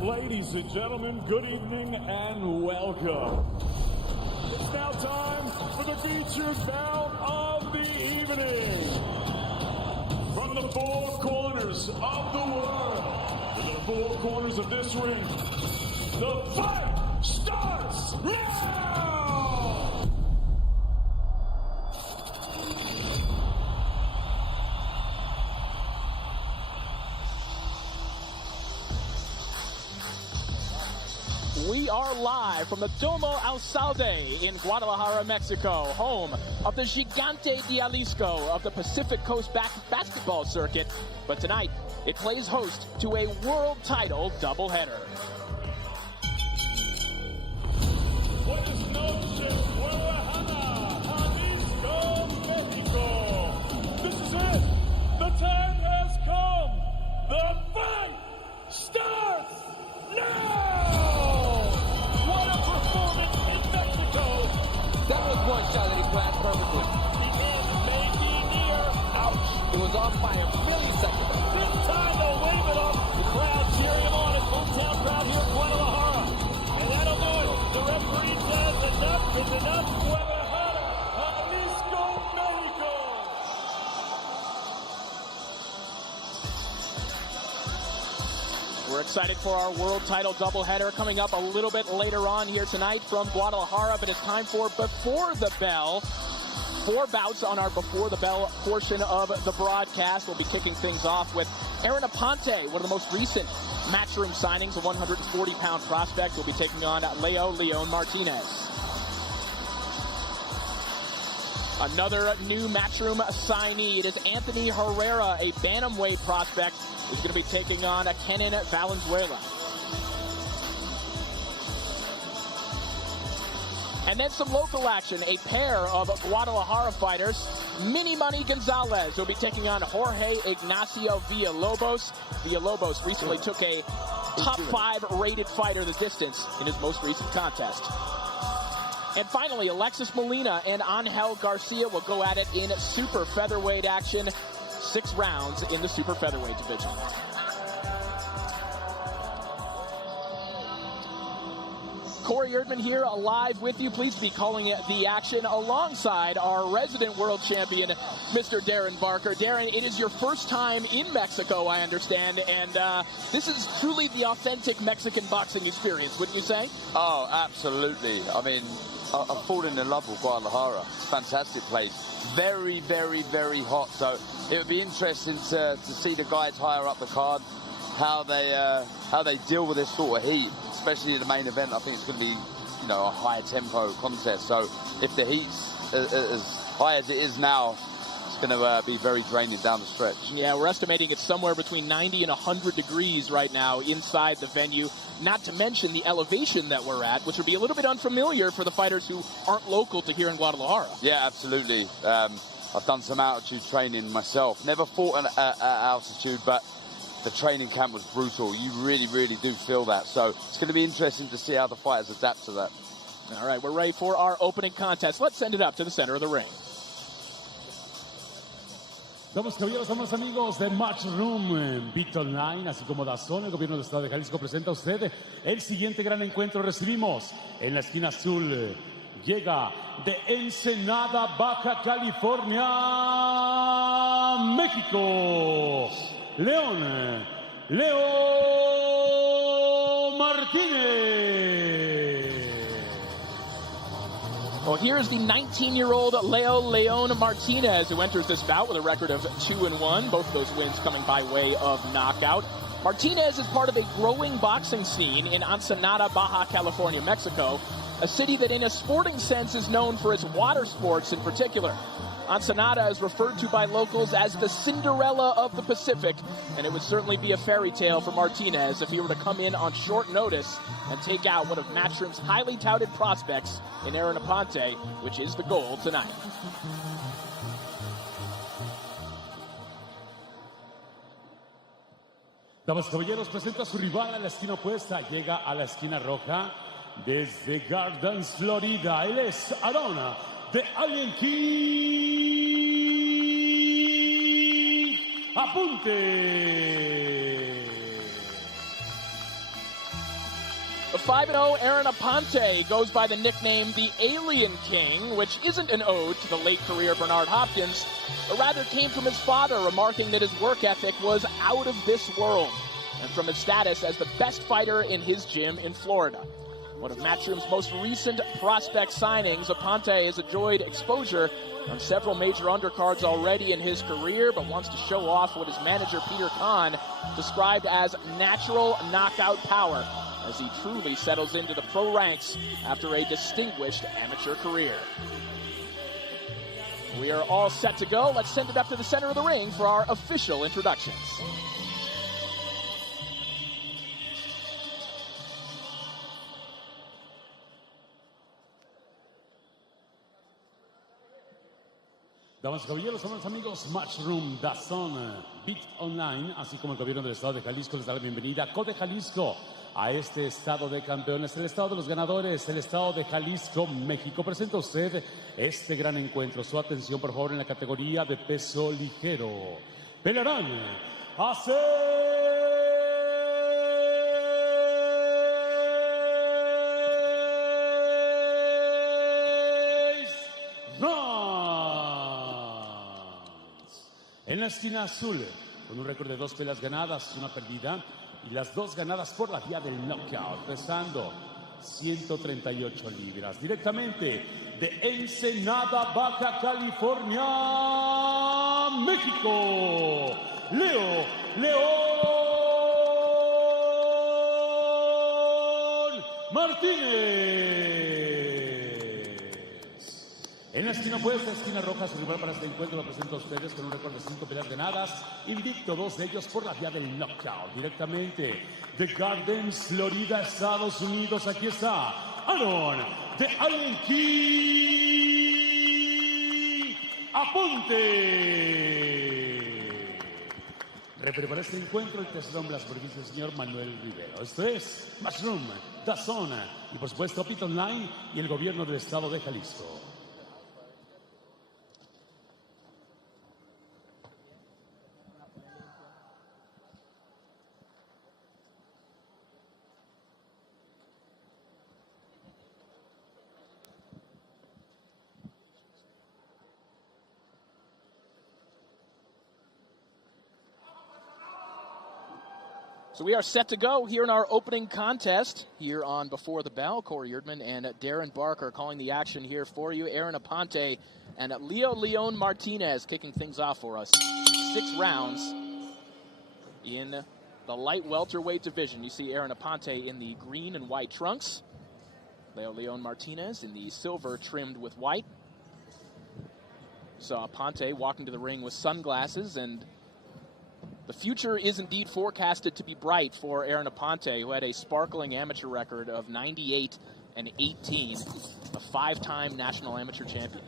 Ladies and gentlemen, good evening and welcome. It's now time for the featured bout of the evening. From the four corners of the world, to the four corners of this ring, the fight starts now! We are live from the Domo Alcalde in Guadalajara, Mexico, home of the Gigante de Jalisco of the Pacific Coast basketball circuit. But tonight, it plays host to a world title doubleheader. Buenas noches, Guadalajara, Jalisco, Mexico. This is it. The time has come. The fight starts now! What a performance in Mexico! That was one shot that he planned perfectly. The end may be near. Ouch. It was off by a millisecond. This time they'll wave it up. The crowd cheering him on. It's hometown crowd here in Guadalajara. And that'll do it. The referee says enough is enough. Guadalajara, Jalisco, Mexico. We're excited for our world title doubleheader coming up a little bit later on here tonight from Guadalajara, but it's time for Before the Bell. 4 bouts on our Before the Bell portion of the broadcast. We'll be kicking things off with Aaron Aponte, one of the most recent Matchroom signings, a 140-pound prospect. Will be taking on Leo Leon Martinez. Another new Matchroom signee, it is Anthony Herrera, a bantamweight prospect, who's going to be taking on Kenan Valenzuela. And then some local action, a pair of Guadalajara fighters. Mini Money Gonzalez will be taking on Jorge Ignacio Villalobos. Villalobos recently took a top 5 rated fighter the distance in his most recent contest. And finally, Alexis Molina and Angel Garcia will go at it in super featherweight action. 6 rounds in the super featherweight division. Corey Erdman here, live with you. Please be calling it the action alongside our resident world champion, Mr. Darren Barker. Darren, it is your first time in Mexico, I understand, and this is truly the authentic Mexican boxing experience, wouldn't you say? Oh, absolutely. I mean, I've fallen in love with Guadalajara. It's a fantastic place. Very, very, very hot. So it would be interesting to see the guys higher up the card, how they deal with this sort of heat, especially in the main event. I think it's going to be, you know, a high tempo contest. So if the heat's as high as it is now, it's going to be very draining down the stretch. Yeah, we're estimating it's somewhere between 90 and 100 degrees right now inside the venue. Not to mention the elevation that we're at, which would be a little bit unfamiliar for the fighters who aren't local to here in Guadalajara. Yeah, absolutely. I've done some altitude training myself. Never fought at altitude, but the training camp was brutal. You really, really do feel that. So it's going to be interesting to see how the fighters adapt to that. All right, we're ready for our opening contest. Let's send it up to the center of the ring. Damas y caballeros, somos amigos de Matchroom, Beat Online, así como Dazn, el gobierno del estado de Jalisco presenta a usted el siguiente gran encuentro. Recibimos en la esquina azul, llega de Ensenada, Baja California, México, Leo Martínez. Well, here's the 19-year-old Leo Leon Martinez, who enters this bout with a record of 2-1, both of those wins coming by way of knockout. Martinez is part of a growing boxing scene in Ensenada, Baja California, Mexico, a city that in a sporting sense is known for its water sports in particular. Ensenada is referred to by locals as the Cinderella of the Pacific, and it would certainly be a fairy tale for Martinez if he were to come in on short notice and take out one of Matchroom's highly touted prospects in Aaron Aponte, which is the goal tonight. Damas y caballeros, presento a su rival a la esquina opuesta. Llega a la esquina roja desde Gardens, Florida. Él es Arona de Alien King. Aponte. The 5-0 Aaron Aponte goes by the nickname the Alien King, which isn't an ode to the late career Bernard Hopkins, but rather came from his father, remarking that his work ethic was out of this world, and from his status as the best fighter in his gym in Florida. One of Matchroom's most recent prospect signings, Aponte has enjoyed exposure on several major undercards already in his career, but wants to show off what his manager Peter Kahn described as natural knockout power, as he truly settles into the pro ranks after a distinguished amateur career. We are all set to go. Let's send it up to the center of the ring for our official introductions. Damas y caballeros, amados amigos, Matchroom, Dazn, Bit Online, así como el gobierno del estado de Jalisco les da la bienvenida. CODE Jalisco a este estado de campeones, el estado de los ganadores, el estado de Jalisco, México. Presenta usted este gran encuentro. Su atención, por favor, en la categoría de peso ligero. Pelearán a 6 rounds. En la esquina azul, con un récord de 2 peleas ganadas, 1 perdida, y las 2 ganadas por la vía del knockout, pesando 138 libras. Directamente de Ensenada, Baja California, México, León Martínez. En la esquina opuesta, esquina roja, su rival para este encuentro lo presento a ustedes con un récord de 5 peleas ganadas, invicto 2 de ellos por la vía del knockout. Directamente de Gardens, Florida, Estados Unidos, aquí está Aaron de Alien King Aponte. Referee para este encuentro, el tercer hombre, las superficies del señor Manuel Rivero. Esto es Matchroom, Dazn y por supuesto Bit Online y el gobierno del estado de Jalisco. So we are set to go here in our opening contest here on Before the Bell. Corey Erdman and Darren Barker calling the action here for you. Aaron Aponte and Leon Martinez kicking things off for us. 6 rounds in the light welterweight division. You see Aaron Aponte in the green and white trunks. Leon Martinez in the silver trimmed with white. So Aponte walking to the ring with sunglasses, and the future is indeed forecasted to be bright for Aaron Aponte, who had a sparkling amateur record of 98-18, a 5-time national amateur champion.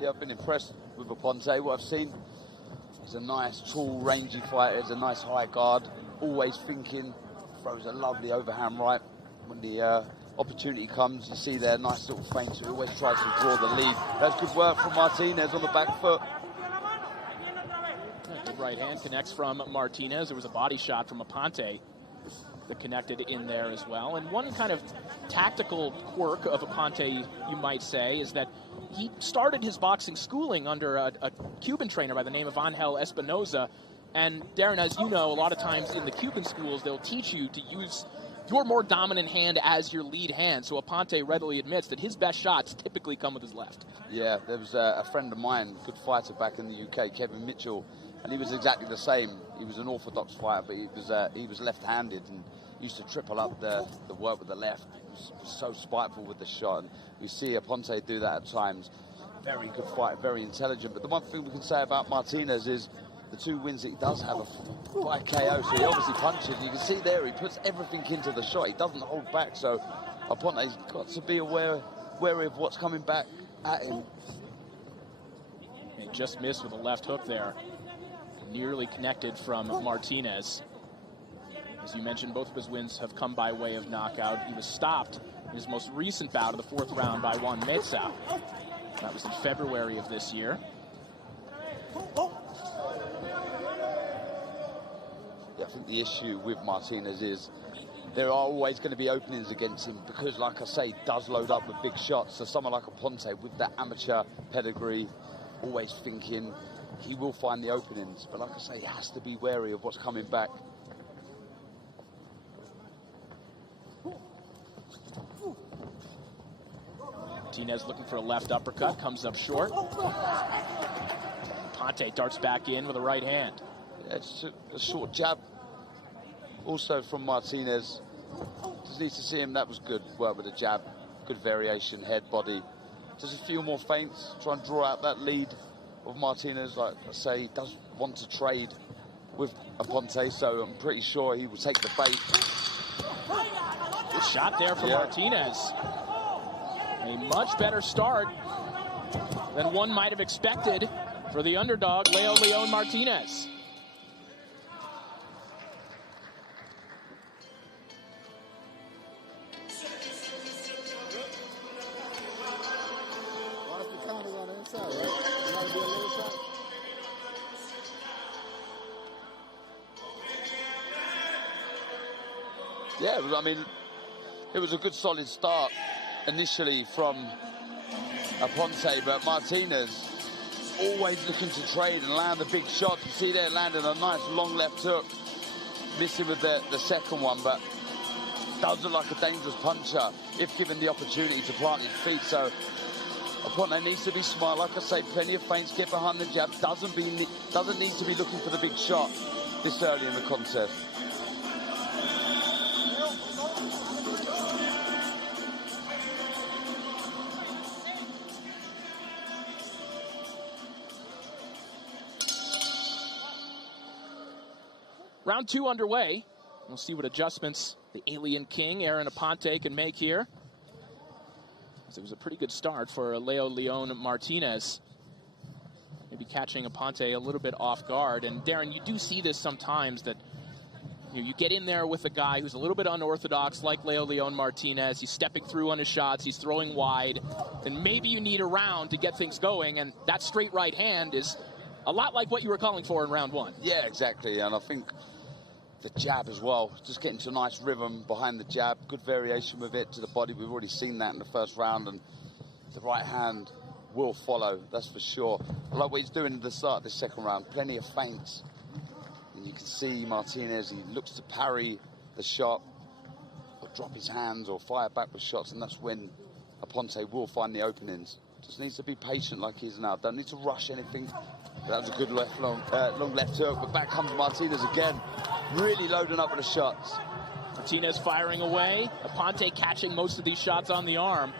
Yeah, I've been impressed with Aponte. What I've seen, he's a nice, tall, rangy fighter. He's a nice high guard, always thinking, throws a lovely overhand right. When the opportunity comes, you see there, nice little feint, so he always tries to draw the lead. That's good work from Martinez on the back foot. Good right hand connects from Martinez. There was a body shot from Aponte that connected in there as well. And one kind of tactical quirk of Aponte, you might say, is that he started his boxing schooling under a Cuban trainer by the name of Angel Espinoza. And Darren, as you know, a lot of times in the Cuban schools, they'll teach you to use your more dominant hand as your lead hand. So Aponte readily admits that his best shots typically come with his left. Yeah, there was a friend of mine, good fighter back in the UK, Kevin Mitchell, and he was exactly the same. He was an orthodox fighter, but he was left-handed and used to triple up the work with the left. He was so spiteful with the shot. And you see Aponte do that at times. Very good fighter, very intelligent. But the one thing we can say about Martinez is the 2 wins that he does have by KO. So he obviously punches. You can see there he puts everything into the shot. He doesn't hold back. So Aponte's got to be wary of what's coming back at him. He just missed with a left hook there. nearly connected from Martinez. As you mentioned, both of his wins have come by way of knockout. He was stopped in his most recent bout of the 4th round by Juan Meza. That was in February of this year. Yeah, I think the issue with Martinez is there are always going to be openings against him because, like I say, does load up with big shots. So someone like Aponte with that amateur pedigree, always thinking he will find the openings. But like I say, he has to be wary of what's coming back. Martinez looking for a left uppercut, comes up short. Aponte darts back in with a right hand. Yeah, it's a short jab. Also from Martinez. Just need to see him. That was good work with the jab. Good variation, head, body. Just a few more feints. Try and draw out that lead of Martinez. Like I say, he does want to trade with Aponte, so I'm pretty sure he will take the bait. Good shot there from Martinez. A much better start than one might have expected for the underdog, Leo Leon Martinez. Yeah, I mean, it was a good solid start initially from Aponte, but Martinez always looking to trade and land the big shots. You see there landing a nice long left hook, missing with the second one, but does look like a dangerous puncher if given the opportunity to plant his feet. So Aponte needs to be smart. Like I say, plenty of feints, get behind the jab, doesn't need to be looking for the big shot this early in the contest. Round 2 underway. We'll see what adjustments the Alien King, Aaron Aponte, can make here. It was a pretty good start for Leo Leon Martinez. Maybe catching Aponte a little bit off guard. And Darren, you do see this sometimes that you get in there with a guy who's a little bit unorthodox, like Leo Leon Martinez. He's stepping through on his shots. He's throwing wide. And maybe you need a round to get things going. And that straight right hand is a lot like what you were calling for in round 1. Yeah, exactly. And I think the jab as well, just getting to a nice rhythm behind the jab, good variation with it to the body. We've already seen that in the first round, and the right hand will follow, that's for sure. I like what he's doing at the start of this second round, plenty of feints. And you can see Martinez, he looks to parry the shot, or drop his hands, or fire back with shots, and that's when Aponte will find the openings. Just needs to be patient like he is now. Don't need to rush anything. That was a good long left hook, but back comes Martinez again. Really loading up with the shots. Martinez firing away. Aponte catching most of these shots on the arm.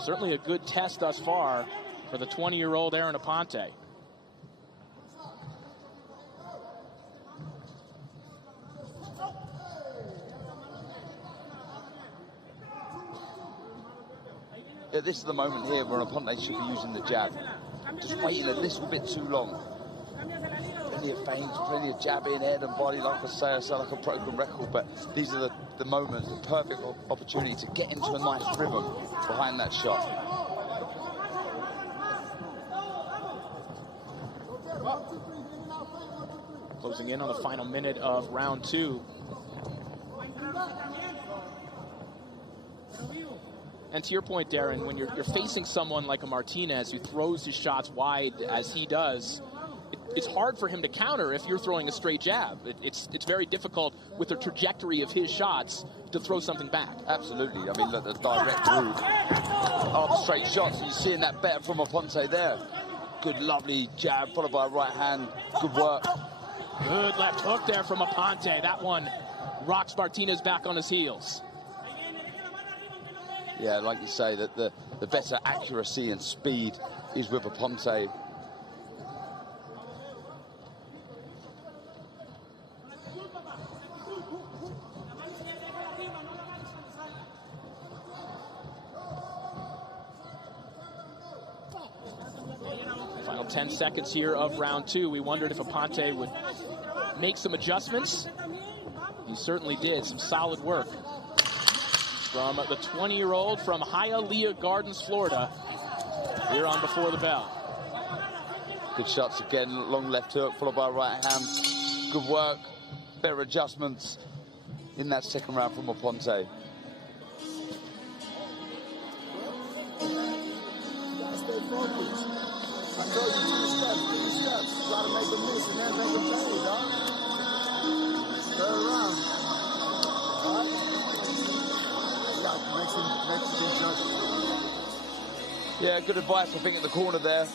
Certainly a good test thus far for the 20-year-old Aaron Aponte. Yeah, this is the moment here where Aponte should be using the jab. Just waiting a little bit too long. Plenty of feints, plenty of jab in head and body. Like I say, I sound like a broken record, but these are the moments, the perfect opportunity to get into a nice rhythm behind that shot. Closing in on the final minute of round 2. And to your point, Darren, when you're facing someone like a Martinez who throws his shots wide as he does, it's hard for him to counter if you're throwing a straight jab. It's very difficult with the trajectory of his shots to throw something back. Absolutely. I mean, look, the direct route of straight shots. You're seeing that better from Aponte there. Good, lovely jab followed by a right hand. Good work. Good left hook there from Aponte. That one rocks Martinez back on his heels. Yeah, like you say, that the better accuracy and speed is with Aponte. Final 10 seconds here of round 2. We wondered if Aponte would make some adjustments. He certainly did. Some solid work from the 20-year-old from Hialeah Gardens, Florida, here on Before the Bell. Good shots again, long left hook, followed by right hand. Good work, better adjustments in that second round from Aponte. Stay focused. I told you 2 steps. Try to make a miss and then make a play, dog. Third round. All right? Yeah, good advice, I think, in the corner there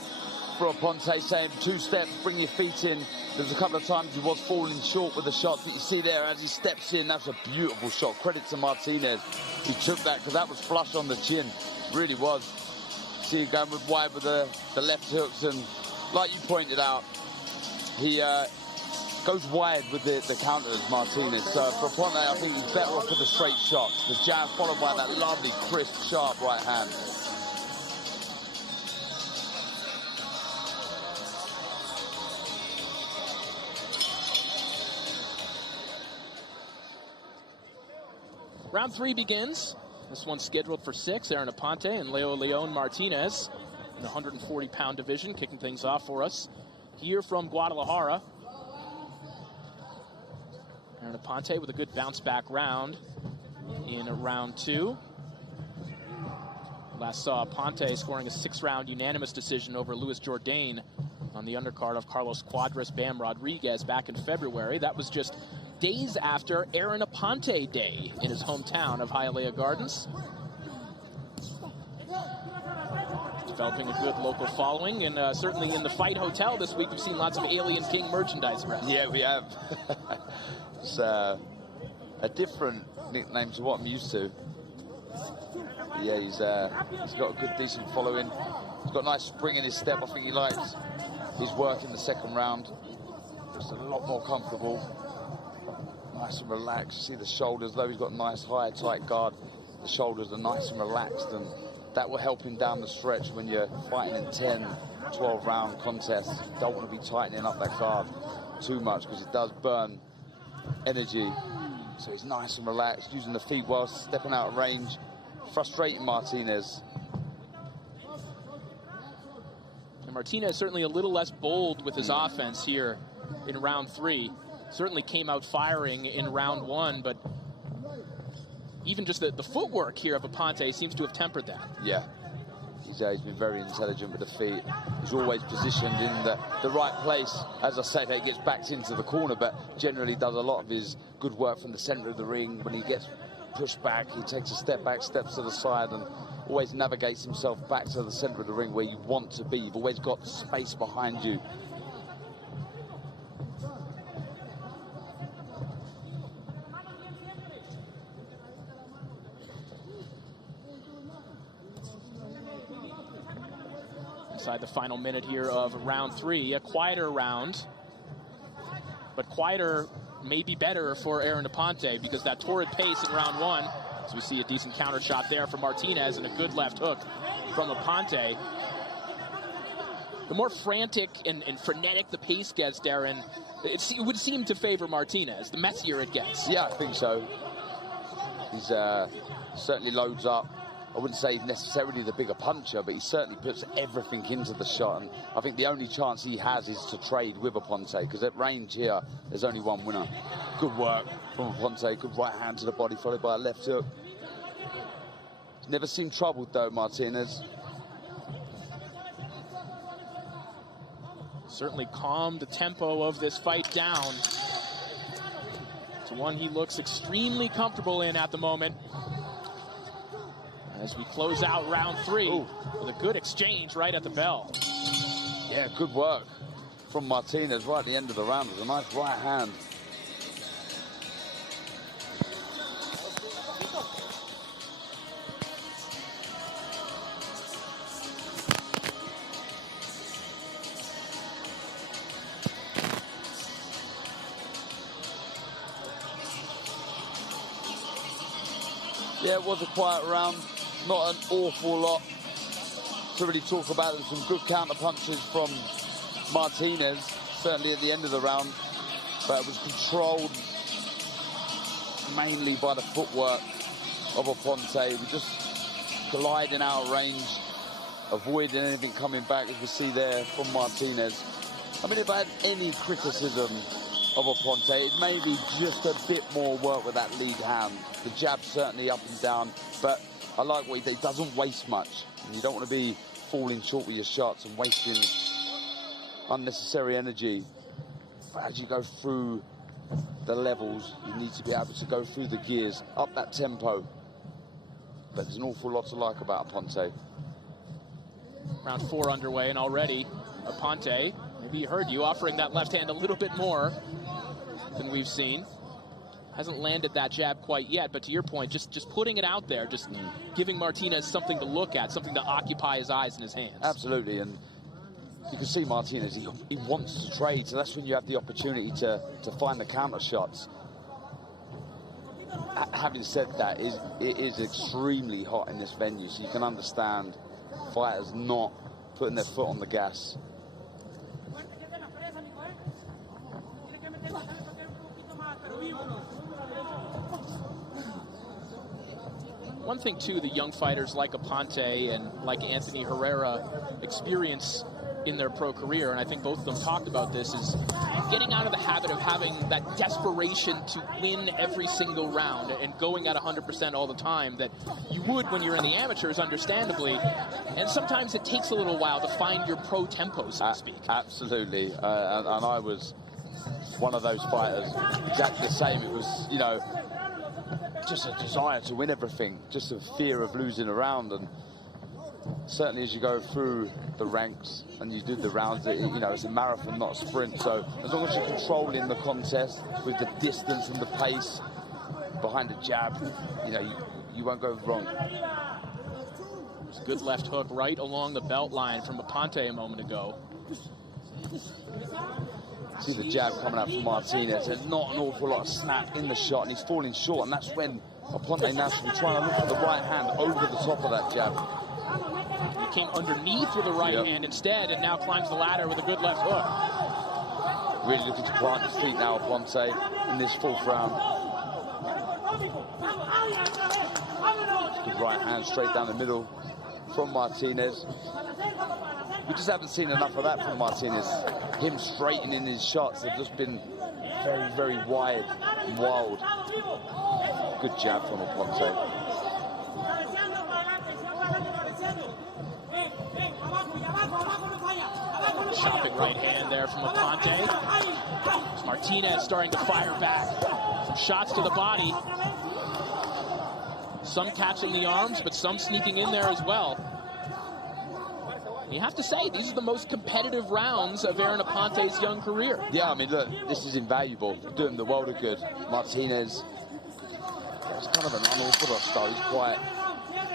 for Aponte, saying 2 steps, bring your feet in. There was a couple of times he was falling short with the shots that you see there as he steps in. That's a beautiful shot. Credit to Martinez. He took that because that was flush on the chin. Really was. See him going with wide with the left hooks, and like you pointed out, he goes wide with the counters, Martinez. So for Aponte, I think he's better off with the straight shot. The jab followed by that lovely, crisp, sharp right hand. Round 3 begins. This one's scheduled for 6. Aaron Aponte and Leo Leon Martinez in the 140-pound division, kicking things off for us here from Guadalajara. Aaron Aponte with a good bounce-back round in round 2. Last saw Aponte scoring a 6-round unanimous decision over Luis Jourdain on the undercard of Carlos Cuadras Bam Rodriguez back in February. That was just days after Aaron Aponte Day in his hometown of Hialeah Gardens. Developing a good local following, and certainly in the Fight Hotel this week, we've seen lots of Alien King merchandise around. Yeah, we have. It's a different nickname to what I'm used to. Yeah, he's got a good, decent following. He's got a nice spring in his step. I think he likes his work in the second round. Just a lot more comfortable. Nice and relaxed. See the shoulders, though he's got a nice high, tight guard. The shoulders are nice and relaxed, and that will help him down the stretch when you're fighting in 10, 12-round contests. You don't want to be tightening up that guard too much because it does burn energy. So he's nice and relaxed, using the feet while stepping out of range. Frustrating Martinez. And Martinez certainly a little less bold with his offense here in round 3. Certainly came out firing in round 1, but even just the footwork here of Aponte seems to have tempered that. Yeah, he's been very intelligent with the feet. He's always positioned in the right place. As I said, he gets backed into the corner, but generally does a lot of his good work from the center of the ring. When he gets pushed back, he takes a step back, steps to the side, and always navigates himself back to the center of the ring where you want to be. You've always got the space behind you. Inside the final minute here of round 3, a quieter round, but quieter may be better for Aaron Aponte because that torrid pace in round 1, as we see a decent counter shot there from Martinez and a good left hook from Aponte. The more frantic and frenetic the pace gets, Darren, it would seem to favor Martinez, the messier it gets. Yeah, I think so. He's certainly loads up. I wouldn't say he's necessarily the bigger puncher, but he certainly puts everything into the shot. And I think the only chance he has is to trade with Aponte, because at range here, there's only one winner. Good work from Aponte. Good right hand to the body, followed by a left hook. He's never seemed troubled, though, Martinez. Certainly calmed the tempo of this fight down to one he looks extremely comfortable in at the moment. As we close out round 3 with a good exchange right at the bell. Yeah, good work from Martinez right at the end of the round. It was a nice right hand. Yeah, it was a quiet round. Not an awful lot to really talk about. There's some good counter punches from Martinez, certainly at the end of the round, but it was controlled mainly by the footwork of Aponte. We just gliding out of range, avoiding anything coming back, as we see there from Martinez. I mean, if I had any criticism of Aponte, it may be just a bit more work with that lead hand. The jab certainly up and down, but I like what he doesn't waste much. And you don't want to be falling short with your shots and wasting unnecessary energy. But as you go through the levels, you need to be able to go through the gears, up that tempo. But there's an awful lot to like about Aponte. Round 4 underway, and already Aponte, maybe you heard you, offering that left hand a little bit more than we've seen. Hasn't landed that jab quite yet, but to your point, just putting it out there, just giving Martinez something to look at, something to occupy his eyes and his hands. Absolutely, and you can see Martinez, he wants to trade, so that's when you have the opportunity to find the counter shots. Having said that, it is extremely hot in this venue, so you can understand fighters not putting their foot on the gas. One thing, too, the young fighters like Aponte and like Anthony Herrera experience in their pro career, and I think both of them talked about this, is getting out of the habit of having that desperation to win every single round and going at 100% all the time that you would when you're in the amateurs, understandably. And sometimes it takes a little while to find your pro tempo, so to speak. Absolutely, and I was one of those fighters, exactly the same. It was, you know, just a desire to win everything, just a fear of losing a round. And certainly as you go through the ranks and you do the rounds, you know, it's a marathon, not a sprint. So as long as you're controlling the contest with the distance and the pace behind the jab, you know, you won't go wrong. Good left hook right along the belt line from Aponte a moment ago. See the jab coming out from Martinez. There's not an awful lot of snap in the shot, and he's falling short, and that's when Aponte now should be trying to look for the right hand over the top of that jab. He came underneath with the right hand instead, and now climbs the ladder with a good left hook. Really looking to plant his feet now, Aponte, in this fourth round. Good right hand straight down the middle from Martinez. We just haven't seen enough of that from Martinez. Him straightening his shots have just been very, very wide and wild. Good jab from Aponte. Chopping right hand there from Aponte. Martinez starting to fire back. Some shots to the body. Some catching the arms, but some sneaking in there as well. You have to say, these are the most competitive rounds of Aaron Aponte's young career. Yeah, I mean, look, this is invaluable. Doing the world of good. Martinez, it's kind of an unorthodox style. He's quite,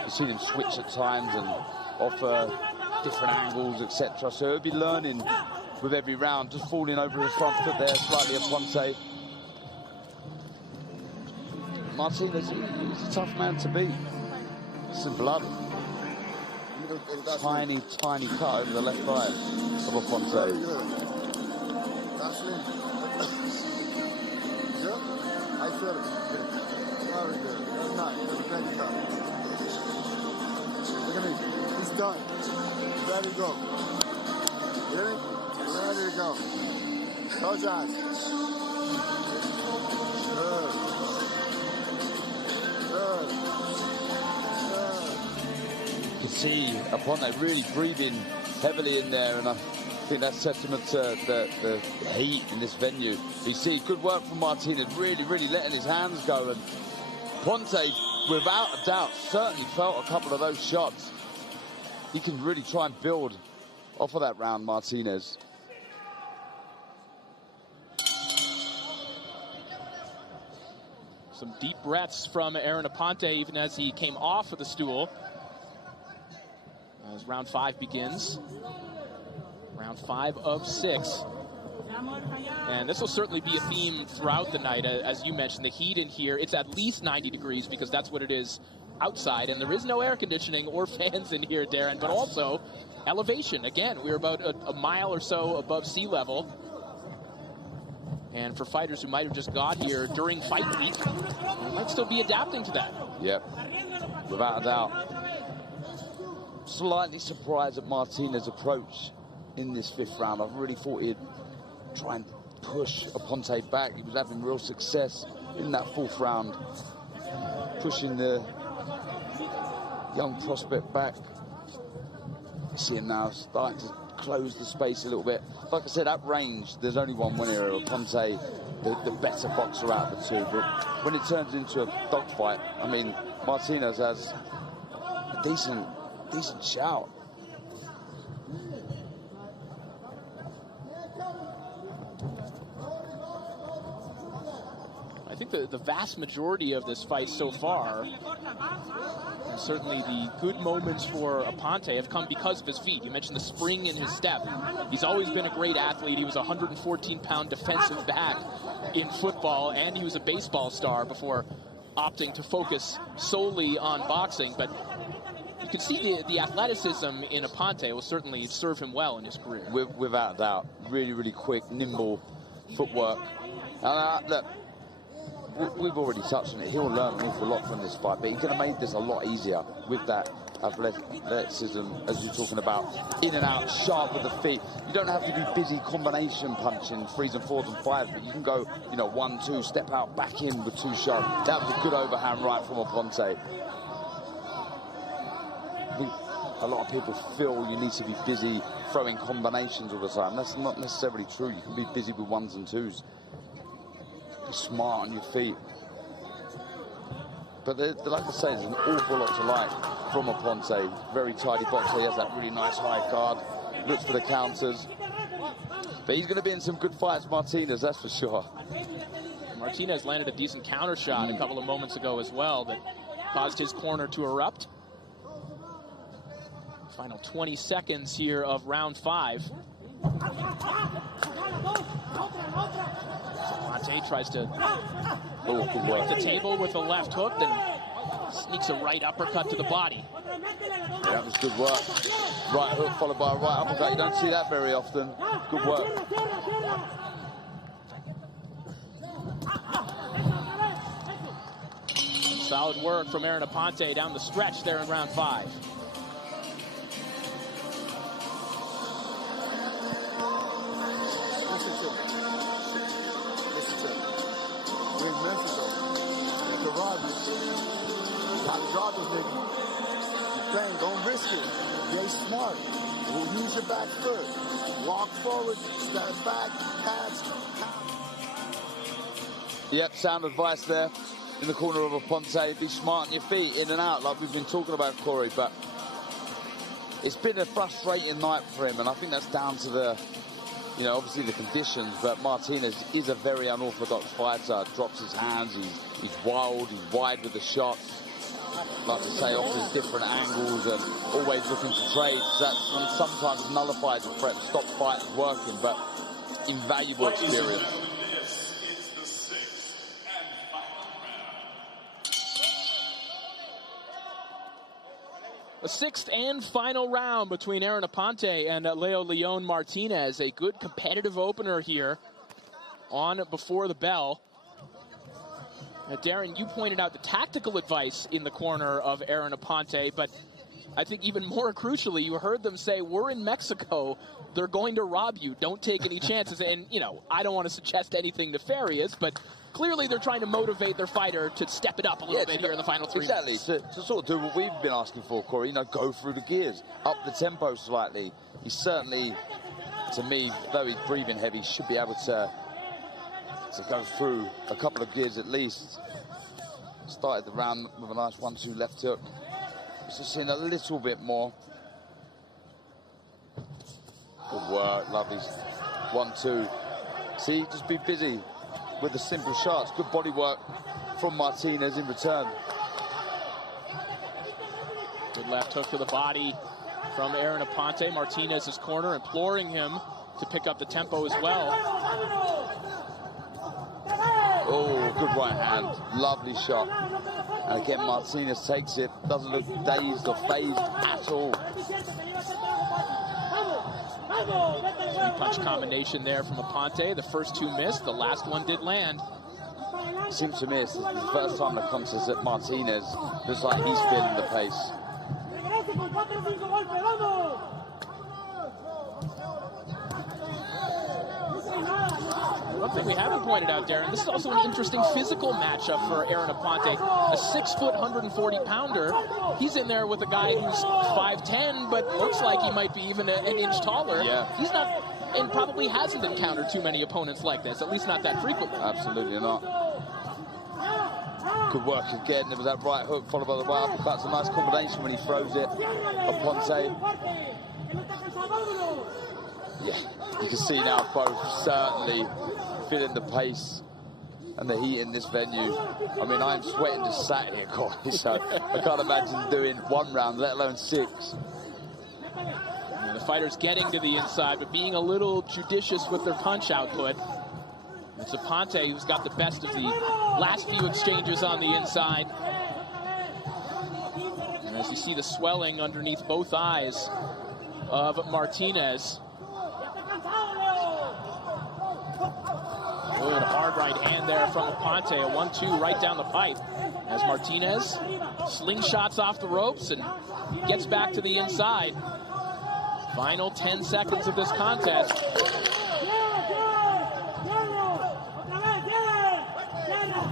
you've seen him switch at times and offer different angles, etc. So he'll be learning with every round, just falling over his front foot there, slightly Aponte. Martinez, he's a tough man to beat. Some blood. Tiny, tiny cut over the left eye of Aponte. Very good. I feel it. Very good. That's nice. That's very tough. Look at me. He's done. Ready to go. Hear me? Ready to go. Close your eyes. Good. Good. You can see Aponte really breathing heavily in there, and I think that's testament to the heat in this venue. You see good work from Martinez, really, really letting his hands go, and Aponte, without a doubt, certainly felt a couple of those shots. He can really try and build off of that round, Martinez. Some deep breaths from Aaron Aponte even as he came off of the stool. As round 5 begins. Round 5 of 6. And this will certainly be a theme throughout the night. As you mentioned, the heat in here, it's at least 90 degrees because that's what it is outside, and there is no air conditioning or fans in here, Darren, but also elevation. Again, we're about a mile or so above sea level. And for fighters who might have just got here during fight week, they might still be adapting to that. Yep, without a doubt. Slightly surprised at Martinez's approach in this 5th round. I really thought he'd try and push Aponte back. He was having real success in that 4th round, pushing the young prospect back. You see him now starting to close the space a little bit. Like I said, at range, there's only one winner. Aponte, the better boxer out of the two. But when it turns into a dogfight, I mean, Martinez has a decent shout. I think the vast majority of this fight so far, and certainly the good moments for Aponte, have come because of his feet. You mentioned the spring in his step. He's always been a great athlete. He was a 114-pound defensive back in football, and he was a baseball star before opting to focus solely on boxing. But you can see the athleticism in Aponte will certainly serve him well in his career. Without a doubt. Really, really quick, nimble footwork. And look, we've already touched on it. He'll learn an awful lot from this fight, but he could have made this a lot easier with that athleticism, as you're talking about, in and out, sharp with the feet. You don't have to be busy combination punching 3s and 4s and 5s, but you can go, 1, 2, step out, back in with 2 shots. That was a good overhand right from Aponte. I think a lot of people feel you need to be busy throwing combinations all the time. That's not necessarily true. You can be busy with 1s and 2s. Be smart on your feet. But like I say, there's an awful lot to like from Aponte. Very tidy boxer. He has that really nice high guard. Looks for the counters. But he's going to be in some good fights, Martinez, that's for sure. Martinez landed a decent counter shot a couple of moments ago as well that caused his corner to erupt. Final 20 seconds here of round 5. Aponte tries to break the table with a left hook, then sneaks a right uppercut to the body. Yeah, that was good work. Right hook followed by a right uppercut. You don't see that very often. Good work. Solid work from Aaron Aponte down the stretch there in round 5. Don't risk it. Stay smart. We'll use your back foot. Walk forward, step back, pass. Yep, sound advice there in the corner of Aponte. Be smart on your feet, in and out, like we've been talking about, Corey. But it's been a frustrating night for him, and I think that's down to the, obviously the conditions. But Martinez is a very unorthodox fighter. Drops his hands. He's wild. He's wide with the shots. Like I say, offers different angles and always looking for trades. That sometimes nullifies the threat, stops fights working, but invaluable experience. The 6th and final round between Aaron Aponte and Leo Leon Martinez. A good competitive opener here on before the bell. Darren, you pointed out the tactical advice in the corner of Aaron Aponte, but I think even more crucially, you heard them say, we're in Mexico, they're going to rob you, don't take any chances. And, I don't want to suggest anything nefarious, but clearly they're trying to motivate their fighter to step it up a little bit here in the final 3 minutes. Exactly, to sort of do what we've been asking for, Corey, go through the gears, up the tempo slightly. He certainly, to me, though he's breathing heavy, should be able to go through a couple of gears at least. Started the round with a nice 1-2 left hook. Just seeing a little bit more. Good work, lovely 1-2. See, just be busy with the simple shots. Good body work from Martinez in return. Good left hook to the body from Aaron Aponte. Martinez's corner imploring him to pick up the tempo as well. Oh, good right hand. Lovely shot. And again, Martinez takes it, doesn't look dazed or phased at all. Three-punch combination there from Aponte. The first two missed, the last one did land. Seems to me it's the first time the contest at Martinez looks like he's feeling the pace. One thing we haven't pointed out, Darren, this is also an interesting physical matchup for Aaron Aponte. A 6-foot, 140-pounder. He's in there with a guy who's 5'10", but looks like he might be even an inch taller. Yeah. He's not, and probably hasn't encountered too many opponents like this, at least not that frequently. Absolutely not. Good work again. There was that right hook followed by the right uppercut. It's a nice combination when he throws it. Aponte. Yeah, you can see now both certainly feeling the pace and the heat in this venue. I mean, I'm sweating just sat here, guys, so I can't imagine doing one round, let alone 6. And the fighters getting to the inside, but being a little judicious with their punch output. It's Aponte who's got the best of the last few exchanges on the inside. And as you see the swelling underneath both eyes of Martinez. Good hard right hand there from Aponte, a 1-2 right down the pipe. As Martinez slingshots off the ropes and gets back to the inside. Final 10 seconds of this contest.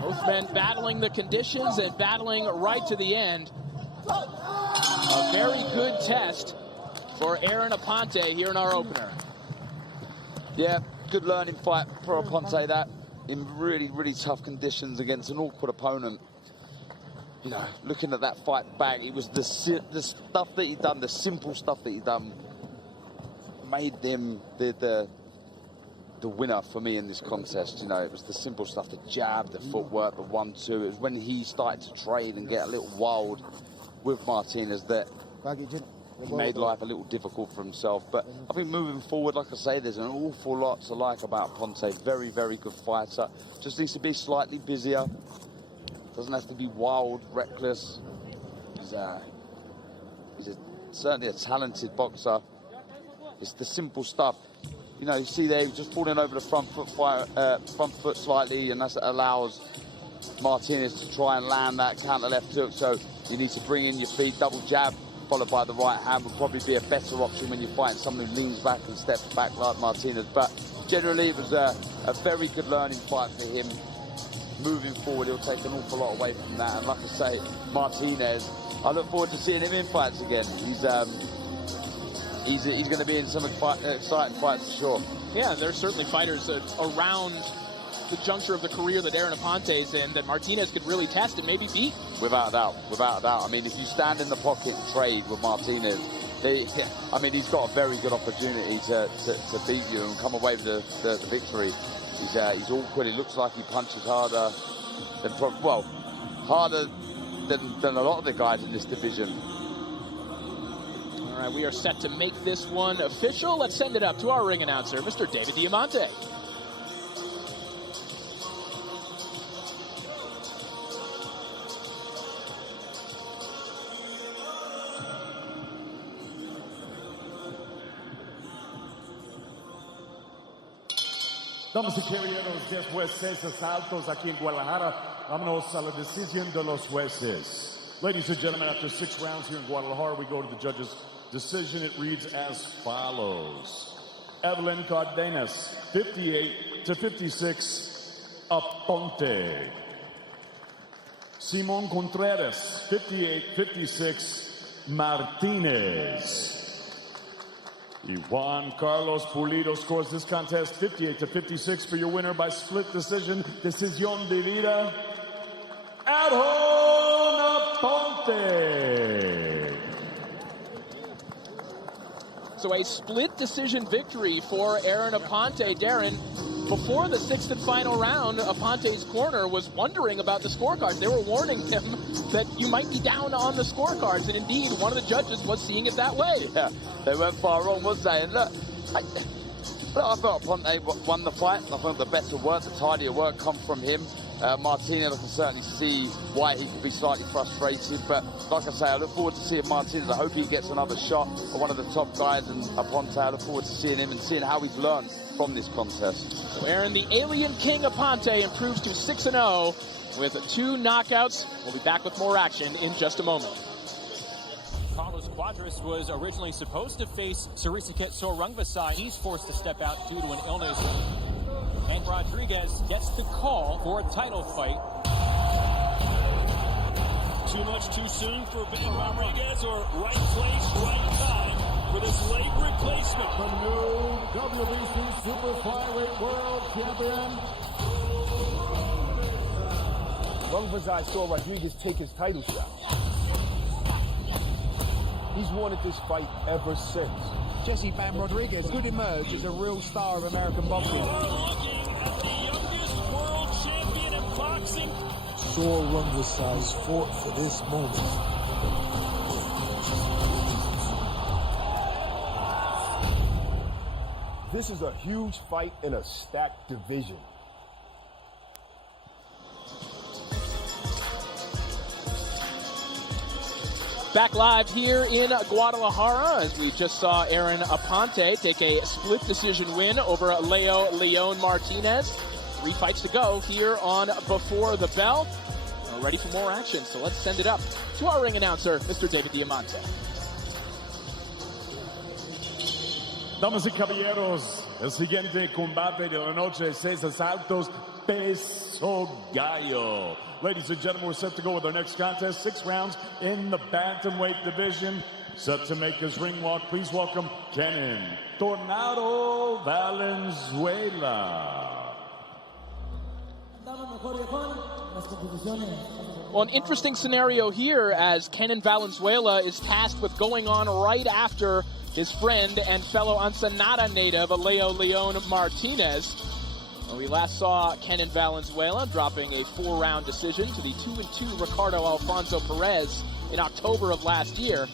Both men battling the conditions and battling right to the end. A very good test for Aaron Aponte here in our opener. Yeah, good learning fight for Aponte, that in really, really tough conditions against an awkward opponent. You know, looking at that fight back, it was the stuff that he'd done, the simple stuff that he'd done, made him the winner for me in this contest. You know, it was the simple stuff, the jab, the footwork, the 1-2. It was when he started to trade and get a little wild with Martinez that he made life a little difficult for himself. But I think moving forward, like I say, there's an awful lot to like about Aponte. Very, very good fighter. Just needs to be slightly busier. Doesn't have to be wild, reckless. He's certainly a talented boxer. It's the simple stuff. You know, you see there, he's just falling over the front foot slightly, and that allows Martinez to try and land that counter left hook. So you need to bring in your feet, double jab, followed by the right hand would probably be a better option when you're fighting someone who leans back and steps back like Martinez. But generally, it was a very good learning fight for him. Moving forward, he'll take an awful lot away from that. And like I say, Martinez, I look forward to seeing him in fights again. He's going to be in some exciting fights for sure. Yeah, there's certainly fighters around the juncture of the career that Aaron Aponte's in that Martinez could really test and maybe beat. Without a doubt, without a doubt. I mean, if you stand in the pocket and trade with Martinez, I mean, he's got a very good opportunity to beat you and come away with the victory. He's awkward. It looks like he punches harder than harder than a lot of the guys in this division. All right, we are set to make this one official. Let's send it up to our ring announcer, Mr. David Diamante. Damas y caballeros, 10 jueces asaltos aquí en Guadalajara. Vámonos a la decisión de los jueces. Ladies and gentlemen, after 6 rounds here in Guadalajara, we go to the judges' decision. It reads as follows. Evelyn Cardenas, 58-56, Aponte. Simon Contreras, 58-56, Martinez. Juan Carlos Pulido scores this contest 58-56 for your winner by split decision. Decisión dividida. Aponte. So a split decision victory for Aaron Aponte. Darren, before the 6th and final round, Aponte's corner was wondering about the scorecards. They were warning him that you might be down on the scorecards, and indeed, one of the judges was seeing it that way. Yeah, they weren't far wrong, was they? And look, I thought Aponte won the fight. I think the better work, the tidier work come from him. Martinez, I can certainly see why he could be slightly frustrated, but like I say, I look forward to seeing Martinez. I hope he gets another shot at one of the top guys, and Aponte, I look forward to seeing him and seeing how he's learned from this contest. So Aaron, the Alien King Aponte improves to 6-0 with 2 knockouts. We'll be back with more action in just a moment. Carlos Cuadras was originally supposed to face Sarisiket Sorungvasai. He's forced to step out due to an illness. And Rodriguez gets the call for a title fight. Too much too soon for Ben Rodriguez, or right place, right time with his leg replacement. The new WBC Super Flyweight World Champion. Rungvasai saw Rodriguez take his title shot. He's wanted this fight ever since. Jesse Bam Rodriguez could emerge as a real star of American boxing. Looking at the youngest world champion in boxing. Saw Rungvasai's fought for this moment. This is a huge fight in a stacked division. Back live here in Guadalajara as we just saw Aaron Aponte take a split decision win over Leo Leon Martinez. 3 fights to go here on Before the Bell. We're ready for more action, so let's send it up to our ring announcer, Mr. David Diamante. Damas y caballeros, el siguiente combate de la noche, 6 asaltos, peso gallo. Ladies and gentlemen, we're set to go with our next contest. 6 rounds in the bantamweight division. Set to make his ring walk. Please welcome Kenan Tornado Valenzuela. Well, an interesting scenario here as Kenan Valenzuela is tasked with going on right after his friend and fellow Ensenada native, Leo Leon Martinez. We last saw Kenan Valenzuela dropping a 4-round decision to the 2-2 Ricardo Alfonso Perez in October of last year.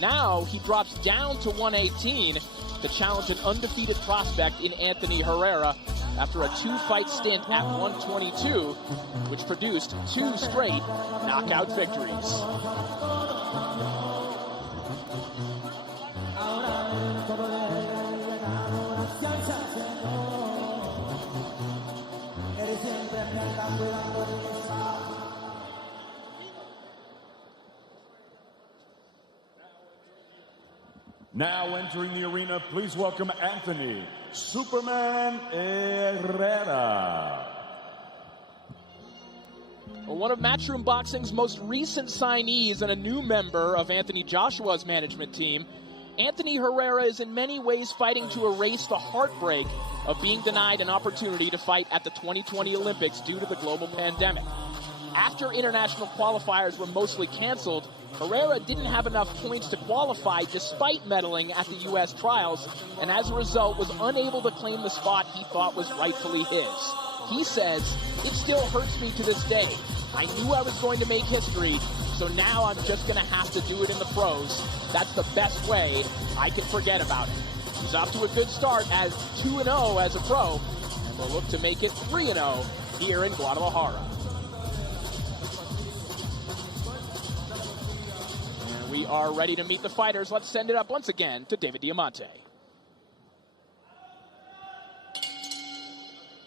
Now he drops down to 118 to challenge an undefeated prospect in Anthony Herrera after a 2-fight stint at 122, which produced 2 straight knockout victories. Now entering the arena, please welcome Anthony Superman Herrera. One of Matchroom Boxing's most recent signees and a new member of Anthony Joshua's management team, Anthony Herrera is in many ways fighting to erase the heartbreak of being denied an opportunity to fight at the 2020 Olympics due to the global pandemic. After international qualifiers were mostly canceled, Herrera didn't have enough points to qualify despite medaling at the U.S. trials, and as a result was unable to claim the spot he thought was rightfully his. He says, "It still hurts me to this day. I knew I was going to make history, so now I'm just going to have to do it in the pros. That's the best way I can forget about it." He's off to a good start as 2-0 as a pro, and will look to make it 3-0 here in Guadalajara. And we are ready to meet the fighters. Let's send it up once again to David Diamante.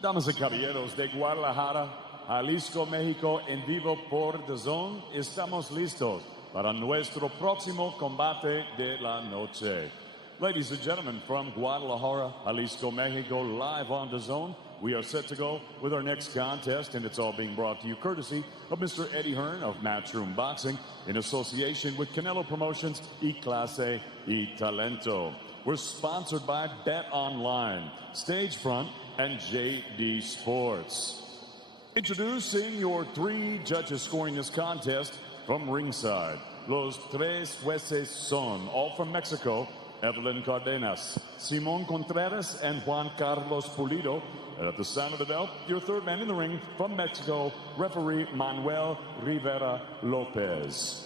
Damas y caballeros de Guadalajara, Jalisco, México, en vivo por Dazn, estamos listos para nuestro próximo combate de la noche. Ladies and gentlemen, from Guadalajara, Jalisco, Mexico, live on Dazn, we are set to go with our next contest, and it's all being brought to you courtesy of Mr. Eddie Hearn of Matchroom Boxing in association with Canelo Promotions, Y Clase y Talento. We're sponsored by Bet Online, Stagefront, and JD Sports. Introducing your 3 judges scoring this contest from ringside. Los tres jueces son, all from Mexico, Evelyn Cardenas, Simon Contreras, and Juan Carlos Pulido. And at the sound of the bell, your third man in the ring from Mexico, referee Manuel Rivera Lopez.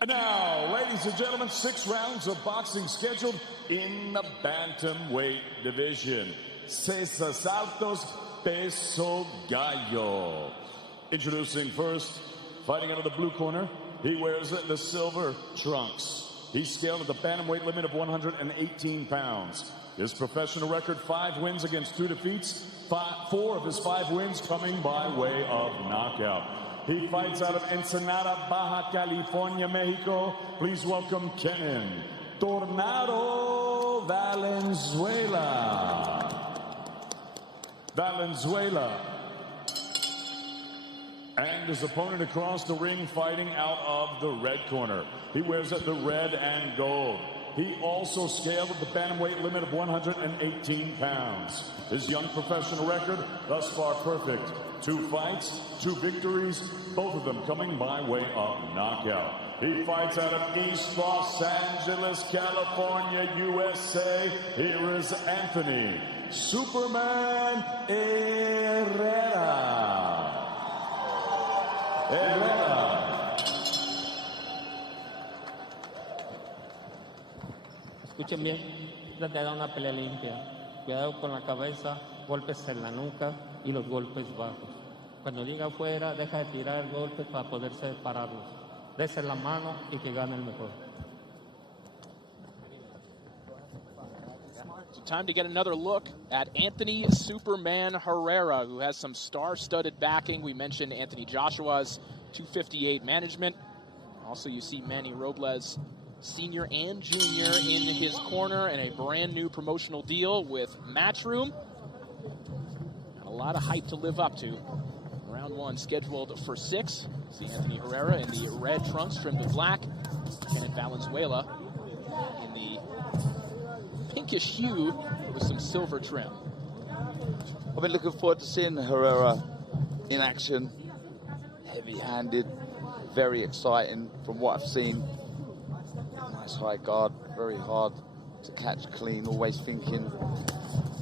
And now, ladies and gentlemen, 6 rounds of boxing scheduled in the bantamweight division. 6 asaltos, Peso Gallo. Introducing first, fighting out of the blue corner, he wears the silver trunks. He's scaled at the bantamweight limit of 118 pounds. His professional record, 5 wins against 2 defeats. 4 of his 5 wins coming by way of knockout. He fights out of Ensenada, Baja California, Mexico. Please welcome Kenan Tornado Valenzuela. And his opponent across the ring fighting out of the red corner. He wears the red and gold. He also scaled at the bantamweight limit of 118 pounds. His young professional record, thus far perfect. 2 fights, 2 victories, both of them coming by way of knockout. He fights out of East Los Angeles, California, USA. Here is Anthony Superman Herrera. Escuchen bien, trata de dar una pelea limpia. Cuidado con la cabeza, golpes en la nuca y los golpes bajos. Cuando diga afuera, deja de tirar golpes para poder separarlos. Dese la mano y que gane el mejor. Time to get another look at Anthony Superman Herrera, who has some star-studded backing. We mentioned Anthony Joshua's 258 management. Also, you see Manny Robles, senior and junior, in his corner, and a brand new promotional deal with Matchroom. A lot of hype to live up to. Round 1 scheduled for 6. See Anthony Herrera in the red trunks trimmed with black. Kenan Valenzuela in the pinkish hue with some silver trim. I've been looking forward to seeing Herrera in action. Heavy-handed, very exciting from what I've seen. Nice high guard, very hard to catch clean, always thinking.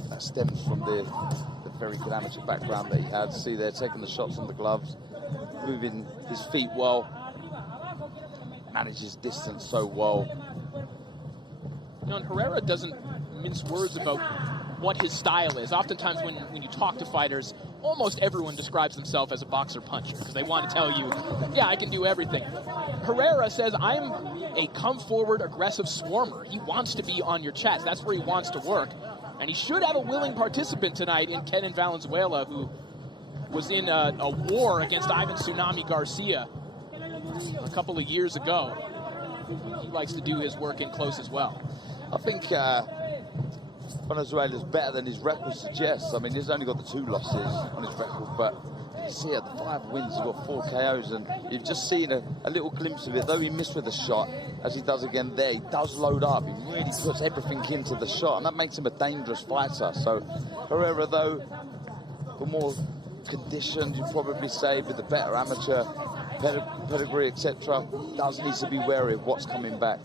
That stems from the very good amateur background that he had. See there, taking the shots on the gloves, moving his feet well, manages distance so well. You know, and Herrera doesn't mince words about what his style is. Oftentimes when you talk to fighters, almost everyone describes themselves as a boxer-puncher because they want to tell you, yeah, I can do everything. Herrera says, I'm a come-forward, aggressive swarmer. He wants to be on your chest. That's where he wants to work. And he should have a willing participant tonight in Kenan Valenzuela, who was in a war against Ivan Tsunami Garcia a couple of years ago. He likes to do his work in close as well. I think Venezuela's better than his record suggests. I mean, he's only got the 2 losses on his record, but you see at the 5 wins, he's got 4 KOs, and you've just seen a little glimpse of it. Though he missed with a shot, as he does again there, he does load up. He really puts everything into the shot, and that makes him a dangerous fighter. So Herrera, though, the more conditioned, you'd probably say, with the better amateur pedigree, etc., does need to be wary of what's coming back.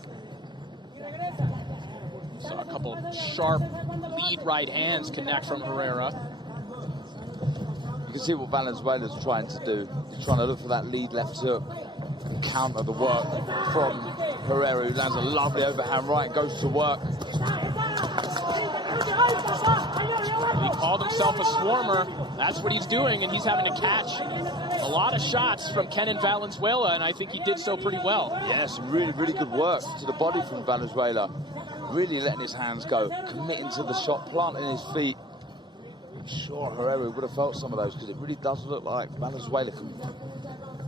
Saw a couple of sharp lead right hands connect from Herrera. You can see what Valenzuela's trying to do. He's trying to look for that lead left hook, counter the work from Herrera, who lands a lovely overhand right and goes to work. He called himself a swarmer. That's what he's doing, and he's having to catch a lot of shots from Kenan Valenzuela, and I think he did so pretty well. Yes, really, really good work to the body from Valenzuela. Really letting his hands go, committing to the shot, planting his feet. I'm sure Herrera would have felt some of those, because it really does look like Valenzuela can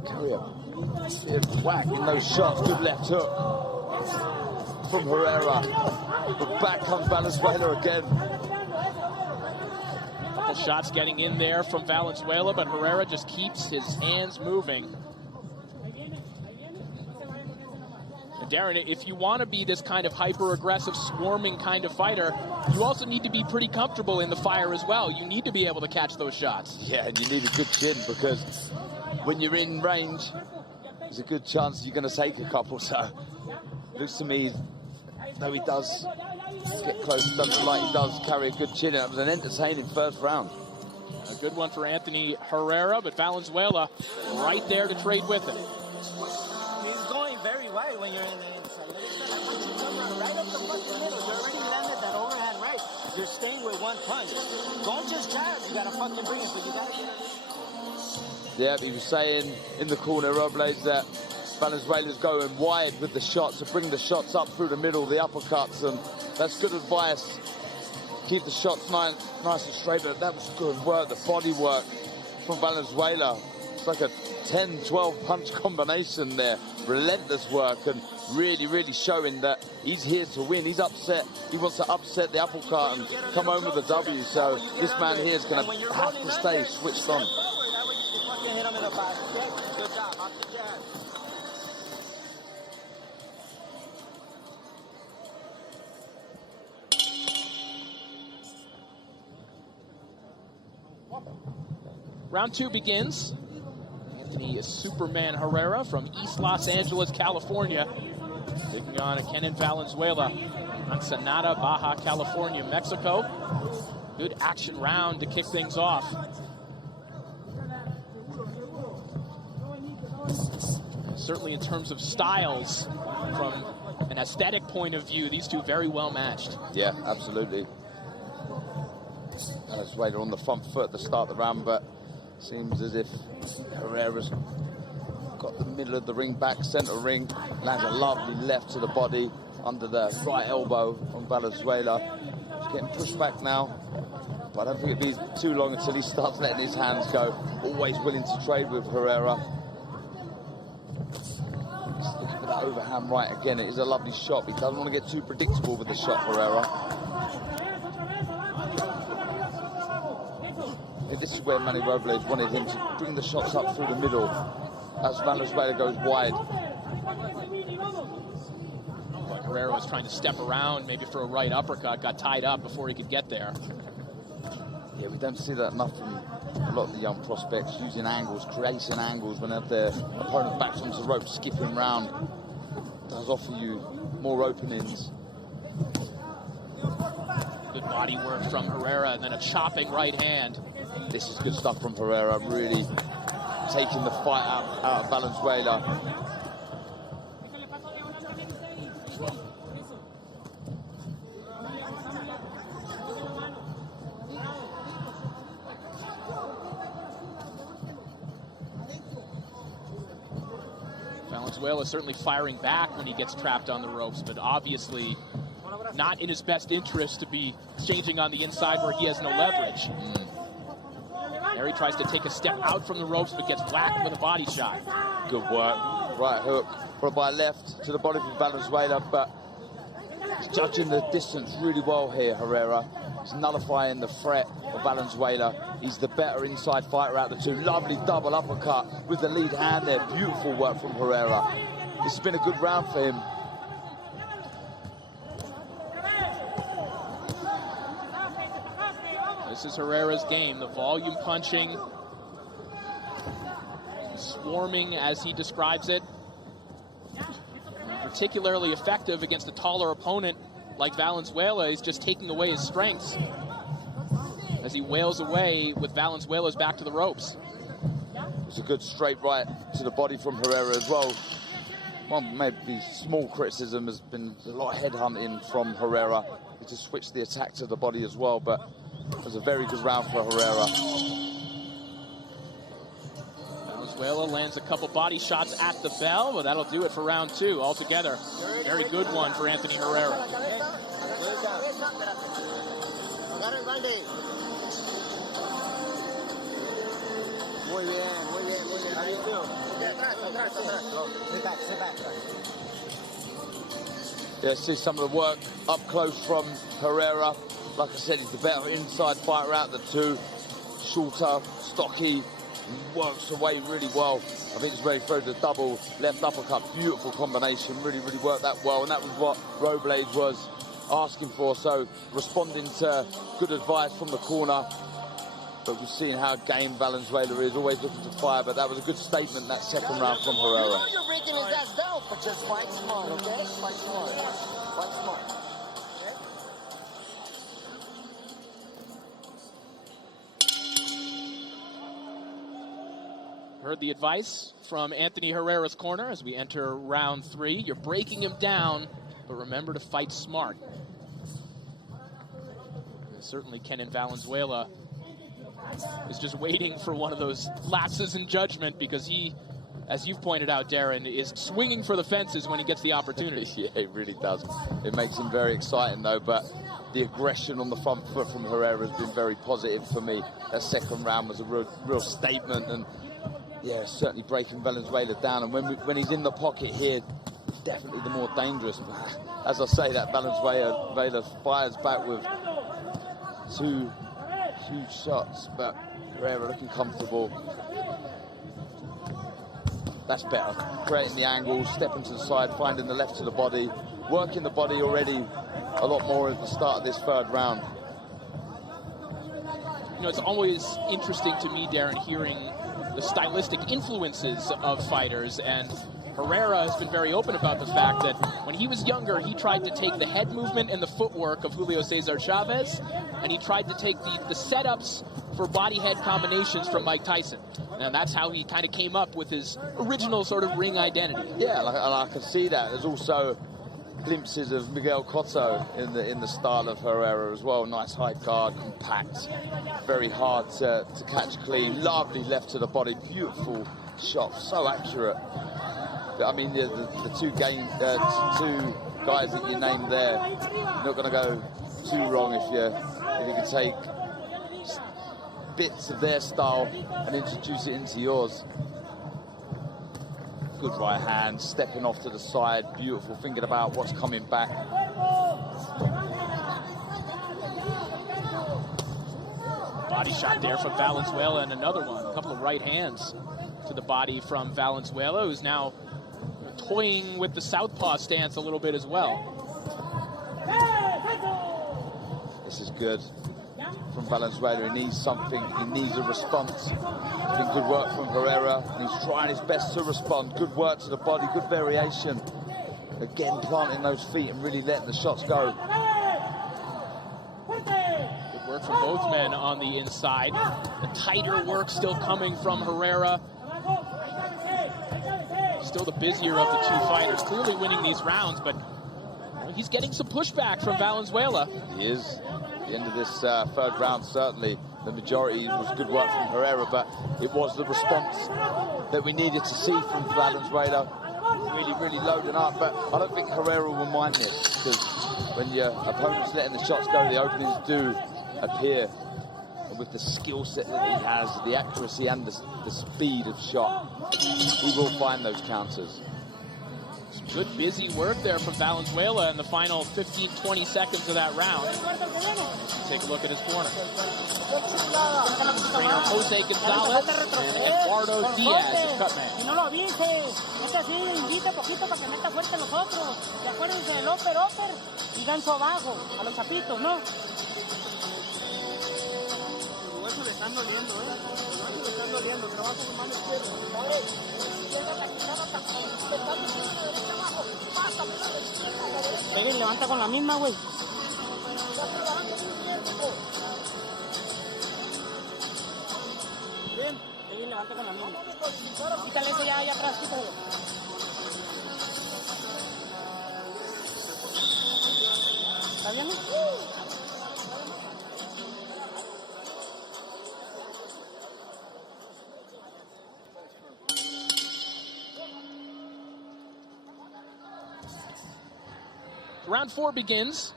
carry a bit of whack in those shots. Good left hook from Herrera. But back comes Valenzuela again. A couple shots getting in there from Valenzuela, but Herrera just keeps his hands moving. Darren, if you want to be this kind of hyper-aggressive, swarming kind of fighter, you also need to be pretty comfortable in the fire as well. You need to be able to catch those shots. Yeah, and you need a good chin, because when you're in range, there's a good chance you're going to take a couple. So, looks to me, though he does get close, doesn't like he does carry a good chin. It was an entertaining first round. A good one for Anthony Herrera, but Valenzuela right there to trade with him. Very wide when you're in the inside. When you come right up the fucking middle, you already landed that overhand right. You're staying with one punch. Don't just jab. You gotta fucking bring it, but you gotta get it. Yeah, he was saying in the corner, Robles, that Valenzuela's going wide with the shots, to bring the shots up through the middle, the uppercuts, and that's good advice. Keep the shots nice and straight, but that was good work, the body work from Valenzuela. It's like a 10-12 punch combination there. Relentless work, and really, really showing that he's here to win. He's upset. He wants to upset the uppercut and come home with a W. So this man here is going to have to stay switched on. Hit him in the back. Good job. Off the jab. Round 2 begins. Anthony Superman Herrera from East Los Angeles, California, taking on Kenan Valenzuela on Ensenada, Baja California, Mexico. Good action round to kick things off. Certainly in terms of styles, from an aesthetic point of view, these two very well matched. Yeah, absolutely. Valenzuela on the front foot at the start of the round, but seems as if Herrera's got the middle of the ring back, center ring, lands a lovely left to the body under the right elbow on Valenzuela. He's getting pushed back now, but I don't think it'll be too long until he starts letting his hands go. Always willing to trade with Herrera. He's looking for that overhand right again. It is a lovely shot, but he doesn't want to get too predictable with the shot, Herrera. This is where Manny Robles wanted him to bring the shots up through the middle as Valenzuela goes wide. But Herrera was trying to step around, maybe for a right uppercut, got tied up before he could get there. Yeah, we don't see that enough from a lot of the young prospects, using angles, creating angles when they have their opponent backs onto the rope, skipping round. Does offer you more openings. Good body work from Herrera, and then a chopping right hand. This is good stuff from Herrera, really taking the fight out of Valenzuela. Valenzuela certainly firing back when he gets trapped on the ropes, but obviously not in his best interest to be exchanging on the inside where he has no leverage. There he tries to take a step out from the ropes, but gets whacked with a body shot. Good work. Right hook, followed by left to the body from Valenzuela, but he's judging the distance really well here, Herrera. He's nullifying the threat of Valenzuela. He's the better inside fighter out of the two. Lovely double uppercut with the lead hand there. Beautiful work from Herrera. This has been a good round for him. This is Herrera's game, the volume punching, swarming as he describes it. Particularly effective against a taller opponent like Valenzuela. He's just taking away his strengths as he wails away with Valenzuela's back to the ropes. It's a good straight right to the body from Herrera as well. One maybe small criticism has been a lot of headhunting from Herrera. He just switched the attack to the body as well, but it was a very good round for Herrera. Valenzuela lands a couple body shots at the bell, but that'll do it for round 2 altogether. Very good one for Anthony Herrera. Muy bien, muy bien, muy bien. How do you feel? Sit back, sit back. Yeah, see some of the work up close from Herrera. Like I said, he's the better inside fighter out of the two. Shorter, stocky, works away really well. I think he's ready for the double left uppercut. Beautiful combination, really, really worked that well. And that was what Robles was asking for. So responding to good advice from the corner. But we've seen how game Valenzuela is, always looking to fire. But that was a good statement, that second round from Herrera. You know you're breaking his ass down, but just fight smart, okay? Fight smart. Fight smart. Heard the advice from Anthony Herrera's corner as we enter round 3. You're breaking him down, but remember to fight smart. Certainly Kenan Valenzuela is just waiting for one of those lapses in judgment, because he, as you've pointed out, Darren, is swinging for the fences when he gets the opportunity. Yeah, it really does. It makes him very exciting, though, but the aggression on the front foot from Herrera has been very positive for me. That second round was a real statement, and yeah, certainly breaking Valenzuela down. And when he's in the pocket here, it's definitely the more dangerous. As I say, that Valenzuela fires back with 2 huge shots, but Herrera looking comfortable. That's better. Creating the angle, stepping to the side, finding the left to the body, working the body already a lot more at the start of this third round. You know, it's always interesting to me, Darren, hearing the stylistic influences of fighters, and Herrera has been very open about the fact that when he was younger, he tried to take the head movement and the footwork of Julio Cesar Chavez, and he tried to take the setups for body-head combinations from Mike Tyson. And that's how he kind of came up with his original sort of ring identity. Yeah, and I can see that. There's also glimpses of Miguel Cotto in the style of Herrera as well. Nice high guard, compact, very hard to catch clean. Lovely left to the body, beautiful shot, so accurate. I mean, the two guys that you named there, you're not going to go too wrong if you can take bits of their style and introduce it into yours. Good right hand, stepping off to the side, beautiful, thinking about what's coming back. Body shot there from Valenzuela, and another one. A couple of right hands to the body from Valenzuela, who's now toying with the southpaw stance a little bit as well. This is good from Valenzuela. He needs something. He needs a response. It's been good work from Herrera. He's trying his best to respond. Good work to the body. Good variation. Again, planting those feet and really letting the shots go. Good work from both men on the inside. The tighter work still coming from Herrera. Still the busier of the two fighters, clearly winning these rounds, but he's getting some pushback from Valenzuela. He is. At the end of this third round, certainly the majority was good work from Herrera, but it was the response that we needed to see from Valenzuela. Really loading up, but I don't think Herrera will mind this, because when your opponent's letting the shots go, the openings do appear. And with the skill set that he has, the accuracy and the speed of shot, he will find those counters. Some good busy work there from Valenzuela in the final 15-20 seconds of that round. Take a look at his corner. Trainer Jose Gonzalez and Eduardo Diaz, his cutman. Si no lo vince, es así, invite poquito para que meta fuerte los otros. Y acuérdense del upper y ganso abajo, a los chapitos, ¿no? Eso le están doliendo, ¿eh? Eso le están doliendo, que no va a su mano izquierda. Kevin, levanta con la misma, güey. Bien, Kevin, levanta con la misma. Quítale eso ya allá atrás, quítale. ¿Está bien? Round 4 begins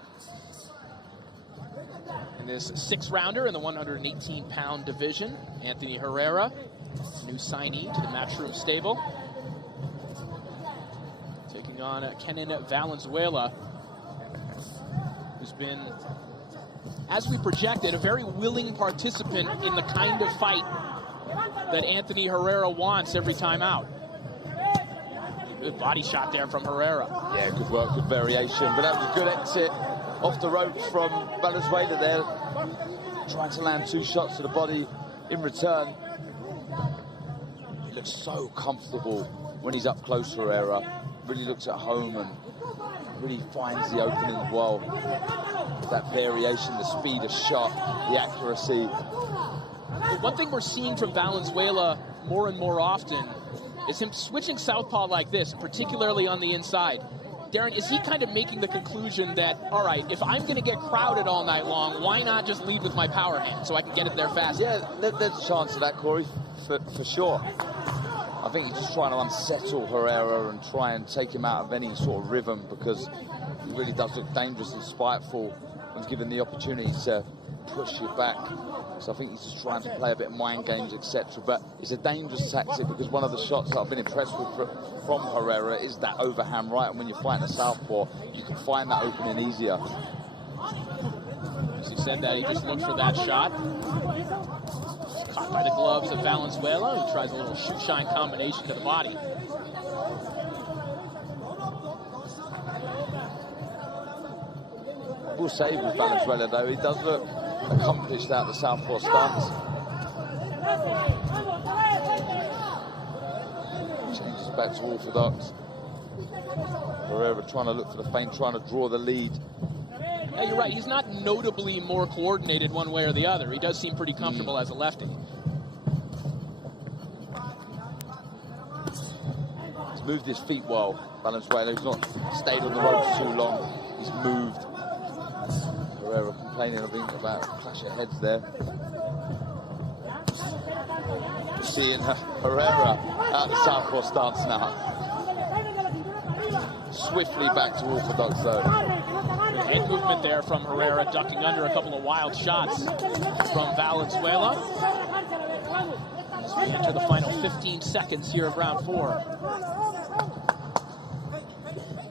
in this 6-rounder in the 118-pound division. Anthony Herrera, new signee to the Matchroom stable, taking on Kenan Valenzuela, who's been, as we projected, a very willing participant in the kind of fight that Anthony Herrera wants every time out. Good body shot there from Herrera. Yeah, good work, good variation. But that was a good exit off the ropes from Valenzuela there. Trying to land 2 shots to the body in return. He looks so comfortable when he's up close, Herrera. Really looks at home and really finds the opening well. That variation, the speed of shot, the accuracy. But one thing we're seeing from Valenzuela more and more often is him switching southpaw like this, particularly on the inside, Darren, is he kind of making the conclusion that, all right, if I'm going to get crowded all night long, why not just lead with my power hand so I can get it there fast? Yeah, there's a chance of that, Corey, for sure. I think he's just trying to unsettle Herrera and try and take him out of any sort of rhythm, because he really does look dangerous and spiteful when given the opportunity to push you back. So I think he's just trying to play a bit of mind games, etc. But it's a dangerous tactic, because one of the shots that I've been impressed with from Herrera is that overhand right. And when you're fighting a southpaw, you can find that opening easier. As he said that, he just looked for that shot. Caught by the gloves of Valenzuela, who tries a little shoot-shine combination to the body. We'll say with Valenzuela, though, he does look accomplished out the southpaw stance. Changes back to orthodox. Herrera trying to look for the feint, trying to draw the lead. Yeah, you're right. He's not notably more coordinated one way or the other. He does seem pretty comfortable as a lefty. He's moved his feet well, Valenzuela. He's not stayed on the ropes too long. He's moved. Herrera complaining about a clash of heads there. Seeing Herrera out the southpaw stance now. Swiftly back to orthodox though. Good head movement there from Herrera, ducking under a couple of wild shots from Valenzuela. As we enter the final 15 seconds here of round 4.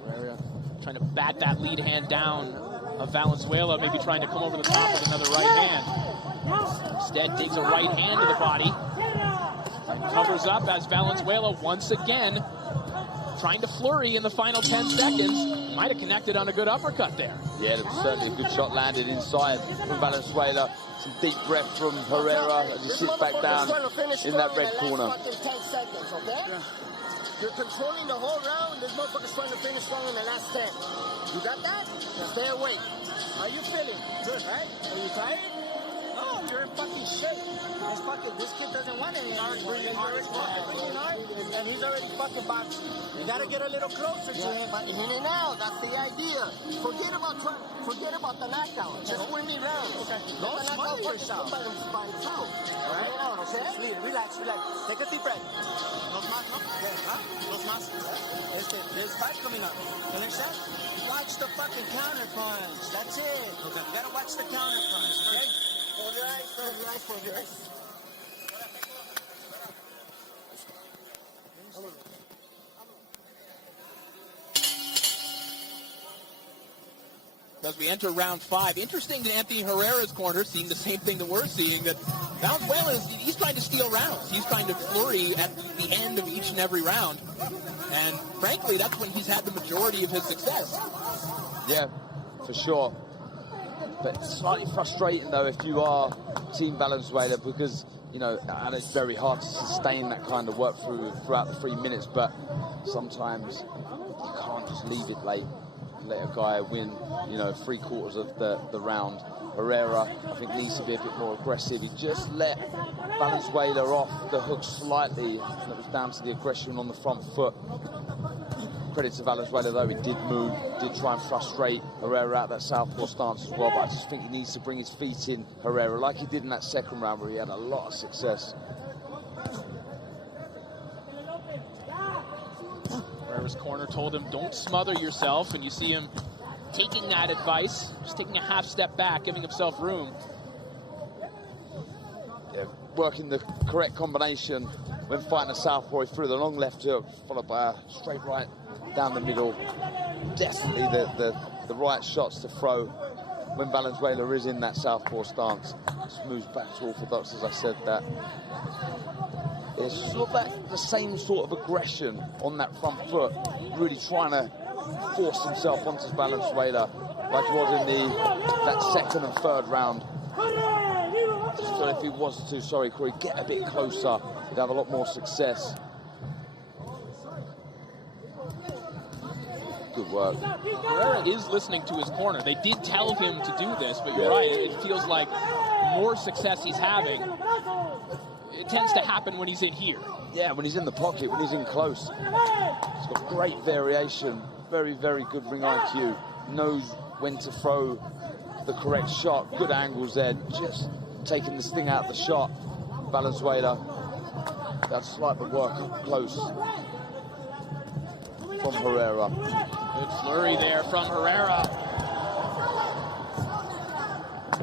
Herrera trying to bat that lead hand down of Valenzuela, maybe trying to come over the top with another right hand. Instead, digs a right hand to the body. Covers up as Valenzuela once again trying to flurry in the final 10 seconds. Might have connected on a good uppercut there. Yeah, there was certainly a good shot landed inside from Valenzuela. Some deep breath from Herrera as he sits back down in that red corner. 10 seconds, okay? You're controlling the whole round. This motherfucker's trying to finish strong in the last 10. You got that? Now stay awake. How you feeling? Good, right? Are you tired? No, you're in fucking shape. This kid doesn't want any hard. He's breathing hard. And he's already fucking boxing. You gotta get a little closer to him. In and out, that's the idea. Forget about the knockout. Just win me rounds. Okay. Don't smother yourself. All right, okay? Relax. Take a deep breath. Los más, ¿no? ¿Ah? Los más. There's fight coming up. You understand? Watch the fucking counter punch. That's it. Okay. You gotta watch the counter punch. Okay? Close your eyes. As we enter round 5, interesting to Anthony Herrera's corner, seeing the same thing that we're seeing, that Valenzuela, he's trying to steal rounds. He's trying to flurry at the end of each and every round. And frankly, that's when he's had the majority of his success. Yeah, for sure. But slightly frustrating, though, if you are Team Valenzuela, because, you know, and it's very hard to sustain that kind of work throughout the 3 minutes, but sometimes you can't just leave it late. Let a guy win, you know, 3/4 of the round. Herrera, I think, needs to be a bit more aggressive. He just let Valenzuela off the hook slightly, and it was down to the aggression on the front foot. Credit to Valenzuela, though, he did move, did try and frustrate Herrera out that southpaw stance as well, but I just think he needs to bring his feet in Herrera, like he did in that second round where he had a lot of success. Herrera's corner told him, don't smother yourself, and you see him taking that advice, just taking a half step back, giving himself room. Yeah, working the correct combination when fighting a southpaw. He threw the long left hook, followed by a straight right down the middle. Definitely the right shots to throw when Valenzuela is in that southpaw stance. Just moves back to orthodox, as I said that. It's just not the same sort of aggression on that front foot, really trying to force himself onto Valenzuela like he was in that second and third round. So if he was to, Corey, get a bit closer, he'd have a lot more success. Good work. Herrera is listening to his corner. They did tell him to do this, but you're right, it feels like more success he's having, it tends to happen when he's in here. Yeah, when he's in the pocket, when he's in close. He's got great variation very, very good ring IQ. Knows when to throw the correct shot. Good angles there. Just taking this thing out of the shot. Valenzuela. That's like the work up close from Herrera. Good flurry there from Herrera.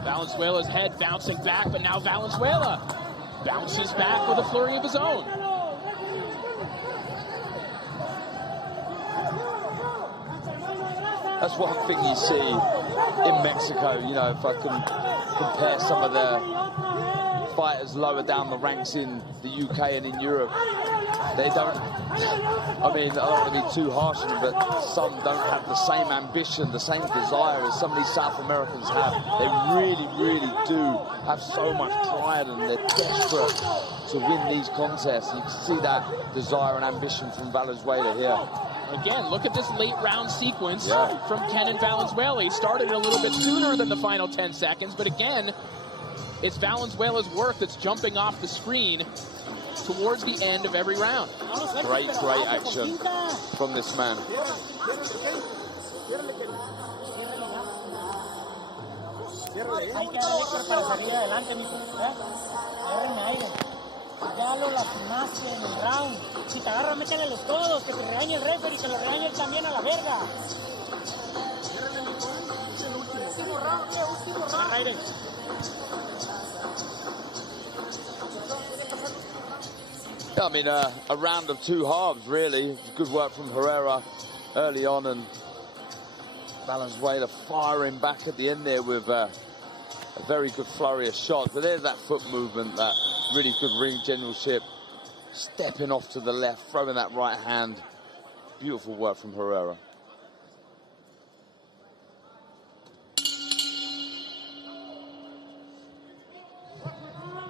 Valenzuela's head bouncing back, but now Valenzuela bounces back with a flurry of his own. That's one thing you see in Mexico. You know, if I can compare some of the fighters lower down the ranks in the UK and in Europe, they don't, I mean, I don't want to be too harsh on them, but some don't have the same ambition, the same desire as some of these South Americans have. They really, really do have so much pride, and they're desperate to win these contests. You can see that desire and ambition from Valenzuela here. Again, look at this late round sequence from Kenan Valenzuela. He started a little bit sooner than the final 10 seconds, but again, it's Valenzuela's work that's jumping off the screen towards the end of every round. Great, great action from this man. Ya lo lastimaste en el round. Si te agarra, métele los codos, que te regañe el referee y que lo regañe él también a la verga. Último round. I mean, a round of two halves, really. Good work from Herrera early on, and Valenzuela firing back at the end there with a very good flurry of shots. But there's that foot movement, that really good ring generalship. Stepping off to the left, throwing that right hand. Beautiful work from Herrera.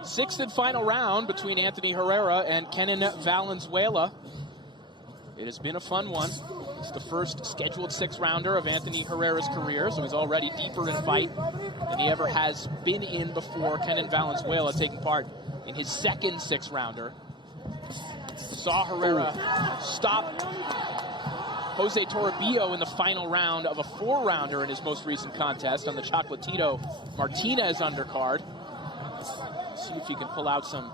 Sixth and final round between Anthony Herrera and Kenan Valenzuela. It has been a fun one. It's the first scheduled six-rounder of Anthony Herrera's career, so he's already deeper in fight than he ever has been in before. Kenan Valenzuela taking part in his second six-rounder. Saw Herrera stop Jose Toribio in the final round of a four-rounder in his most recent contest on the Chocolatito Martinez undercard. See if you can pull out some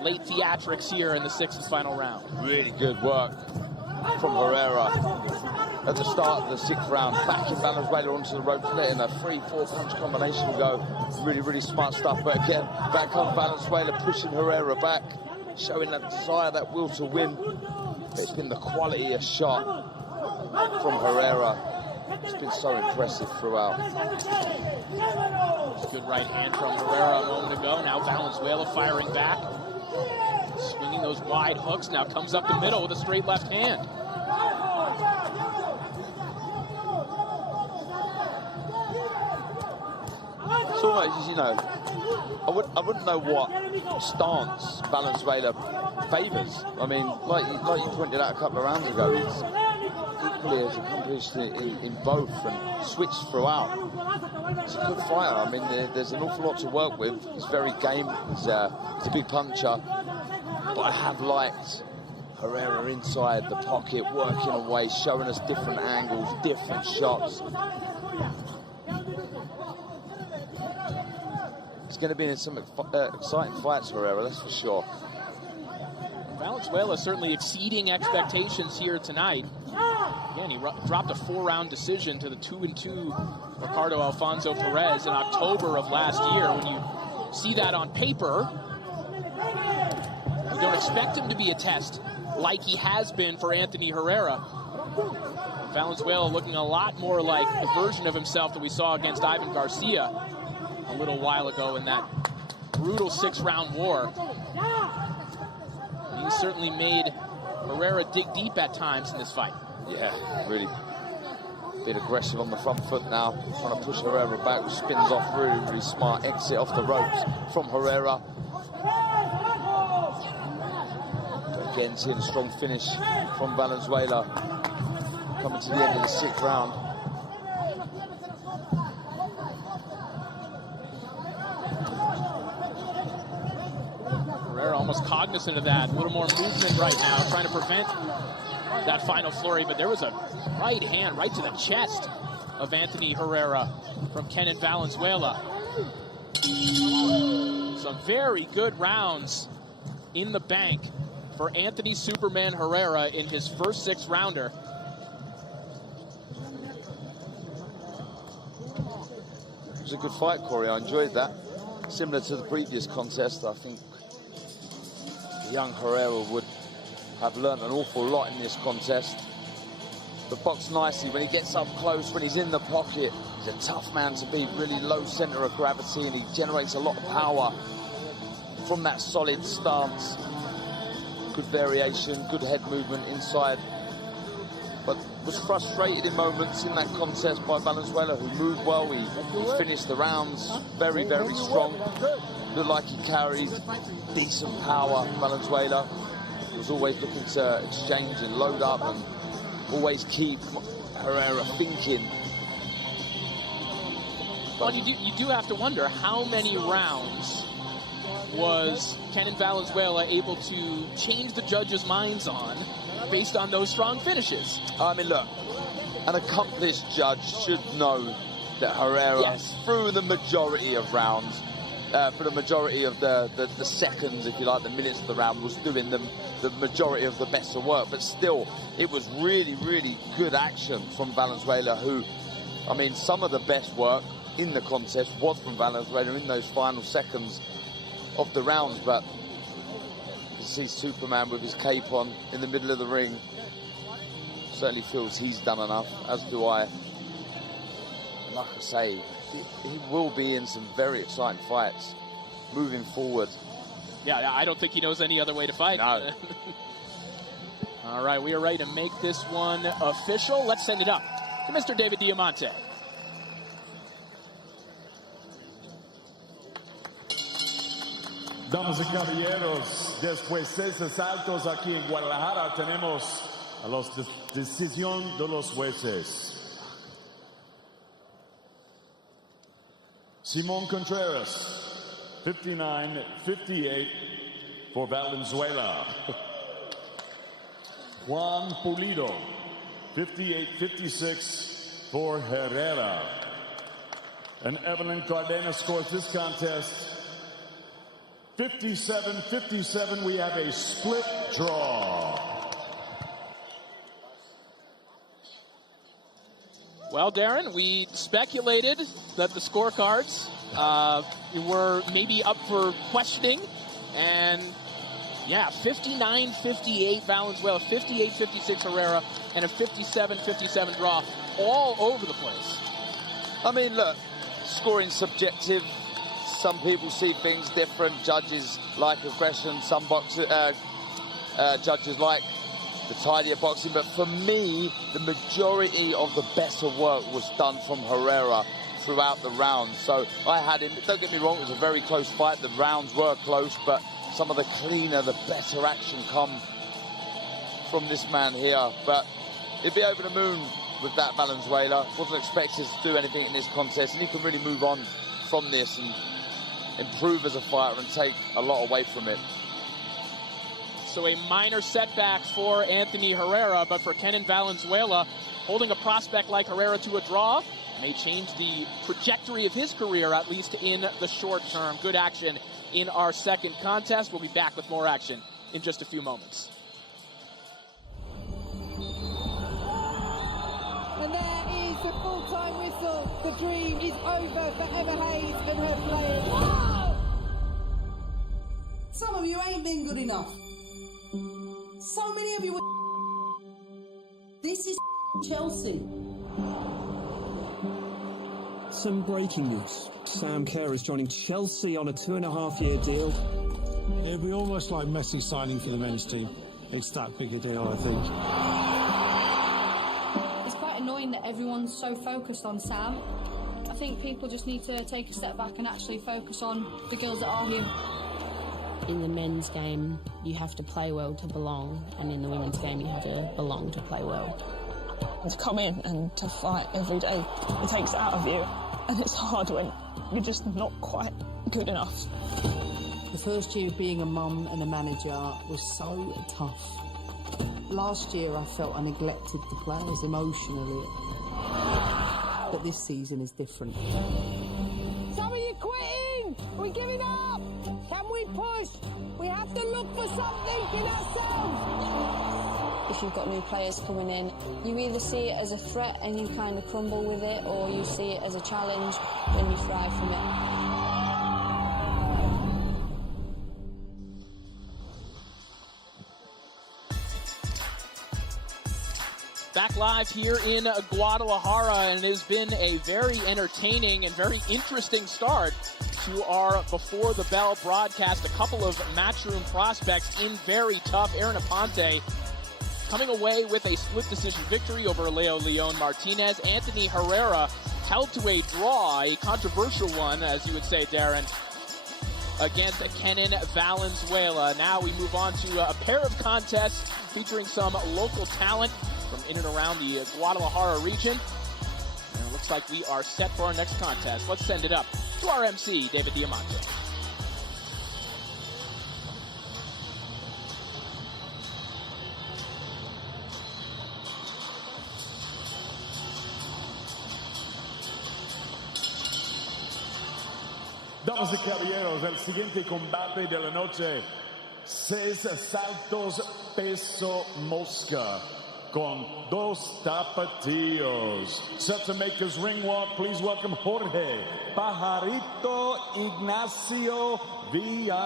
late theatrics here in the sixth and final round. Really good work from Herrera at the start of the sixth round, backing Valenzuela onto the ropes, letting a 3-4 punch combination go. Really, really smart stuff. But again, back on Valenzuela, pushing Herrera back, showing that desire, that will to win. But it's been the quality of shot from Herrera. It's been so impressive throughout. Good right hand from Herrera a moment ago. Now Valenzuela firing back. Swinging those wide hooks. Now comes up the middle with a straight left hand. It's almost, you know, I wouldn't know what stance Valenzuela favours. I mean, like you pointed out a couple of rounds ago, it's equally as accomplished in both and switched throughout. It's a good fighter. I mean, there's an awful lot to work with. He's very game. He's a big puncher. But I have liked Herrera inside the pocket, working away, showing us different angles, different shots. It's going to be in some exciting fights, Herrera, that's for sure. Valenzuela certainly exceeding expectations here tonight. Again, he dropped a 4-round decision to the 2-2 Ricardo Alfonso Perez in October of last year. When you see that on paper, you don't expect him to be a test like he has been for Anthony Herrera. Valenzuela looking a lot more like the version of himself that we saw against Ivan Garcia a little while ago in that brutal 6-round war. He certainly made Herrera dig deep at times in this fight. Yeah, really bit aggressive on the front foot now, trying to push Herrera back, which spins off. Really, really smart exit off the ropes from Herrera. Again, seeing a strong finish from Valenzuela coming to the end of the 6th round. Herrera almost cognizant of that. A little more movement right now, trying to prevent that final flurry, but there was a right hand right to the chest of Anthony Herrera from Kenan Valenzuela. Some very good rounds in the bank for Anthony Superman Herrera in his first 6-rounder. It was a good fight, Corey. I enjoyed that. Similar to the previous contest, I think the young Herrera would have learned an awful lot in this contest. But boxed nicely when he gets up close, when he's in the pocket. He's a tough man to beat, really low center of gravity, and he generates a lot of power from that solid stance. Good variation, good head movement inside. But was frustrated in moments in that contest by Valenzuela, who moved well. He finished the rounds very, very strong. Looked like he carried decent power. Valenzuela was always looking to exchange and load up and always keep Herrera thinking. Well, you do have to wonder how many rounds was Kenan Valenzuela able to change the judges' minds on based on those strong finishes. I mean, look, an accomplished judge should know that Herrera, through the majority of rounds, for the majority of the seconds, if you like, the minutes of the round, was doing the majority of the better work. But still, it was really, really good action from Valenzuela, who, I mean, some of the best work in the contest was from Valenzuela in those final seconds of the rounds. But you see Superman with his cape on in the middle of the ring. Certainly feels he's done enough, as do I. And like I say, he will be in some very exciting fights moving forward. Yeah, I don't think he knows any other way to fight. No. All right, we are ready to make this one official. Let's send it up to Mr. David Diamante. Damas y caballeros, después de 6 asaltos aquí en Guadalajara, tenemos a la decisión de los jueces. Simón Contreras, 59-58 for Valenzuela. Juan Pulido, 58-56 for Herrera. And Evelyn Cardenas scores this contest 57-57. We have a split draw. Well, Darren, we speculated that the scorecards were maybe up for questioning. And, yeah, 59-58 Valenzuela, 58-56 Herrera, and a 57-57 draw all over the place. I mean, look, scoring subjective. Some people see things different. Judges like aggression. Some judges like the tidier boxing. But for me, the majority of the better work was done from Herrera throughout the round. So I had him. Don't get me wrong, it was a very close fight. The rounds were close, but some of the cleaner, the better action come from this man here. But he'd be over the moon with that Valenzuela. Wasn't expected to do anything in this contest, and he can really move on from this and improve as a fighter and take a lot away from it. So a minor setback for Anthony Herrera, but for Kenan Valenzuela, holding a prospect like Herrera to a draw may change the trajectory of his career, at least in the short term. Good action in our second contest. We'll be back with more action in just a few moments. And there is the full-time whistle. The dream is over for Emma Hayes and her players. Wow! Some of you ain't been good enough. So many of you. This is Chelsea. Some breaking news. Sam Kerr is joining Chelsea on a 2.5-year deal. It'll be almost like Messi signing for the men's team. It's that big a deal, I think. It's quite annoying that everyone's so focused on Sam. I think people just need to take a step back and actually focus on the girls that are here. In the men's game, you have to play well to belong, and in the women's game, you have to belong to play well. To come in and to fight every day, it takes it out of you, and it's hard when you're just not quite good enough. The first year of being a mum and a manager was so tough. Last year I felt I neglected the players emotionally, but this season is different. Some of you quitting! We're giving up! Can we push? We have to look for something in ourselves! If you've got new players coming in, you either see it as a threat and you kind of crumble with it, or you see it as a challenge and you thrive from it. Back live here in Guadalajara, and it has been a very entertaining and very interesting start to our Before the Bell broadcast. A couple of matchroom prospects in very tough. Aaron Aponte coming away with a split decision victory over Leo Leon Martinez. Anthony Herrera held to a draw, a controversial one, as you would say, Darren, against Kenan Valenzuela. Now we move on to a pair of contests featuring some local talent from in and around the Guadalajara region. And it looks like we are set for our next contest. Let's send it up to our MC, David Diamante. Damas y caballeros, el siguiente combate de la noche, 6 saltos peso mosca con 2 tapatíos. Set to make his ring walk, please welcome Jorge Pajarito Ignacio Villalobos.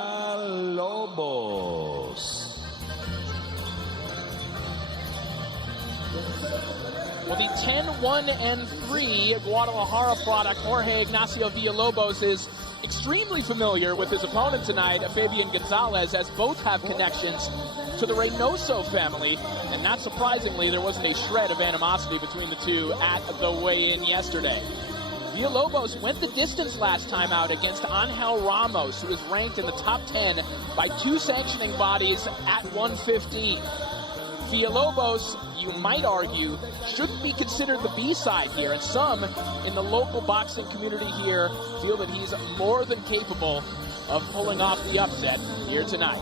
Well, the 10-1-3 Guadalajara product, Jorge Ignacio Villalobos, is extremely familiar with his opponent tonight, Fabian Gonzalez, as both have connections to the Reynoso family. And not surprisingly, there wasn't a shred of animosity between the two at the weigh-in yesterday. Villalobos went the distance last time out against Angel Ramos, who is ranked in the top 10 by 2 sanctioning bodies at 115. Villalobos, you might argue, shouldn't be considered the B-side here, and some in the local boxing community here feel that he's more than capable of pulling off the upset here tonight.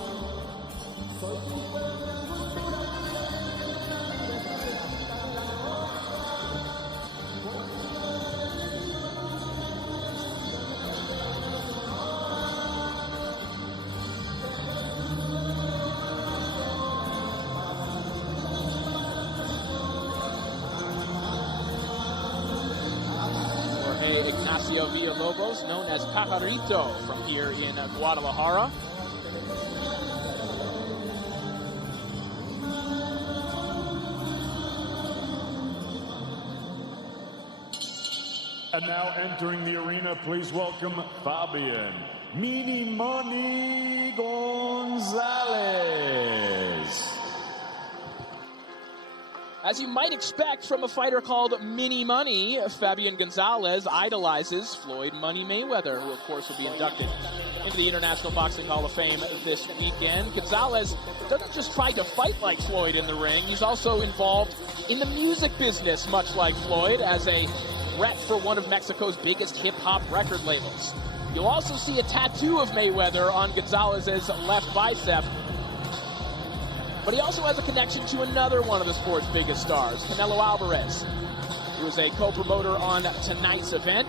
Ignacio Villalobos, known as Pajarito from here in Guadalajara. And now entering the arena, please welcome Fabian Mini Money Gonzalez. As you might expect from a fighter called Mini Money, Fabian Gonzalez idolizes Floyd Money Mayweather, who of course will be inducted into the International Boxing Hall of Fame this weekend. Gonzalez doesn't just try to fight like Floyd in the ring, he's also involved in the music business, much like Floyd, as a rep for one of Mexico's biggest hip-hop record labels. You'll also see a tattoo of Mayweather on Gonzalez's left bicep. But he also has a connection to another one of the sport's biggest stars, Canelo Alvarez, who is a co-promoter on tonight's event.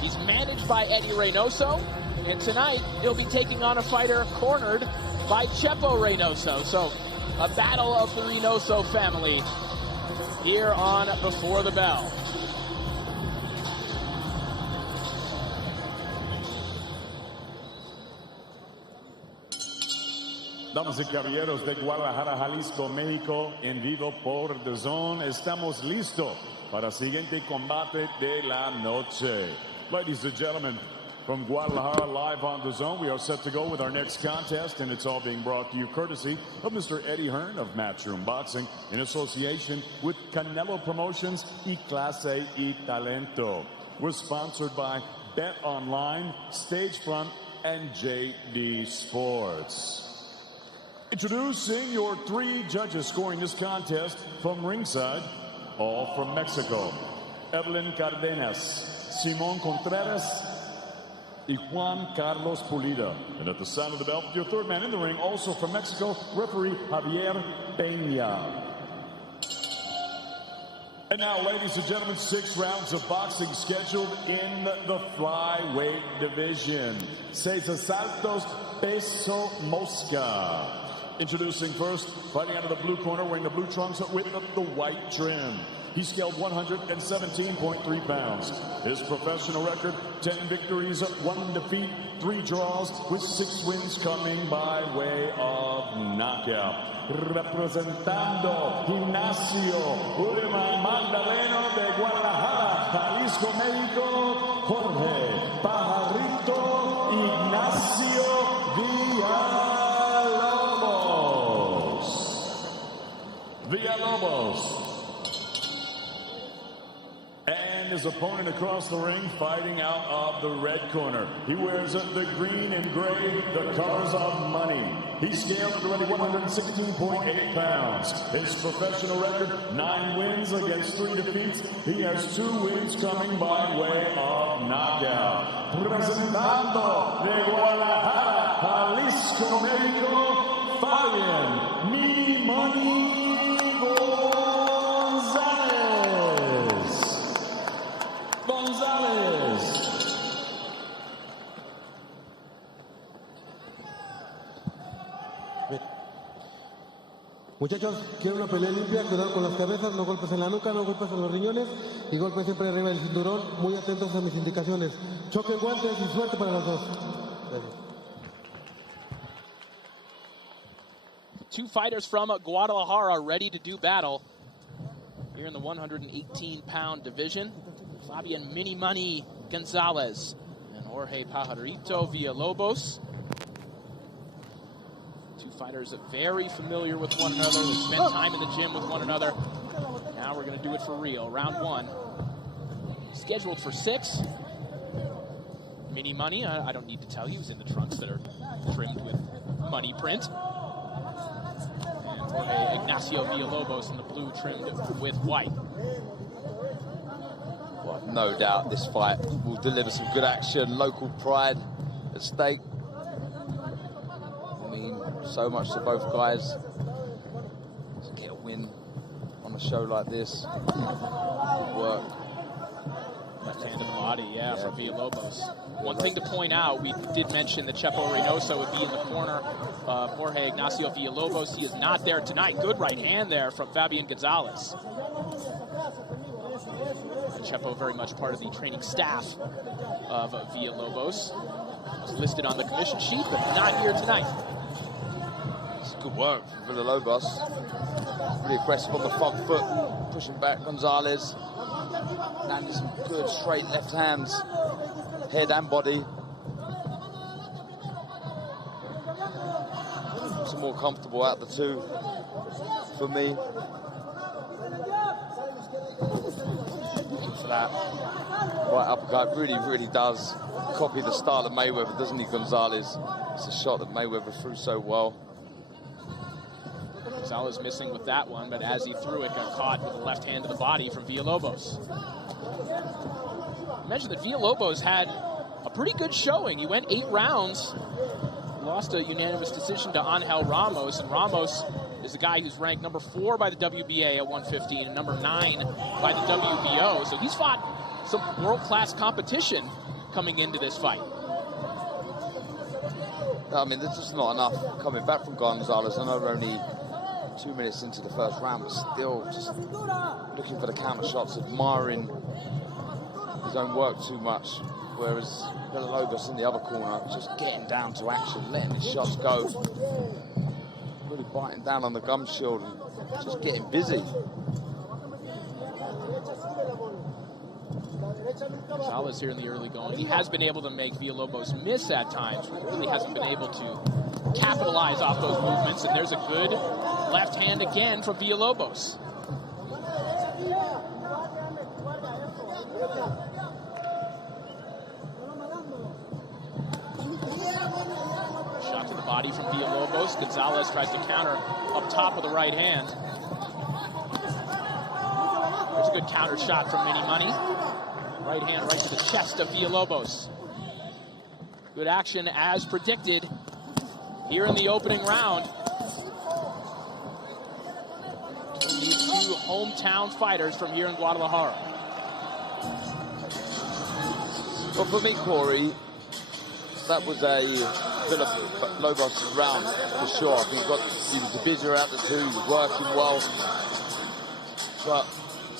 He's managed by Eddie Reynoso, and tonight he'll be taking on a fighter cornered by Chepo Reynoso. So a battle of the Reynoso family here on Before the Bell. Damas y caballeros de Guadalajara, Jalisco, México, en vivo por Dazn, estamos listos para el siguiente combate de la noche. Ladies and gentlemen, from Guadalajara, live on Dazn, we are set to go with our next contest, and it's all being brought to you courtesy of Mr. Eddie Hearn of Matchroom Boxing in association with Canelo Promotions y Clase y Talento. We're sponsored by Bet Online, Stagefront, and JD Sports. Introducing your 3 judges scoring this contest from ringside, all from Mexico. Evelyn Cardenas, Simon Contreras, y Juan Carlos Pulido. And at the sound of the bell, your 3rd man in the ring, also from Mexico, referee Javier Peña. And now, ladies and gentlemen, 6 rounds of boxing scheduled in the flyweight division. 6 asaltos peso mosca. Introducing first, fighting out of the blue corner, wearing the blue trunks with the white trim. He scaled 117.3 pounds. His professional record, 10 victories, 1 defeat, 3 draws, with 6 wins coming by way of knockout. Representando Gimnasio Magdaleno de Guadalajara, Jalisco, México, Jorge Pajarito Ignacio Villalobos. And his opponent across the ring, fighting out of the red corner. He wears the green and gray, the colors of money. He scaled already 116.8 pounds. His professional record, 9 wins against 3 defeats. He has 2 wins coming by way of knockout. Representando de Guadalajara, Jalisco, México, Fabian Mini Money Gonzalez. Muchachos, quiero una pelea limpia, cuidado con las cabezas, no golpes en la nuca, no golpes en los riñones y golpes siempre arriba del cinturón, muy atentos a mis indicaciones. Choquen guantes y suerte para los dos. Gracias. 2 fighters from Guadalajara ready to do battle here in the 118-pound division. Fabian Mini Money Gonzalez and Jorge Pajarito Villalobos. 2 fighters very familiar with one another. They spent time in the gym with one another. Now we're going to do it for real. Round 1. Scheduled for 6. Mini Money, I don't need to tell you, he's in the trunks that are trimmed with money print. And Jorge Ignacio Villalobos in the blue trimmed with white. Well, no doubt this fight will deliver some good action, local pride at stake. I mean, so much to both guys. To get a win on a show like this. Good work. Left-handed body, yeah, for Villalobos. One thing to point out, we did mention that Chepo Reynoso would be in the corner of Jorge Ignacio Villalobos. He is not there tonight. Good right hand there from Fabian Gonzalez. Chepo very much part of the training staff of Villalobos. Was listed on the commission sheet, but not here tonight. It's good work from Villalobos. Really aggressive on the front foot, pushing back Gonzalez. Landing some good straight left hands, head and body. Some more comfortable out the 2 for me. For that right uppercut, really does copy the style of Mayweather, doesn't he, Gonzalez? It's a shot that Mayweather threw so well. Gonzalez missing with that one, but as he threw it, got caught with the left hand to the body from Villalobos. I mentioned that Villalobos had a pretty good showing. He went 8 rounds, lost a unanimous decision to Angel Ramos, and Ramos is the guy who's ranked number 4 by the WBA at 115 and number 9 by the WBO. So he's fought some world-class competition coming into this fight. I mean, there's just not enough coming back from Gonzalez. I know we're only 2 minutes into the first round, but still just looking for the counter shots, admiring his own work too much. Whereas Villalobos in the other corner, just getting down to action, letting his shots go. Really biting down on the gum shield and just getting busy. Gonzalez here in the early going. He has been able to make Villalobos miss at times. Really hasn't been able to capitalize off those movements. And there's a good left hand again from Villalobos. Shot to the body from Villalobos. Gonzalez tries to counter up top with the right hand. There's a good counter shot from Mini Money. Right hand right to the chest of Villalobos. Good action as predicted here in the opening round. These 2 hometown fighters from here in Guadalajara. Well, for me, Corey, that was a Villalobos round for sure. He was a busier out the two, he was working well. But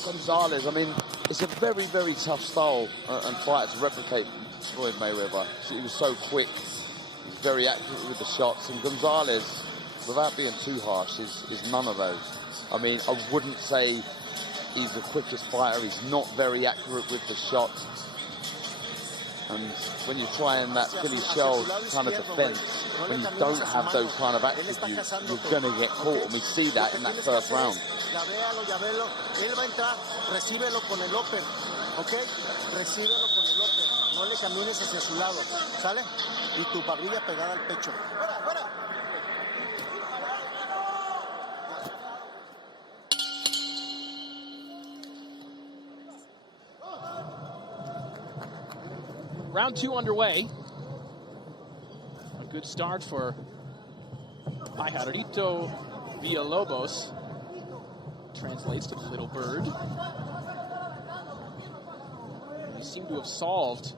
Gonzalez, I mean, it's a very, very tough style and fight to replicate Floyd Mayweather. He was so quick, he was very accurate with the shots. And Gonzalez, without being too harsh, is none of those. I mean, I wouldn't say he's the quickest fighter. He's not very accurate with the shots. And when you're trying that Philly shell kind of defense, when you don't have those kind of attributes, you're going to get caught. And we see that in that first round. Él va a entrar, recíbelo con el upper, ¿ok? Recíbelo con el upper, no le camines hacia su lado, ¿sale? Y tu barbilla pegada al pecho. ¡Fuera, fuera! Round 2 underway. A good start for HIROTO Villalobos. Translates to the little bird. They seem to have solved,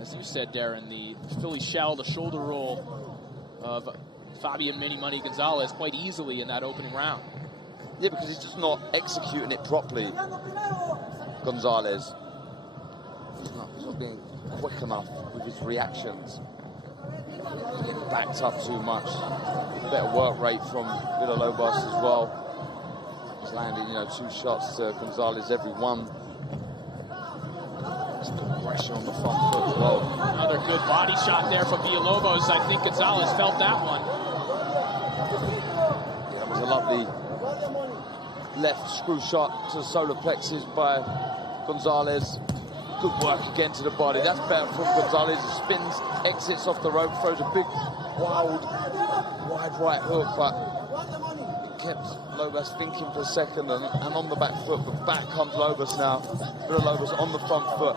as you said, Darren, the Philly shell, the shoulder roll of Fabian Mini Money Gonzalez quite easily in that opening round. Yeah, because he's just not executing it properly, Gonzalez. He's not being quick enough with his reactions. He's getting backed up too much. Better work rate from Villalobos as well. He's landing, 2 shots to Gonzalez every one. There's good pressure on the front foot as well. Another good body shot there from Villalobos. I think Gonzalez felt that one. Yeah, that was a lovely left screw shot to the solar plexus by Gonzalez. Good work again to the body. That's better from Gonzalez. He spins, exits off the rope, throws a big, wide right hook, but kept Lobos thinking for a second and on the back foot, but back comes Lobos now. Lobos on the front foot.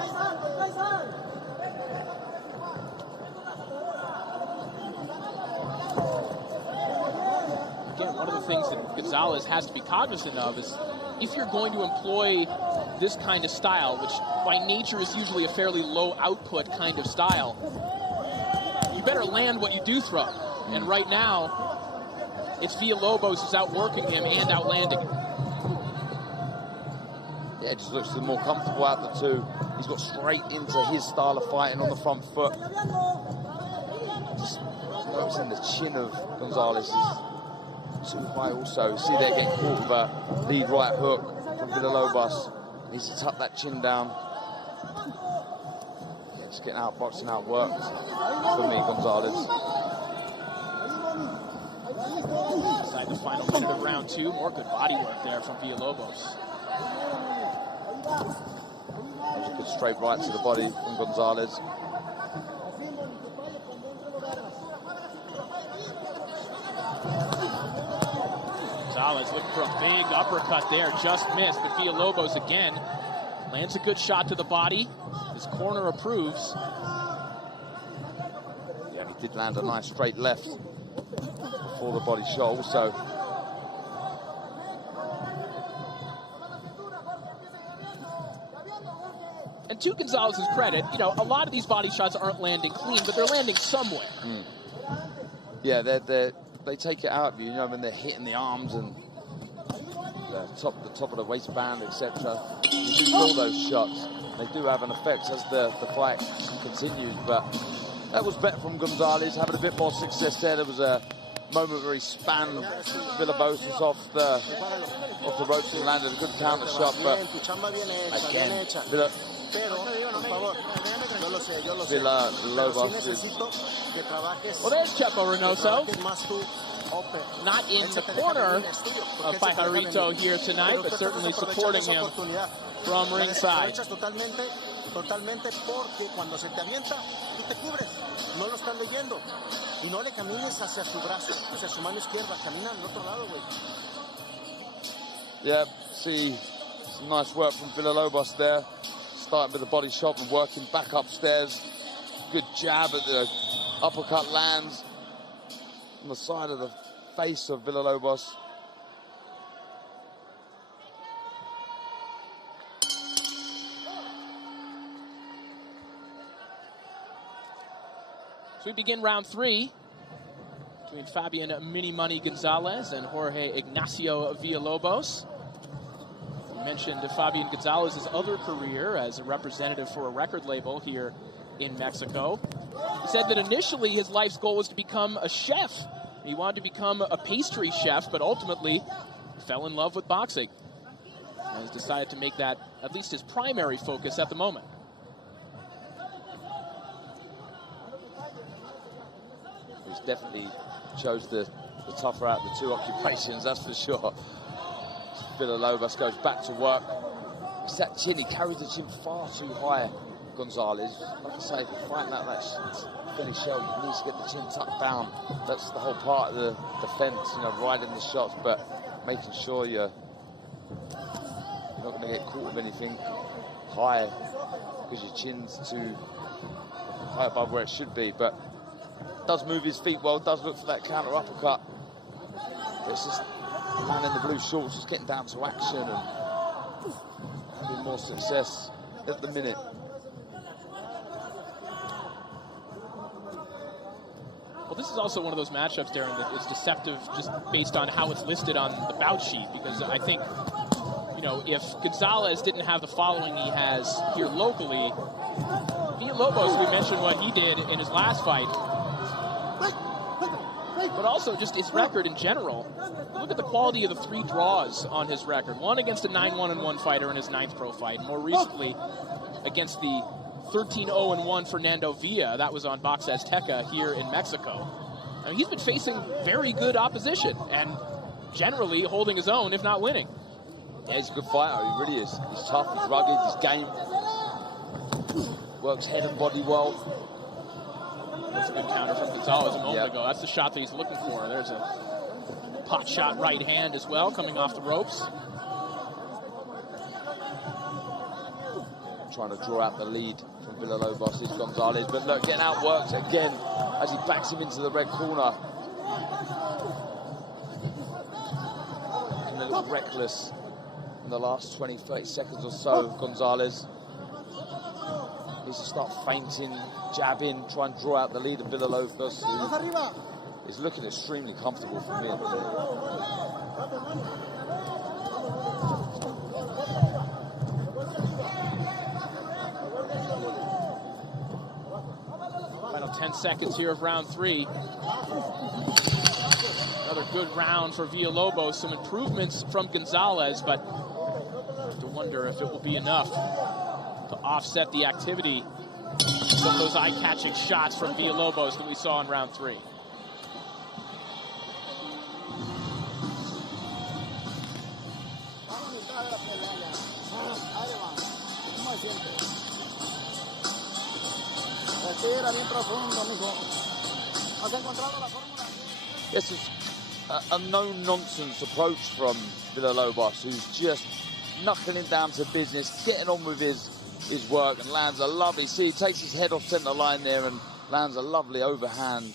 Again, one of the things that Gonzalez has to be cognizant of is if you're going to employ this kind of style, which by nature is usually a fairly low output kind of style, you better land what you do throw. And right now, it's Villalobos who's outworking him and outlanding him. Yeah, it just looks more comfortable out the two. He's got straight into his style of fighting on the front foot. Just noticing the chin of Gonzalez is too high also. See, they're getting caught with a lead right hook from Villalobos. Needs to tuck that chin down. Yeah, just getting outboxed and outworked for me, Gonzalez. Inside the final minute of round 2, more good body work there from Villalobos. That was a good straight right to the body from Gonzalez. Gonzalez looking for a big uppercut there, just missed, but Villalobos again lands a good shot to the body. His corner approves. Yeah, he did land a nice straight left before the body shot also. And to Gonzalez's credit, a lot of these body shots aren't landing clean, but they're landing somewhere. Yeah, they take it out of you, when they're hitting the arms and the top of the waistband, etc. You do feel those shots. They do have an effect as the fight continues, but that was better from Gonzalez, having a bit more success there. There was a moment where he span Villalobos off the ropes and landed a good counter shot, but again, Villalobos is... Well, there's Chepo Reynoso. Not in the corner of HIROTO here tonight, but certainly supporting him from ringside. Totalmente porque cuando se te avienta, tú te cubres, no lo estás leyendo y no le camines hacia su brazo, hacia su mano izquierda, camina al otro lado, güey. Yeah, see, some nice work from Villalobos there, starting with the body shot and working back upstairs. Good jab at the uppercut lands on the side of the face of Villalobos. So we begin round 3 between Fabian Mini Money Gonzalez and Jorge Ignacio Villalobos. We mentioned Fabian Gonzalez's other career as a representative for a record label here in Mexico. He said that initially his life's goal was to become a chef. He wanted to become a pastry chef, but ultimately fell in love with boxing. And has decided to make that at least his primary focus at the moment. He's definitely chose the tougher out of the two occupations, that's for sure. Villalobos goes back to work. It's that chin, he carries the chin far too high, Gonzalez. Like I say, if you're fighting out that finish shell, you need to get the chin tucked down. That's the whole part of the defense, you know, riding the shots, but making sure you're not going to get caught with anything high because your chin's too high above where it should be. But does move his feet well, does look for that counter uppercut. It's just the man in the blue shorts just getting down to action and having more success at the minute. Well, this is also one of those matchups, Darren, that is deceptive just based on how it's listed on the bout sheet, because I think, you know, if Gonzalez didn't have the following he has here locally, Villalobos, we mentioned what he did in his last fight, but also just his record in general. Look at the quality of the 3 draws on his record. One against a 9-1-1 fighter in his 9th pro fight. More recently, against the 13-0-1 Fernando Villa. That was on Box Azteca here in Mexico. I mean, he's been facing very good opposition and generally holding his own, if not winning. Yeah, he's a good fighter. He really is. He's tough, he's rugged, he's game. Works head and body well. That's a good counter from Gonzalez a moment ago. That's the shot that he's looking for. There's a pot shot right hand as well, coming off the ropes. Trying to draw out the lead from Villalobos is Gonzalez, but look, getting outworked again as he backs him into the red corner. Looking a little reckless in the last 20, 30 seconds or so, Gonzalez. Needs to start feinting, jabbing, try and draw out the lead of Villalobos, who is looking extremely comfortable for me at the minute. Final 10 seconds here of round 3. Another good round for Villalobos. Some improvements from Gonzalez, but I have to wonder if it will be enough to offset the activity. Some of those eye-catching shots from Villalobos that we saw in round 3. This is a no-nonsense approach from Villalobos, who's just knuckling down to business, getting on with his work, and lands a lovely, see, he takes his head off centre line there and lands a lovely overhand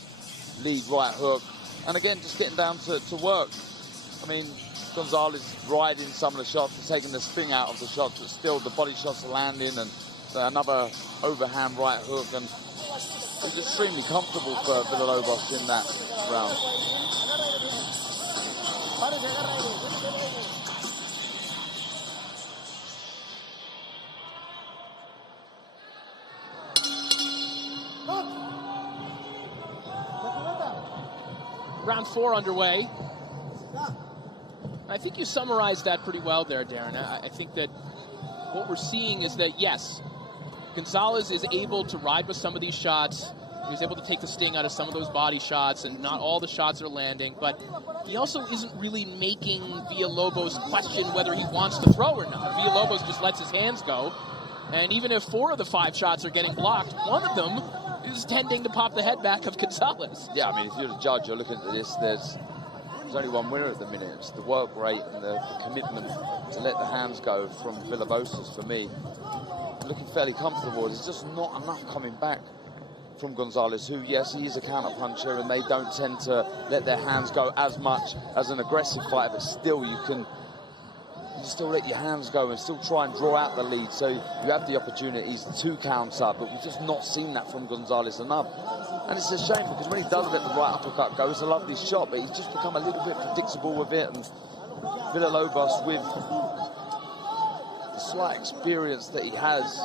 lead right hook. And again, just getting down to work. I mean, Gonzalez riding some of the shots and taking the sting out of the shots, but still the body shots are landing, and another overhand right hook, and it's extremely comfortable for Villalobos in that round. Round 4 underway. I think you summarized that pretty well there, Darren. I think that what we're seeing is that, yes, Gonzalez is able to ride with some of these shots. He's able to take the sting out of some of those body shots, and not all the shots are landing, but he also isn't really making Villalobos question whether he wants to throw or not. Villalobos just lets his hands go, and even if 4 of the 5 shots are getting blocked, one of them is tending to pop the head back of Gonzalez. Yeah, I mean, if you're the judge, you're looking at this, there's only one winner at the minute. It's the work rate and the commitment to let the hands go from Villalobos for me. Looking fairly comfortable. There's just not enough coming back from Gonzalez, who, yes, he is a counter-puncher, and they don't tend to let their hands go as much as an aggressive fighter, but still you you still let your hands go and still try and draw out the lead, so you have the opportunities to counter, but we've just not seen that from Gonzalez enough. And it's a shame, because when he does let the right uppercut go, it's a lovely shot, but he's just become a little bit predictable with it, and Villalobos, with the slight experience that he has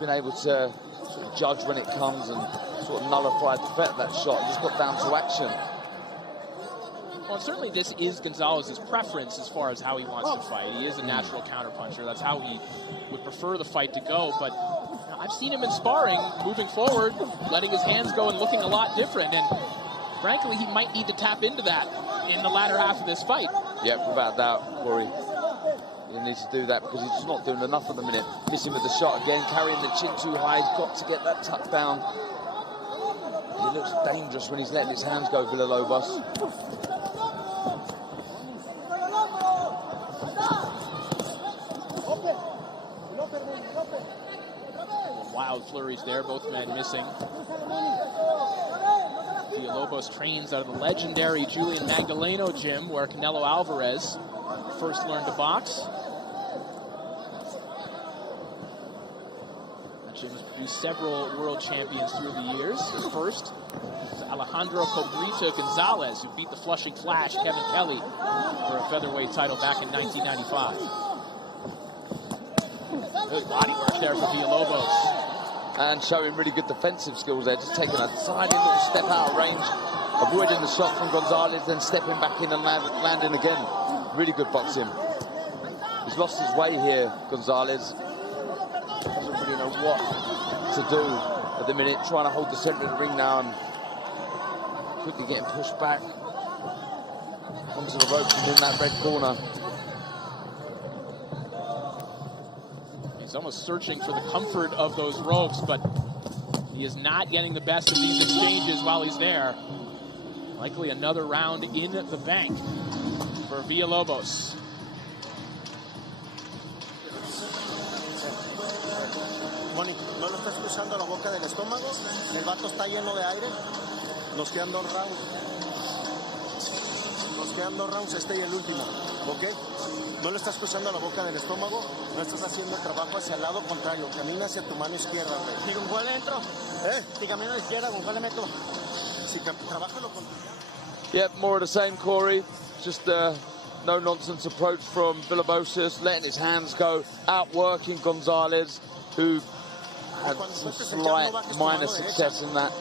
been able to sort of judge when it comes and sort of nullify the effect of that shot. He just got down to action. Well, certainly this is Gonzalez's preference as far as how he wants to fight. He is a natural counterpuncher. That's how he would prefer the fight to go. But you know, I've seen him in sparring, moving forward, letting his hands go and looking a lot different. And frankly, he might need to tap into that in the latter half of this fight. Yeah, without doubt, Corey. He needs to do that, because he's just not doing enough at the minute. Missing with the shot again, carrying the chin too high. He's got to get that tuck down. He looks dangerous when he's letting his hands go, Villalobos. Wild flurries there, both men missing. Villalobos trains out of the legendary Julian Magdaleno gym, where Canelo Alvarez first learned to box. That gym has produced several world champions through the years. The first is Alejandro Cabrito Gonzalez, who beat the Flushing Flash, Kevin Kelly, for a featherweight title back in 1995. Good body work there for Villalobos. And showing really good defensive skills there, just taking a tiny little step out of range, avoiding the shot from Gonzalez, then stepping back in and landing again. Really good boxing. He's lost his way here, Gonzalez. Doesn't really know what to do at the minute, trying to hold the center of the ring now and quickly getting pushed back onto the ropes and in that red corner. He's almost searching for the comfort of those ropes, but he is not getting the best of these exchanges while he's there. Likely another round in the bank for Villalobos. Moni, ¿no lo estás cruzando la boca del estómago? El vato está lleno de aire. Nos quedan 2 rounds. Nos quedan 2 rounds, este y el último, ¿ok? No le estás cruzando la boca del estómago, no estás haciendo el trabajo hacia el lado contrario. Camina hacia tu mano izquierda, güey. ¿Y con cuál entro? Si camino a la izquierda, ¿con cuál le meto? Si trabajo lo contrario. Yep, more of the same, Corey. Just no-nonsense approach from Villalobos, letting his hands go, outworking Gonzalez, who had some slight minor success in that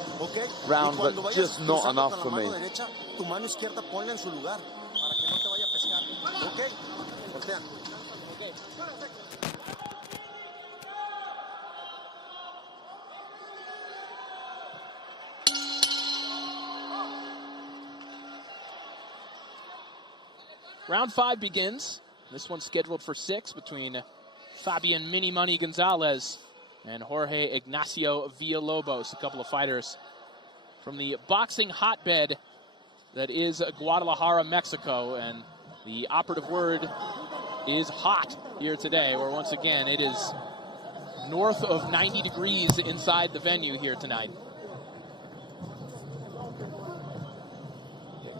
round, but just not enough for me. Tu mano izquierda ponla en su lugar para que no te vaya a pescar. ¿Ok? Voltea. Round 5 begins. This one's scheduled for 6 between Fabian Mini Money Gonzalez and Jorge Ignacio Villalobos, a couple of fighters from the boxing hotbed that is Guadalajara, Mexico. And the operative word is hot here today, where once again it is north of 90 degrees inside the venue here tonight.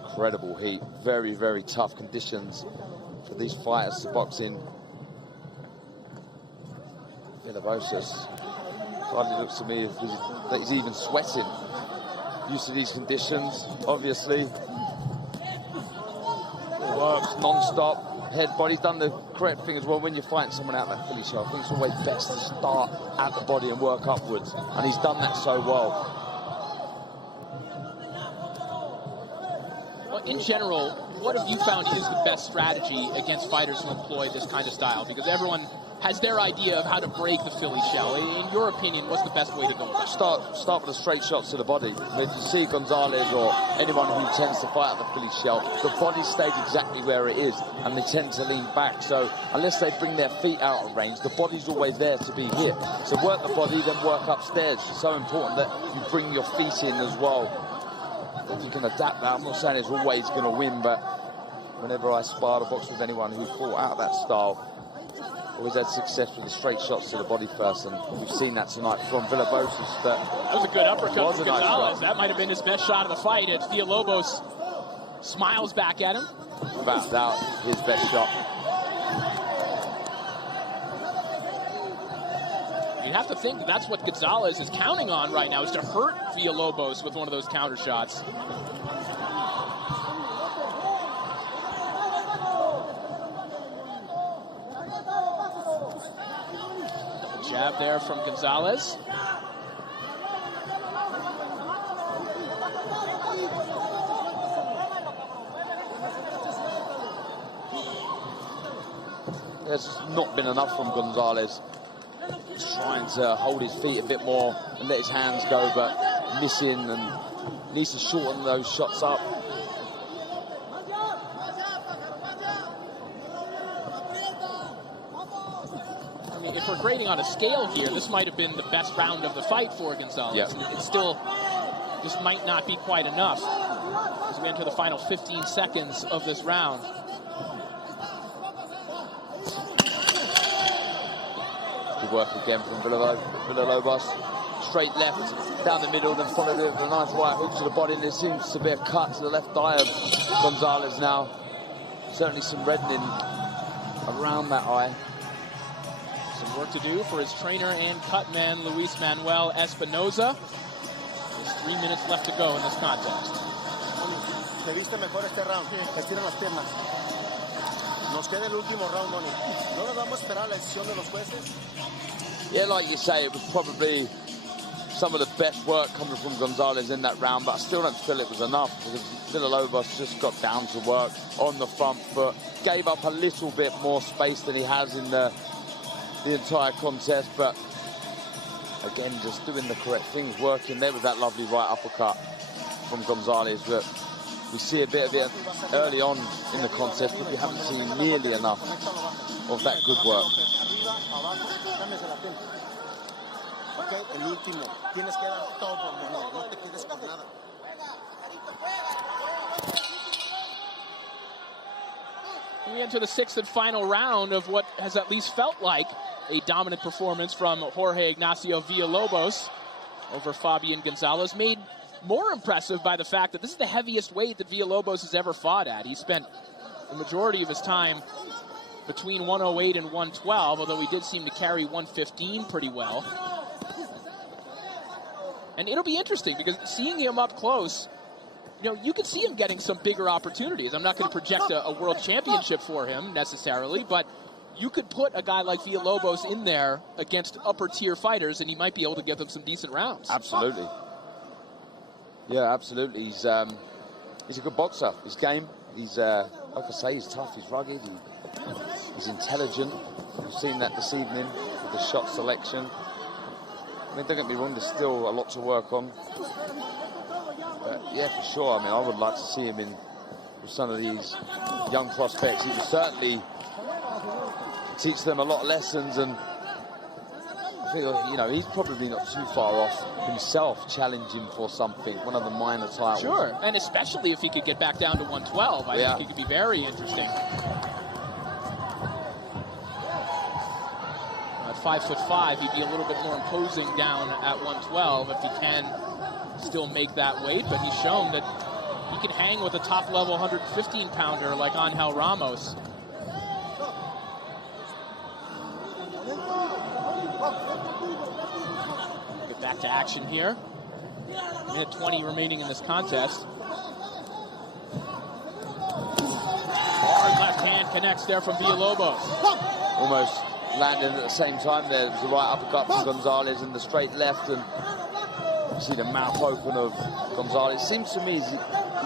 Incredible heat, very, very tough conditions for these fighters to box in. Villalobos hardly looks to me that he's even sweating. Used to these conditions, obviously. Works non-stop, head body. He's done the correct thing as well. When you're fighting someone out that Philly show, I think it's always best to start at the body and work upwards. And he's done that so well. Well, in general, what have you found is the best strategy against fighters who employ this kind of style? Because everyone has their idea of how to break the Philly shell. In your opinion, what's the best way to go about it? Start with the straight shots to the body. If you see Gonzalez or anyone who tends to fight at the Philly shell, the body stays exactly where it is, and they tend to lean back. So unless they bring their feet out of range, the body's always there to be hit. So work the body, then work upstairs. It's so important that you bring your feet in as well. If you can adapt that, I'm not saying it's always going to win, but whenever I spar or box with anyone who fought out that style, always had success with the straight shots to the body first, and we've seen that tonight from Villalobos. That was a good uppercut from Gonzalez. That might have been his best shot of the fight. It's Villalobos smiles back at him. Without doubt, his best shot. you have to think that's what Gonzalez is counting on right now, is to hurt Villalobos with one of those counter shots. Double jab there from Gonzalez. There's not been enough from Gonzalez. He's trying to hold his feet a bit more and let his hands go, but missing, and needs to shorten those shots up. I mean, if we're grading on a scale here, this might have been the best round of the fight for Gonzalez. Yep. It still just might not be quite enough as we enter the final 15 seconds of this round. Good work again from Villalobos. Straight left, down the middle, then followed it with a nice right hook to the body, and there seems to be a cut to the left eye of Gonzalez now. Certainly some reddening around that eye. Some work to do for his trainer and cut man, Luis Manuel Espinoza. There's 3 minutes left to go in this contest. Te viste mejor este round. Estiran las piernas. Nos queda el último round, Moni. ¿No nos vamos a esperar la decisión de los jueces? Yeah, like you say, it was probably some of the best work coming from Gonzalez in that round, but I still don't feel it was enough, because Villalobos just got down to work on the front foot, gave up a little bit more space than he has in the entire contest, but again, just doing the correct things, working there with that lovely right uppercut from Gonzalez. But we see a bit of it early on in the contest, but we haven't seen nearly enough of that good work. El último. Tienes que dar todo, Moni. No te quedes con nada. We enter the sixth and final round of what has at least felt like a dominant performance from Jorge Ignacio Villalobos over Fabian Gonzalez, made more impressive by the fact that this is the heaviest weight that Villalobos has ever fought at. He spent the majority of his time between 108 and 112, although he did seem to carry 115 pretty well. And it'll be interesting, because seeing him up close, you know, you could see him getting some bigger opportunities. I'm not going to project a world championship for him necessarily, but you could put a guy like Villalobos in there against upper-tier fighters, and he might be able to give them some decent rounds. Absolutely. Yeah, absolutely. He's a good boxer. His game, he's, like I say, he's tough, he's rugged, he's intelligent. We've seen that this evening with the shot selection. I mean, don't get me wrong, there's still a lot to work on. But yeah, for sure. I mean, I would like to see him with some of these young prospects. He would certainly teach them a lot of lessons, and I feel, you know, he's probably not too far off himself challenging for something, one of the minor titles. Sure, and especially if he could get back down to 112, I think it could be very interesting. At 5'5", he'd be a little bit more imposing down at 112 if he can still make that weight, but he's shown that he can hang with a top-level 115-pounder like Angel Ramos. Get back to action here. Minute 20 remaining in this contest. Hard left hand connects there from Villalobos. Almost landed at the same time there. It was the right uppercut from Gonzalez and the straight left, and you see the mouth open of Gonzalez. It seems to me he's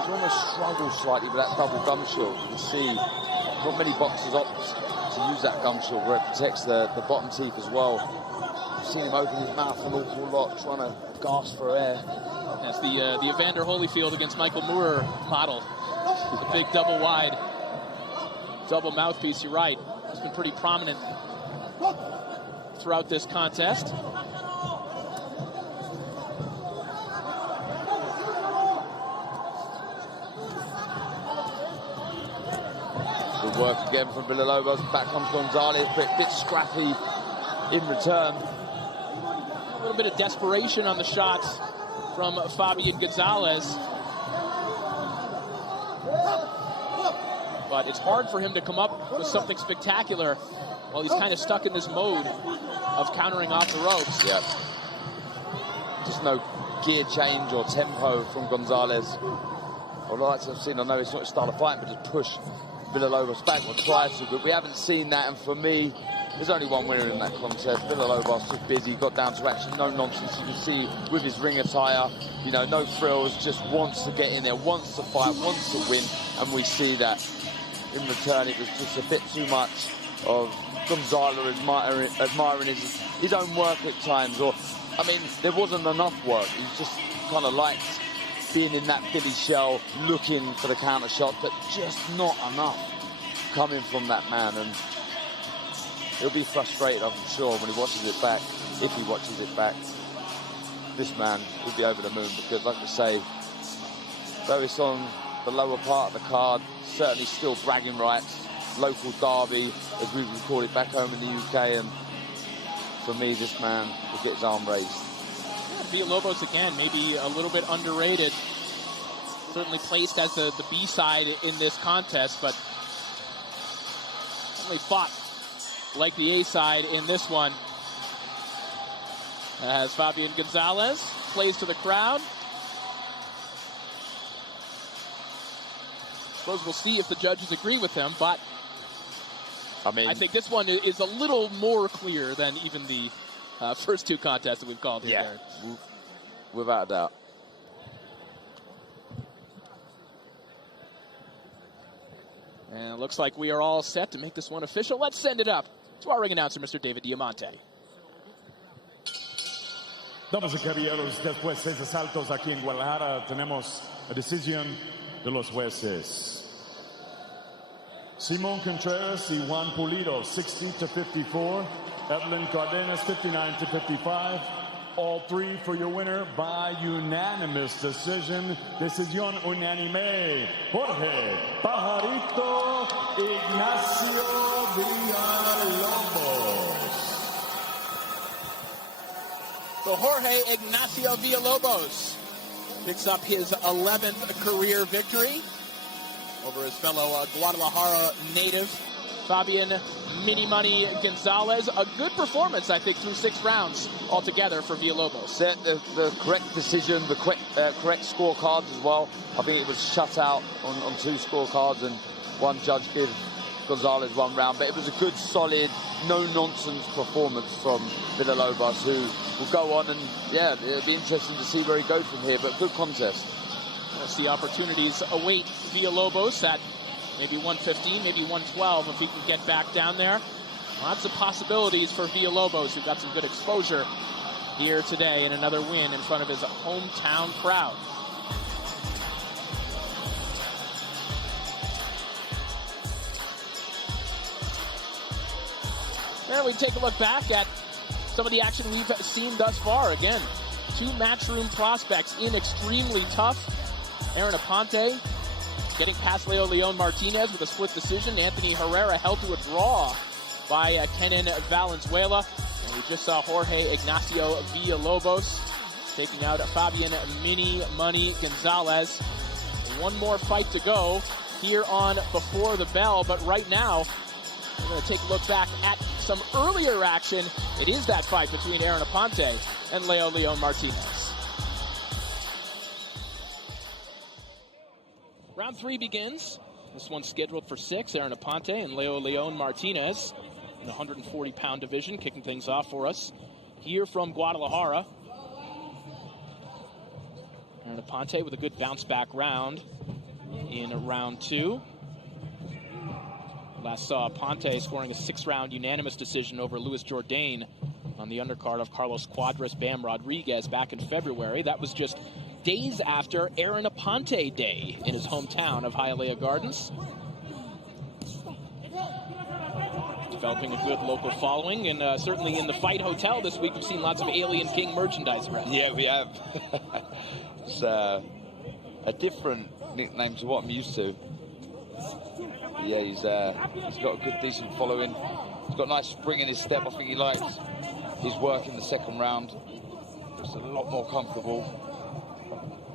almost struggled slightly with that double gum shield. You can see not many boxers opt to use that gum shield where it protects the bottom teeth as well. I've seen him open his mouth an awful lot, trying to gasp for air. That's the Evander Holyfield against Michael Moorer model. The big double wide, double mouthpiece, you're right. It's been pretty prominent throughout this contest. Good work again from Villalobos. Back comes Gonzalez, but a bit scrappy in return. A little bit of desperation on the shots from Fabian Gonzalez. But it's hard for him to come up with something spectacular while he's kind of stuck in this mode of countering off the ropes. Yeah. Just no gear change or tempo from Gonzalez. Although I've seen, I know it's not his style of fight, but just push Villalobos back or try to. But we haven't seen that, and for me, there's only one winner in that contest. Villalobos just busy, got down to action, no nonsense. You can see with his ring attire, you know, no frills, just wants to get in there, wants to fight, wants to win, and we see that. In return, it was just a bit too much of Gonzalo admiring his own work at times. Or, I mean, there wasn't enough work. He just kind of liked being in that Billy shell, looking for the counter shot, but just not enough coming from that man. And he'll be frustrated, I'm sure, when he watches it back, if he watches it back. This man will be over the moon because, like I say, though it's on the lower part of the card, certainly still bragging rights, local derby, as we would call it back home in the UK, and for me, this man will get his arm raised. Yeah, Villalobos, again, maybe a little bit underrated. Certainly placed as the B side in this contest, but only fought like the A side in this one. As Fabian Gonzalez plays to the crowd. Suppose we'll see if the judges agree with him, but I mean, I think this one is a little more clear than even the first two contests that we've called here. Yeah, without a doubt. And it looks like we are all set to make this one official. Let's send it up to our ring announcer, Mr. David Diamante. Damas y caballeros, después de 6 asaltos aquí en Guadalajara, tenemos a decisión de los jueces. Simón Contreras y Juan Pulido, 60-54. Evelyn Cardenas, 59-55. All three for your winner by unanimous decision. Decisión unánime. Jorge Pajarito Ignacio Villalobos. So Jorge Ignacio Villalobos picks up his 11th career victory over his fellow Guadalajara native, Fabian Mini Money Gonzalez. A good performance, I think, through 6 rounds altogether for Villalobos. Set the correct decision, the correct scorecards as well. I think it was shut out on 2 scorecards, and one judge gave Gonzalez 1 round. But it was a good, solid, no-nonsense performance from Villalobos, who will go on, and yeah, it'll be interesting to see where he goes from here. But good contest. We'll see opportunities await Villalobos at maybe 115, maybe 112 if he can get back down there. Lots of possibilities for Villalobos, who got some good exposure here today in another win in front of his hometown crowd. And we take a look back at some of the action we've seen thus far. Again, 2 matchroom prospects in extremely tough. Aaron Aponte getting past Leo Leon Martinez with a split decision. Anthony Herrera held to a draw by Kenan Valenzuela. And we just saw Jorge Ignacio Villalobos taking out Fabian Mini Money Gonzalez. One more fight to go here on Before the Bell, but right now we're going to take a look back at some earlier action. It is that fight between Aaron Aponte and Leo Leon Martinez. Round 3 begins. This one's scheduled for 6. Aaron Aponte and Leo Leon Martinez in the 140-pound division, kicking things off for us here from Guadalajara. Aaron Aponte with a good bounce-back round in round 2. Last saw Aponte scoring a 6-round unanimous decision over Luis Jourdain on the undercard of Carlos Cuadras Bam Rodriguez back in February. That was just days after Aaron Aponte Day in his hometown of Hialeah Gardens. Developing a good local following, and certainly in the Fight Hotel this week we've seen lots of Alien King merchandise around. Yeah, we have. It's a different nickname to what I'm used to. Yeah, he's got a good, decent following. He's got a nice spring in his step. I think he likes his work in the second round. It's a lot more comfortable.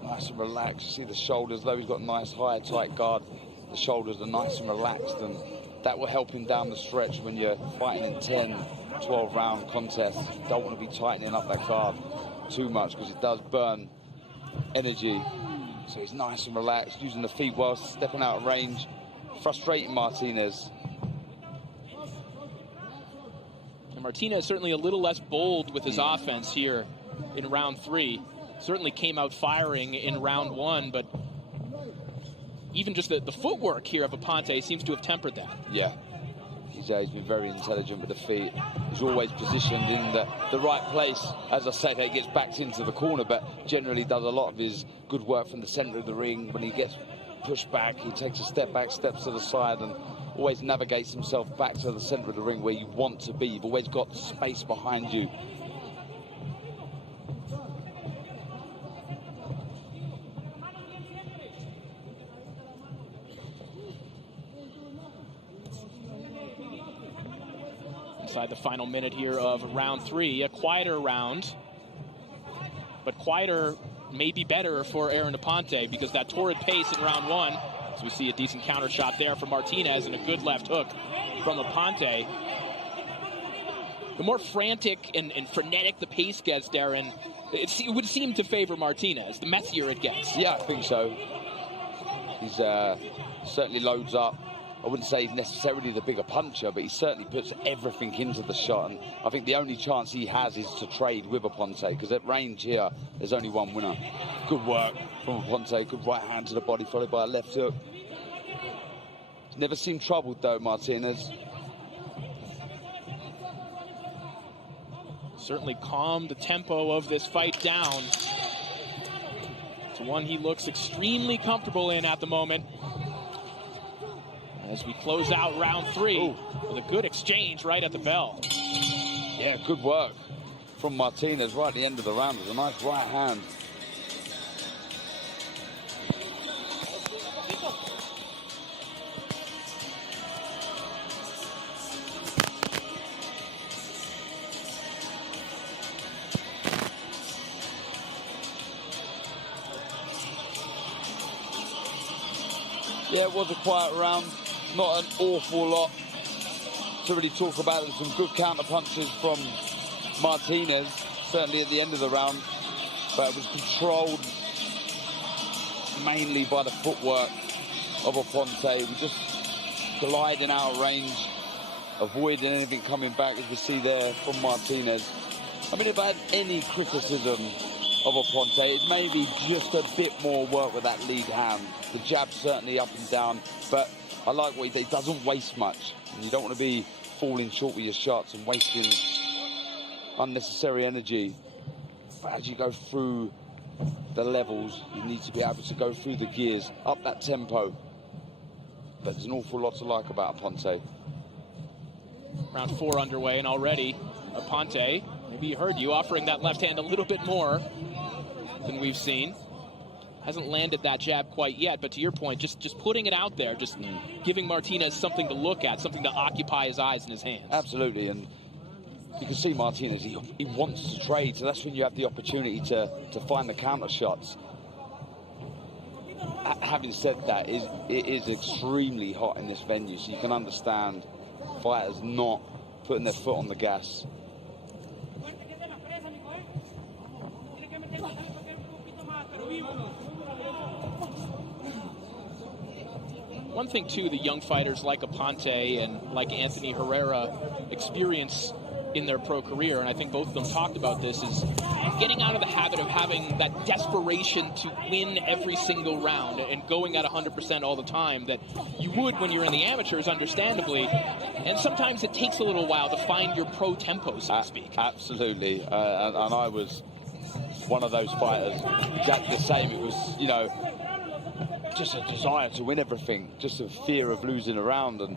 Nice and relaxed. You see the shoulders, though he's got a nice high, tight guard. The shoulders are nice and relaxed, and that will help him down the stretch when you're fighting in 10, 12-round contest. You don't want to be tightening up that guard too much because it does burn energy. So he's nice and relaxed, using the feet well, stepping out of range, frustrating Martinez. And Martinez certainly a little less bold with his offense here in round 3. Certainly came out firing in round 1, but even just the footwork here of Aponte seems to have tempered that. Yeah, he's been very intelligent with the feet. He's always positioned in the right place. As I said, he gets backed into the corner, but generally does a lot of his good work from the center of the ring. When he gets pushed back, he takes a step back, steps to the side, and always navigates himself back to the center of the ring where you want to be. You've always got space behind you. Inside the final minute here of round 3, a quieter round, but quieter may be better for Aaron Aponte because that torrid pace in round 1, as we see a decent counter shot there from Martinez and a good left hook from Aponte. The more frantic and frenetic the pace gets, Darren, it would seem to favor Martinez, the messier it gets. Yeah, I think so. He's certainly loads up. I wouldn't say he's necessarily the bigger puncher, but he certainly puts everything into the shot. And I think the only chance he has is to trade with Aponte, because at range here, there's only one winner. Good work from Aponte, good right hand to the body, followed by a left hook. He's never seemed troubled, though, Martinez. Certainly calmed the tempo of this fight down. It's one he looks extremely comfortable in at the moment. As we close out round 3 with a good exchange right at the bell. Yeah, good work from Martinez right at the end of the round. It was a nice right hand. Yeah, it was a quiet round. Not an awful lot to really talk about. There's some good counter punches from Martinez, certainly at the end of the round, but it was controlled mainly by the footwork of Aponte. We just gliding out of range, avoiding anything coming back, as we see there from Martinez. I mean, if I had any criticism of Aponte, it may be just a bit more work with that lead hand. The jab certainly up and down, but I like what he doesn't waste much. And you don't want to be falling short with your shots and wasting unnecessary energy. But as you go through the levels, you need to be able to go through the gears, up that tempo. But there's an awful lot to like about Aponte. Round 4 underway, and already Aponte, maybe you heard you, offering that left hand a little bit more than we've seen. Hasn't landed that jab quite yet, but to your point, just putting it out there, just giving Martinez something to look at, something to occupy his eyes and his hands. Absolutely, and you can see Martinez, he wants to trade, so that's when you have the opportunity to find the counter shots. Having said that, it is extremely hot in this venue, so you can understand fighters not putting their foot on the gas. One thing, too, the young fighters like Aponte and like Anthony Herrera experience in their pro career, and I think both of them talked about this, is getting out of the habit of having that desperation to win every single round and going at 100% all the time that you would when you're in the amateurs, understandably. And sometimes it takes a little while to find your pro tempo, so to speak. Absolutely. And I was one of those fighters. Exactly the same. It was, you know, just a desire to win everything, just a fear of losing a round. And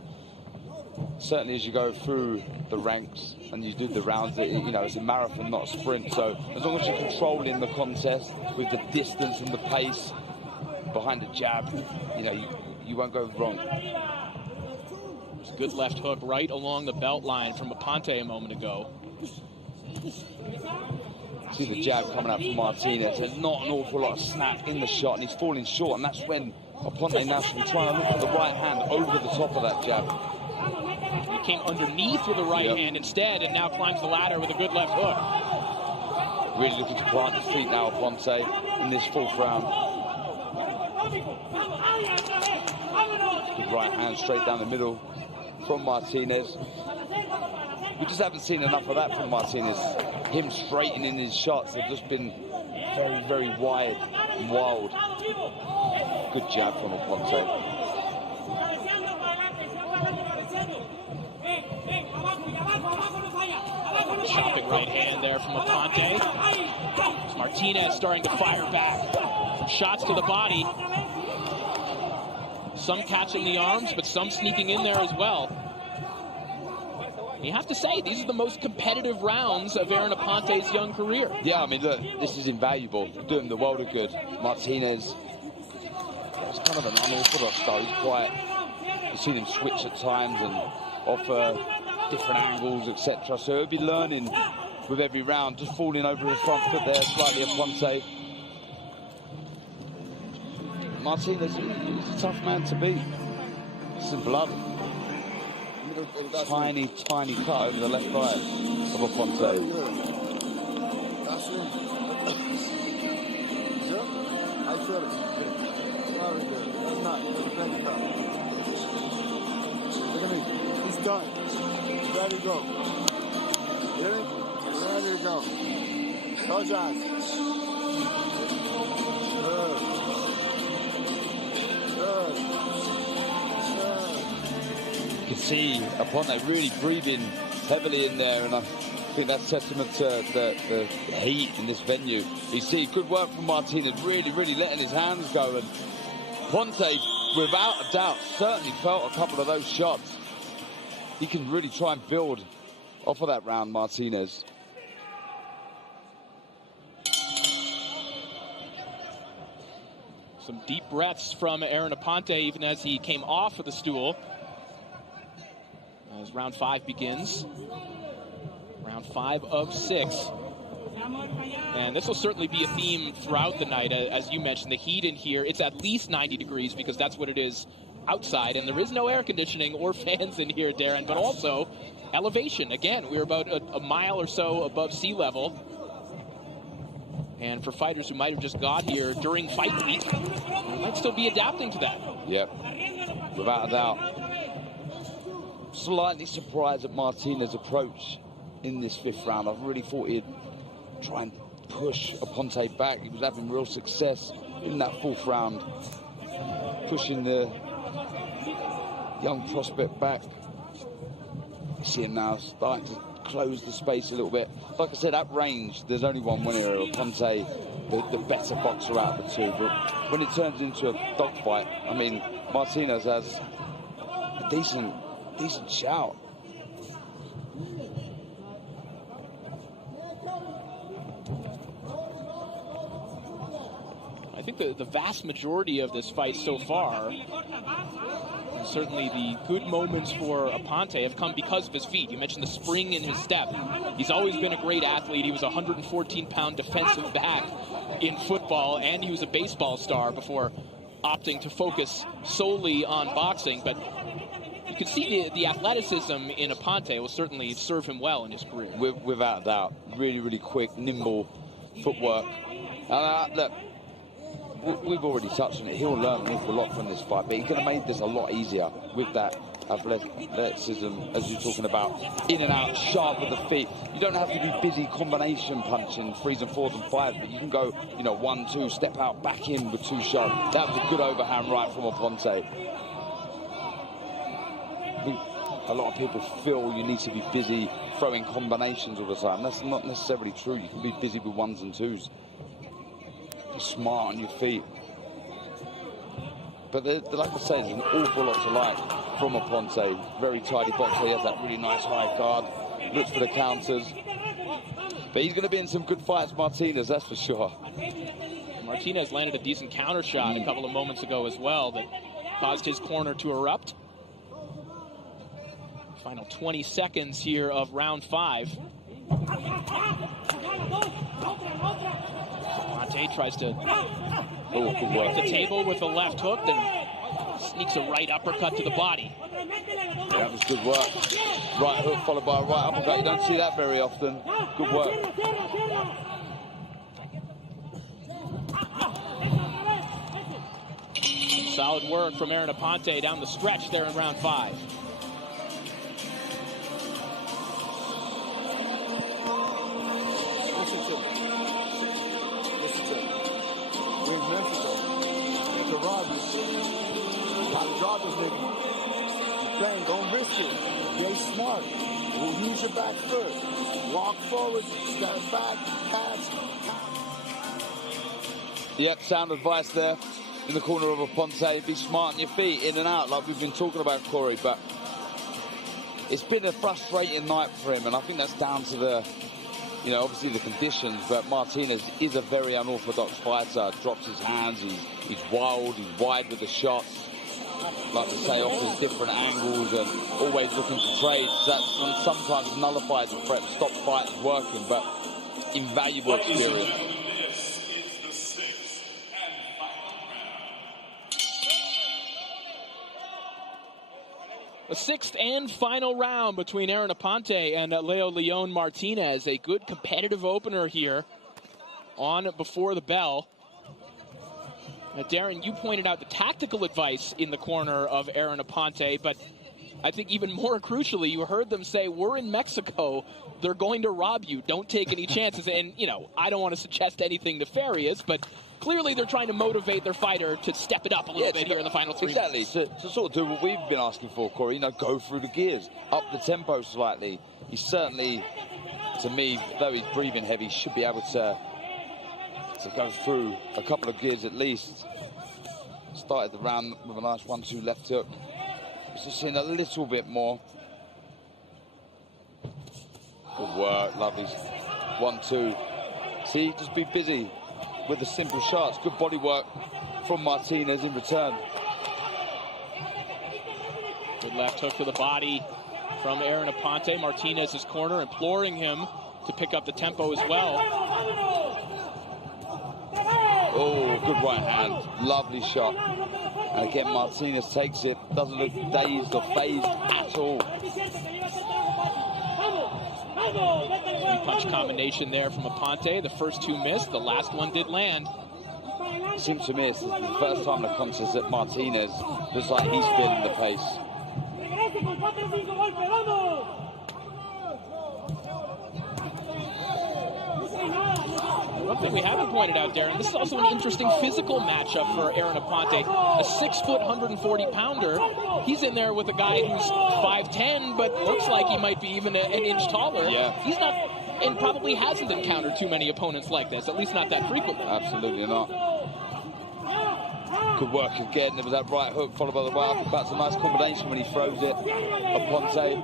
certainly as you go through the ranks and you do the rounds, you know, it's a marathon, not a sprint. So as long as you're controlling the contest with the distance and the pace behind the jab, you know, you won't go wrong. Good left hook right along the belt line from Aponte a moment ago. See the jab coming out from Martinez. There's not an awful lot of snap in the shot, and he's falling short, and that's when Aponte now should be trying to look for the right hand over the top of that jab. He came underneath with a right hand instead, and now climbs the ladder with a good left hook. Really looking to plant his feet now, Aponte, in this fourth round. Good right hand straight down the middle from Martinez. We just haven't seen enough of that from Martinez. Him straightening his shots have just been very, very wide and wild. Good jab from Aponte. Chopping right hand there from Aponte. Martinez starting to fire back. Some shots to the body. Some catching the arms, but some sneaking in there as well. You have to say, these are the most competitive rounds of Aaron Aponte's young career. Yeah, I mean, look, this is invaluable. Doing the world of good. Martinez, it's kind of an unorthodox style. He's quiet. You've seen him switch at times and offer different angles, etc. So he'll be learning with every round, just falling over his front foot there slightly. Aponte. Martinez, he's a tough man to beat. Some blood. Tiny, tiny cut over the left eye of Aponte. He's done. Ready to go. Ready to go. No John. You can see Aponte really breathing heavily in there, and I think that's testament to the heat in this venue. You see good work from Martinez, really, really letting his hands go, and Aponte, without a doubt, certainly felt a couple of those shots. He can really try and build off of that round, Martinez. Some deep breaths from Aaron Aponte even as he came off of the stool. As round 5 begins. Round 5 of 6. And this will certainly be a theme throughout the night. As you mentioned, the heat in here, it's at least 90 degrees because that's what it is outside. And there is no air conditioning or fans in here, Darren, but also elevation. Again, we're about a mile or so above sea level. And for fighters who might have just got here during fight week, they might still be adapting to that. Yep, without a doubt. Slightly surprised at Martinez's approach in this 5th round. I really thought he'd try and push Aponte back. He was having real success in that 4th round, pushing the young prospect back. You see him now starting to close the space a little bit. Like I said, at range, there's only one winner. Aponte, the better boxer out of the two. But when it turns into a dogfight, I mean, Martinez has a decent shout. I think the vast majority of this fight so far, certainly the good moments for Aponte, have come because of his feet. You mentioned the spring in his step. He's always been a great athlete. He was a 114-pound defensive back in football, and he was a baseball star before opting to focus solely on boxing. But you can see the athleticism in Aponte will certainly serve him well in his career. Without a doubt. Really, really quick, nimble footwork. Look, we've already touched on it. He'll learn an awful lot from this fight, but he could have made this a lot easier with that athleticism, as you're talking about, in and out, sharp with the feet. You don't have to be busy combination punching 3s and 4s and 5s, but you can go, 1, 2, step out, back in with 2 shots. That was a good overhand right from Aponte. I think a lot of people feel you need to be busy throwing combinations all the time. That's not necessarily true. You can be busy with 1s and 2s. Be smart on your feet. But like I say, there's an awful lot to like from Aponte. Very tidy boxer. He has that really nice high guard. Looks for the counters. But he's going to be in some good fights, Martinez, that's for sure. Martinez landed a decent counter shot a couple of moments ago as well that caused his corner to erupt. Final 20 seconds here of round 5. Aponte tries to work the table with a left hook, then Sneaks a right uppercut to the body. Yeah, that was good work. Right hook followed by a right uppercut. You don't see that very often. Good work. Solid work from Aaron Aponte down the stretch there in round 5. Listen to me. We in Mexico. It's a robbery. Gotta drop this nigga. You can't. Don't risk it. Get smart. We'll use your back first. Walk forward. Step back. Pass. Yep, sound advice there in the corner of Aponte. Be smart on your feet, in and out, like we've been talking about, Corey. But it's been a frustrating night for him, and I think that's down to the, you know, obviously the conditions. But Martinez is a very unorthodox fighter. Drops his hands. He's wild. He's wide with the shots. Like I say, offers different angles and always looking for trades. That sometimes nullifies the threat, stops fighters working, but invaluable experience. The 6th and final round between Aaron Aponte and Leo Leon Martinez. A good competitive opener here on before the bell. Darren, you pointed out the tactical advice in the corner of Aaron Aponte, but I think even more crucially, you heard them say, we're in Mexico, they're going to rob you, don't take any chances. And, you know, I don't want to suggest anything nefarious, but clearly they're trying to motivate their fighter to step it up a little bit here in the final 3 exactly, minutes. to sort of do what we've been asking for, Corey, you know, go through the gears, up the tempo slightly. He certainly, to me, though he's breathing heavy, should be able to go through a couple of gears at least. Started the round with a nice 1-2 left hook. Just seeing a little bit more. Good work, lovely. 1-2. See, just be busy with the simple shots. Good body work from Martinez in return. Good left hook to the body from Aaron Aponte. Martinez's corner imploring him to pick up the tempo as well. Oh, good right hand. Lovely shot. And again, Martinez takes it. Doesn't look dazed or phased at all. 3-punch combination there from Aponte. The first 2 missed. The last one did land. Seems to me it's the first time in the contest that Martinez looks like he's feeling the pace. One thing we haven't pointed out, Darren, this is also an interesting physical matchup for Aaron Aponte. A 6-foot, 140-pounder. He's in there with a guy who's 5'10", but looks like he might be even an inch taller. Yeah. He's not, and probably hasn't encountered too many opponents like this, at least not that frequently. Absolutely not. Good work again. There was that right hook followed by the right uppercut. It's a nice combination when he throws it. Aponte.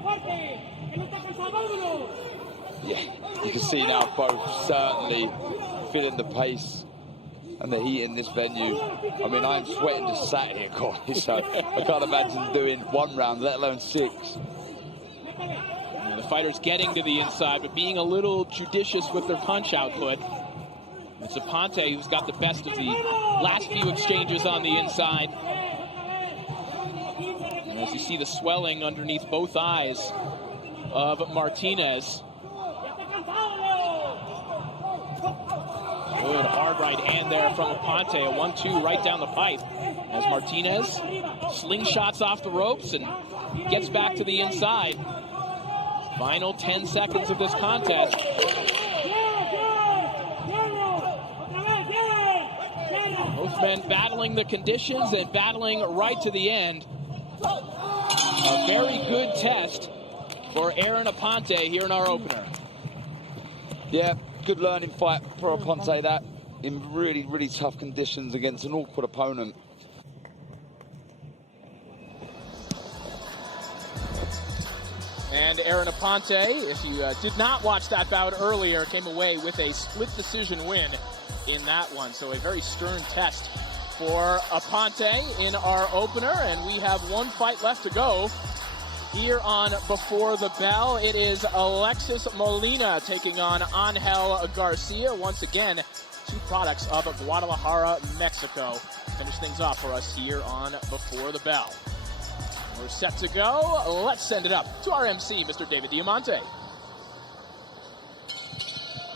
Yeah, you can see now both certainly feeling the pace and the heat in this venue. I mean, I'm sweating just sat here, Corey, so I can't imagine doing 1 round, let alone 6. And the fighters getting to the inside, but being a little judicious with their punch output. It's Aponte who's got the best of the last few exchanges on the inside. And as you see the swelling underneath both eyes of Martinez. Good hard right hand there from Aponte. A 1-2 right down the pipe. As Martinez slingshots off the ropes and gets back to the inside. Final 10 seconds of this contest. Both men battling the conditions and battling right to the end. A very good test for Aaron Aponte here in our opener. Yeah, good learning fight for Aponte, that, in really, really tough conditions against an awkward opponent. And Aaron Aponte, if you did not watch that bout earlier, came away with a split decision win in that one. So a very stern test for Aponte in our opener, and we have 1 fight left to go. Here on Before the Bell, it is Alexis Molina taking on Angel Garcia. Once again, 2 products of Guadalajara, Mexico. finish things off for us here on Before the Bell. We're set to go. Let's send it up to our MC, Mr. David Diamante.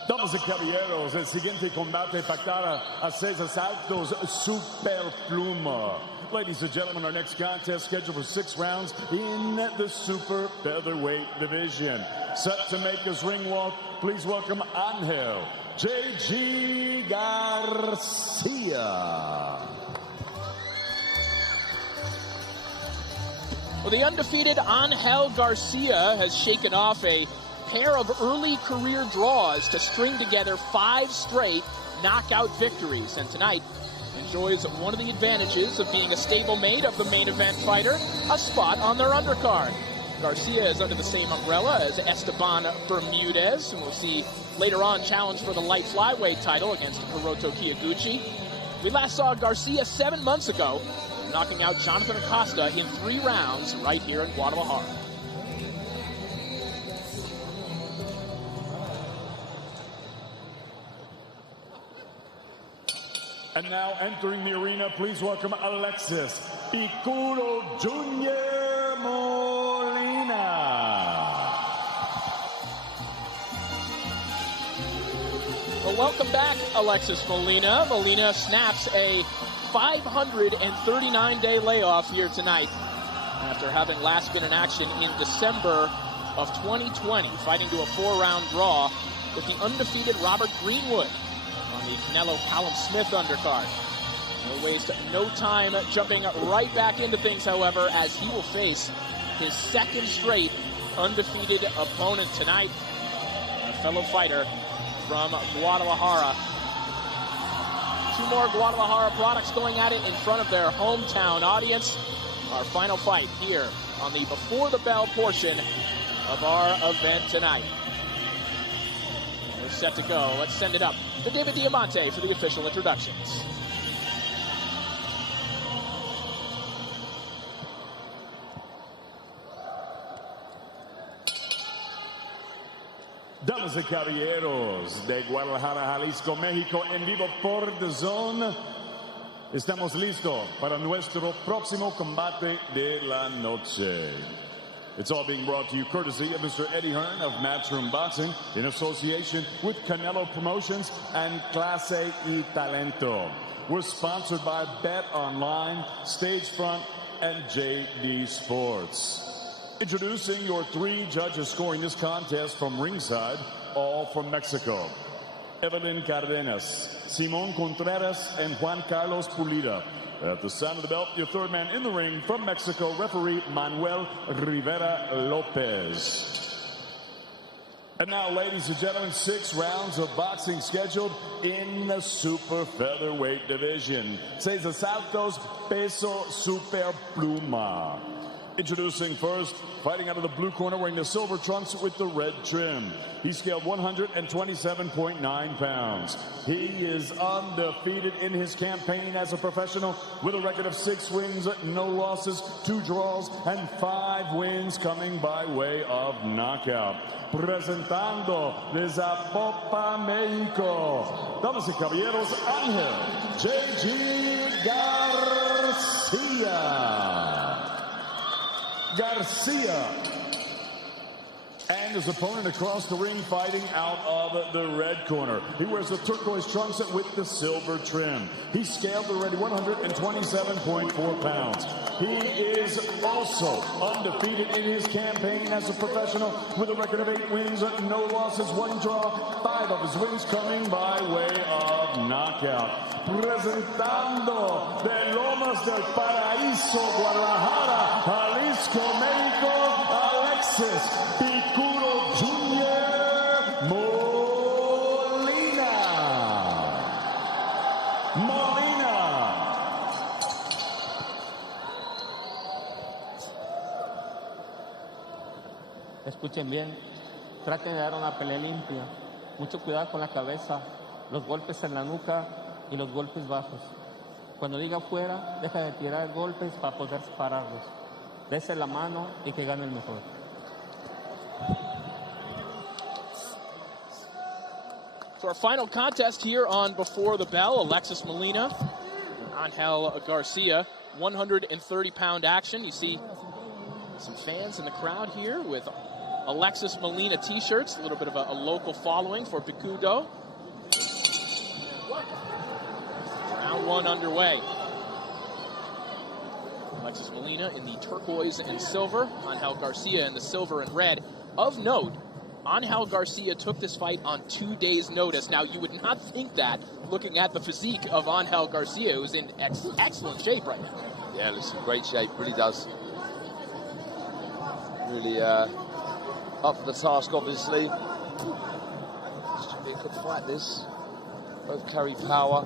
Damas y caballeros, el siguiente combate pactada a 6 asaltos super pluma. Ladies and gentlemen, our next contest scheduled for 6 rounds in the super featherweight division. Set to make his ring walk, please welcome Angel J.G. Garcia. Well, the undefeated Angel Garcia has shaken off a pair of early career draws to string together 5 straight knockout victories, and tonight enjoys one of the advantages of being a stablemate of the main event fighter, a spot on their undercard. Garcia is under the same umbrella as Esteban Bermudez, and we'll see later on challenge for the light flyweight title against HIROTO Kyoguchi. We last saw Garcia 7 months ago, knocking out Jonathan Acosta in 3 rounds right here in Guadalajara. And now entering the arena, please welcome Alexis Picudo Jr. Molina. Well, welcome back, Alexis Molina. Molina snaps a 539-day layoff here tonight after having last been in action in December of 2020, fighting to a 4-round draw with the undefeated Robert Greenwood on the Canelo Callum Smith undercard. No waste, no time jumping right back into things, however, as he will face his 2nd straight undefeated opponent tonight, a fellow fighter from Guadalajara. 2 more Guadalajara products going at it in front of their hometown audience. Our final fight here on the Before the Bell portion of our event tonight. We're set to go. Let's send it up to David Diamante for the official introductions. Damas y caballeros de Guadalajara, Jalisco, México, en vivo por Dazn. Estamos listos para nuestro próximo combate de la noche. It's all being brought to you courtesy of Mr. Eddie Hearn of Matchroom Boxing in association with Canelo Promotions and Clase y Talento. We're sponsored by Bet Online, Stagefront, and JD Sports. Introducing your 3 judges scoring this contest from ringside, all from Mexico. Evelyn Cardenas, Simon Contreras, and Juan Carlos Pulida. At the sound of the bell, your 3rd man in the ring from Mexico, referee Manuel Rivera Lopez. And now, ladies and gentlemen, 6 rounds of boxing scheduled in the super featherweight division. 6 asaltos, peso super pluma. Introducing first, fighting out of the blue corner, wearing the silver trunks with the red trim. He scaled 127.9 pounds. He is undefeated in his campaign as a professional with a record of 6 wins, no losses, 2 draws, and 5 wins coming by way of knockout. Presentando desde Zapopan, México, damas y caballeros, Angel J.G. Garcia. And his opponent across the ring fighting out of the red corner. He wears the turquoise trunks with the silver trim. He scaled already 127.4 pounds. He is also undefeated in his campaign as a professional with a record of 8 wins, no losses, 1 draw, 5 of his wins coming by way of knockout. Presentando de Lomas del Paraíso, Guadalajara, Jalisco, México, Alexis Picudo Jr. Molina. Escuchen bien, traten de dar una pelea limpia. Mucho cuidado con la cabeza, los golpes en la nuca y los golpes bajos. Cuando diga fuera, deja de tirar golpes para poder pararlos. Dese la mano y que gane el mejor. For our final contest here on Before the Bell, Alexis Molina Angel Garcia, 130-pound action. You see some fans in the crowd here with Alexis Molina t-shirts, a little bit of a local following for Picudo. Round one underway. Alexis Molina in the turquoise and silver, Angel Garcia in the silver and red. Of note, Angel Garcia took this fight on 2 days' notice. Now, you would not think that looking at the physique of Angel Garcia, who's in excellent shape right now. Yeah, looks in great shape, really does. Really up for the task, obviously. Should be a good fight, this. Both carry power.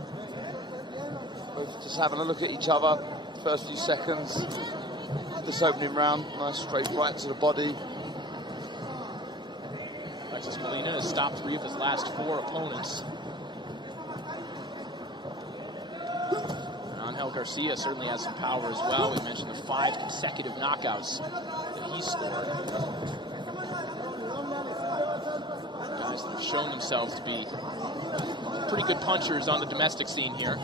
Both just having a look at each other. First few seconds. This opening round, nice straight right to the body. Alexis Molina has stopped 3 of his last 4 opponents. And Angel Garcia certainly has some power as well. We mentioned the 5 consecutive knockouts that he scored. Guys that have shown themselves to be pretty good punchers on the domestic scene here.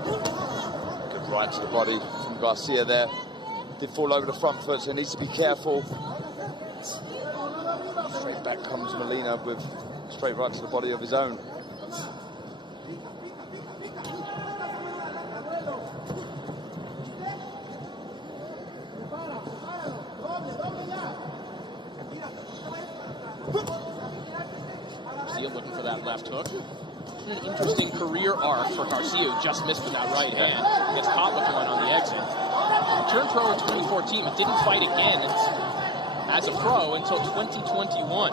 Good right to the body from Garcia there. Did fall over the front foot, so he needs to be careful. Straight back comes Molina with straight right to the body of his own. Garcia looking for that left hook. An interesting career arc for Garcia, who just missed with that right hand. Gets caught with one on the exit. He turned pro in 2014, but didn't fight again as a pro until 2021.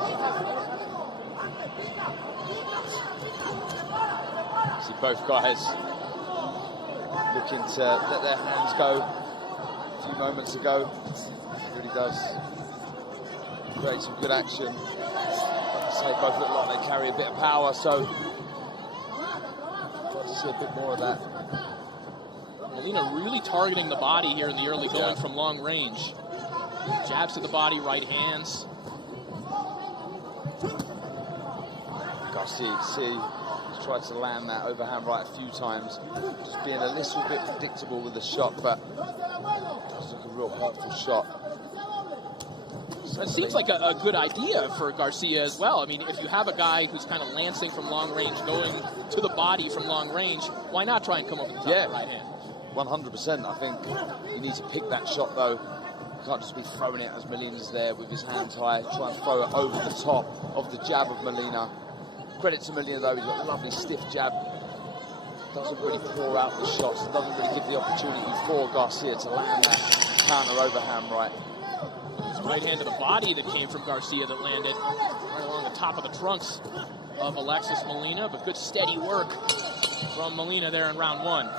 See both guys looking to let their hands go a few moments ago. It really does create some good action. Like I say, both look like they carry a bit of power, so got to see a bit more of that. Molina really targeting the body here in the early going from long range. Jabs to the body, right hands. Garcia, see, he's tried to land that overhand right a few times. Just being a little bit predictable with the shot, but it does look a real hurtful shot. It seems like a good idea for Garcia as well. I mean, if you have a guy who's kind of lancing from long range, going to the body from long range, why not try and come over the top of the right hand? 100%. I think you need to pick that shot, though. You can't just be throwing it as Molina's there with his hands high. Try and throw it over the top of the jab of Molina. Credit to Molina, though. He's got a lovely stiff jab. Doesn't really pour out the shots. Doesn't really give the opportunity for Garcia to land that counter overhand right. Right hand to the body that came from Garcia that landed right along the top of the trunks of Alexis Molina, but good steady work from Molina there in round 1.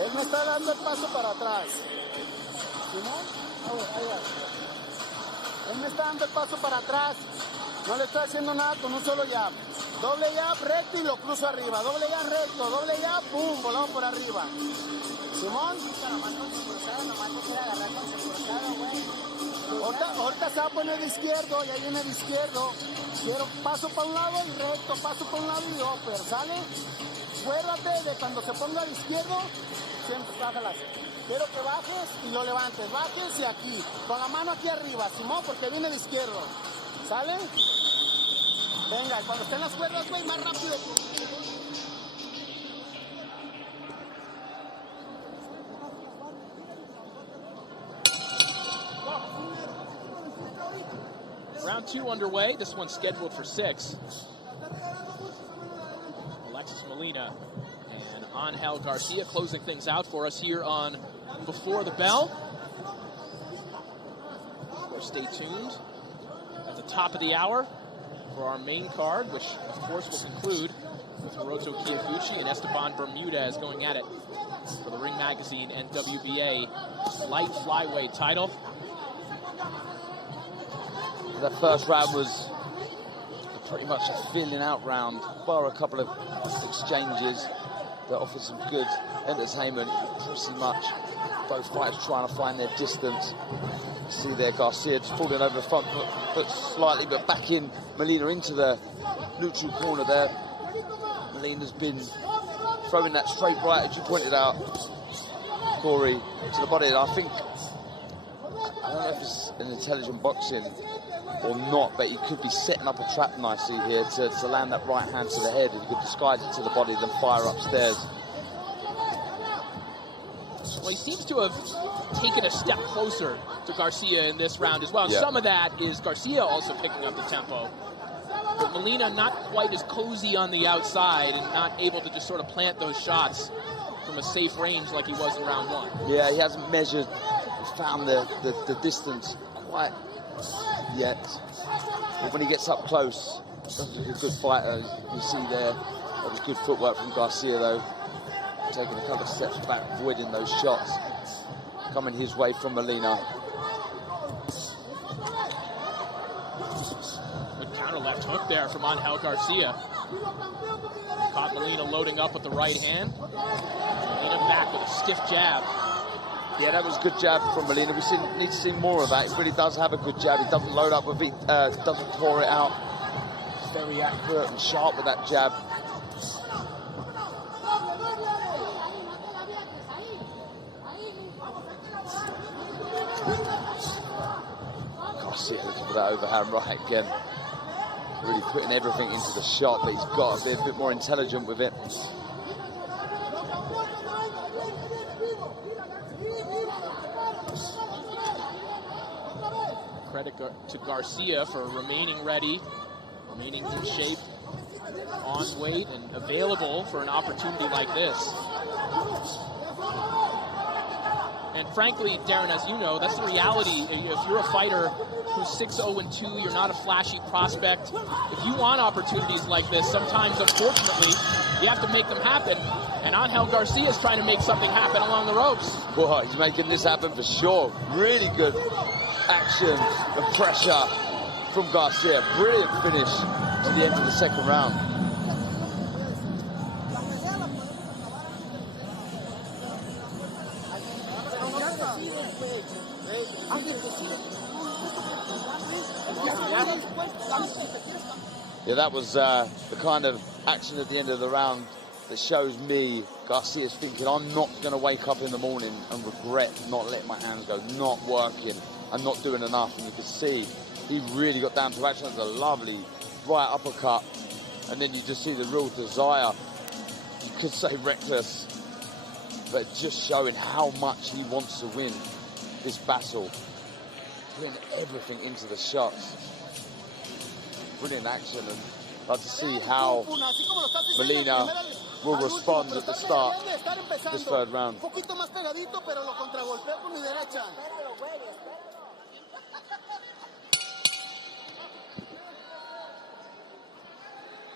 Él me está dando el paso para atrás. ¿Simón? Ahí va. Él me está dando el paso para atrás. No le estoy haciendo nada con un solo jab. Doble jab, recto y lo cruzo arriba. Doble jab, recto. Doble jab, pum, volado por arriba. ¿Simón? Ahorita se va a poner de izquierdo y ahí viene de izquierdo. Quiero paso para un lado y recto, paso para un lado y upper, ¿sale? Acuérdate de cuando se ponga de izquierdo, siempre bájalas. Quiero que bajes y lo levantes. Bajes y aquí, con la mano aquí arriba, Simón, porque viene de izquierdo. ¿Sale? Venga, cuando estén las cuerdas, güey, más rápido. Round 2 underway. This one's scheduled for 6. Alexis Molina and Angel Garcia closing things out for us here on Before the Bell. Of course, stay tuned at the top of the hour for our main card, which of course will conclude with HIROTO KYOGUCHI and Esteban Bermudez going at it for the Ring Magazine and WBA light flyweight title. The first round was pretty much a filling out round, bar a couple of exchanges that offered some good entertainment. Pretty much both fighters trying to find their distance. see there Garcia just falling over the front foot slightly, but back in Molina into the neutral corner there. Molina's been throwing that straight right, as you pointed out, Corey, to the body. And I think, I don't know if it's an intelligent boxing or not, but he could be setting up a trap nicely here to land that right hand to the head. He could disguise it to the body, then fire upstairs. Well, he seems to have taken a step closer to Garcia in this round as well. And some of that is Garcia also picking up the tempo. But Molina not quite as cozy on the outside and not able to just sort of plant those shots from a safe range like he was in round one. Yeah, he hasn't measured, found the distance quite yet. But when he gets up close, that's a good fighter. You see there, that was good footwork from Garcia though. Taking a couple of steps back, avoiding those shots coming his way from Molina. Good counter left hook there from Angel Garcia. Caught Molina loading up with the right hand. Molina back with a stiff jab. Yeah, that was a good jab from Molina. We need to see more of that. He really does have a good jab. He doesn't load up with it, doesn't pour it out. Very accurate and sharp with that jab. Garcia looking for that overhand right again. Really putting everything into the shot, but he's got to be a bit more intelligent with it. Credit to Garcia for remaining ready, remaining in shape, on weight, and available for an opportunity like this. And frankly, Darren, as you know, that's the reality. If you're a fighter who's 6-0-2, you're not a flashy prospect. If you want opportunities like this, sometimes, unfortunately, you have to make them happen. And Angel Garcia is trying to make something happen along the ropes. Well, he's making this happen for sure. Really good action and pressure from Garcia. Brilliant finish to the end of the second round. Yeah, that was the kind of action at the end of the round that shows me Garcia's thinking, I'm not going to wake up in the morning and regret not letting my hands go, not working and not doing enough. And you could see he really got down to action. That was a lovely right uppercut. And then you just see the real desire, you could say reckless, but just showing how much he wants to win this battle. Putting everything into the shots. Brilliant action, and I'd like to see how Molina will respond at the start of this third round.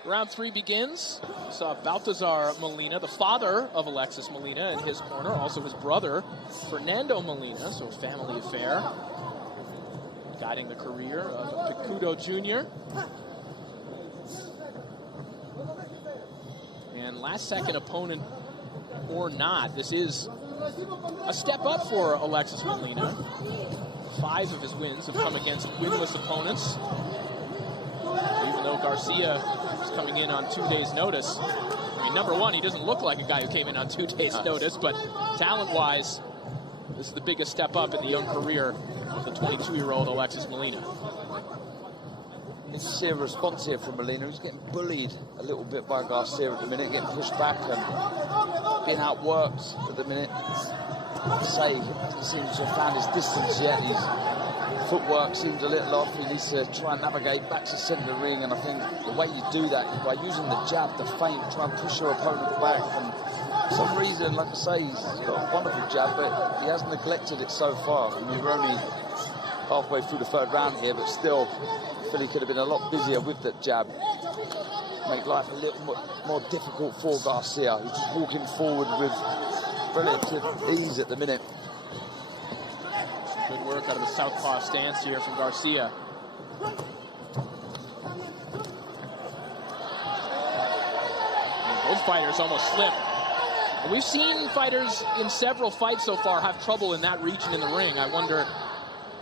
Round three begins. Saw Baltazar Molina, the father of Alexis Molina, in his corner. Also his brother, Fernando Molina, so a family affair. Guiding the career of Picudo Jr. And last second opponent or not, this is a step up for Alexis Molina. 5 of his wins have come against winless opponents. Even though Garcia is coming in on 2 days' notice. I mean, number one, he doesn't look like a guy who came in on 2 days' notice, but talent-wise, this is the biggest step up in the young career of the 22-year-old Alexis Molina. You can see a response here from Molina. He's getting bullied a little bit by Garcia at the minute, getting pushed back and being outworked at the minute. Like I say, he doesn't seem to have found his distance yet. His footwork seems a little off. He needs to try and navigate back to center of the ring, and I think the way you do that is by using the jab, the feint, try and push your opponent back. And for some reason, like I say, he's got a wonderful jab, but he has neglected it so far. I mean, we're only halfway through the third round here, but still, I feel he could have been a lot busier with that jab. Make life a little more difficult for Garcia. He's just walking forward with relative ease at the minute. Good work out of the southpaw stance here from Garcia. And both fighters almost slip. And we've seen fighters in several fights so far have trouble in that region in the ring. I wonder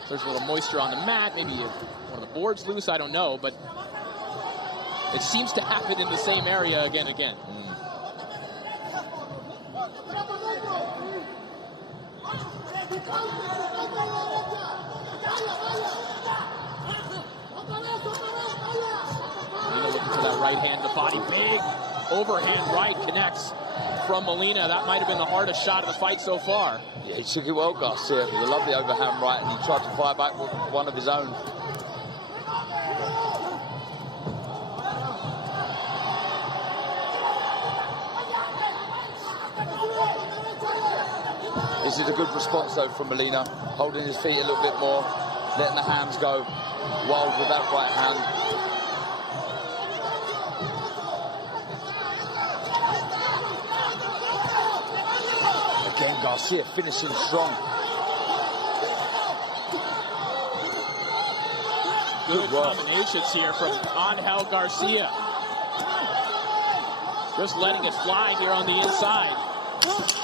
There's a little moisture on the mat, maybe one of the boards loose, I don't know, but it seems to happen in the same area again and again. Looking for that right hand to body. Big overhand right connects from Molina. That might have been the hardest shot of the fight so far. Yeah, he took it well, Garcia. It was a lovely overhand right, and he tried to fire back with one of his own. This is a good response, though, from Molina. Holding his feet a little bit more, letting the hands go wild with that right hand. Again, Garcia finishing strong. Good combinations here from Angel Garcia. Just letting it fly here on the inside.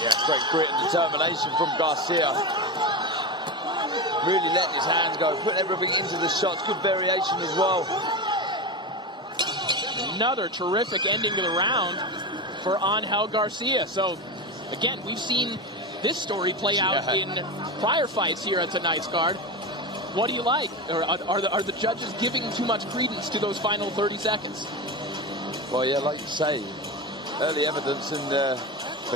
Yeah, great grit and determination from Garcia. Really letting his hands go, putting everything into the shots. Good variation as well. Another terrific ending to the round for Angel Garcia. So, again, we've seen this story play out in prior fights here at tonight's card. What do you like? Or are the judges giving too much credence to those final 30 seconds? Well, yeah, like you say, early evidence in the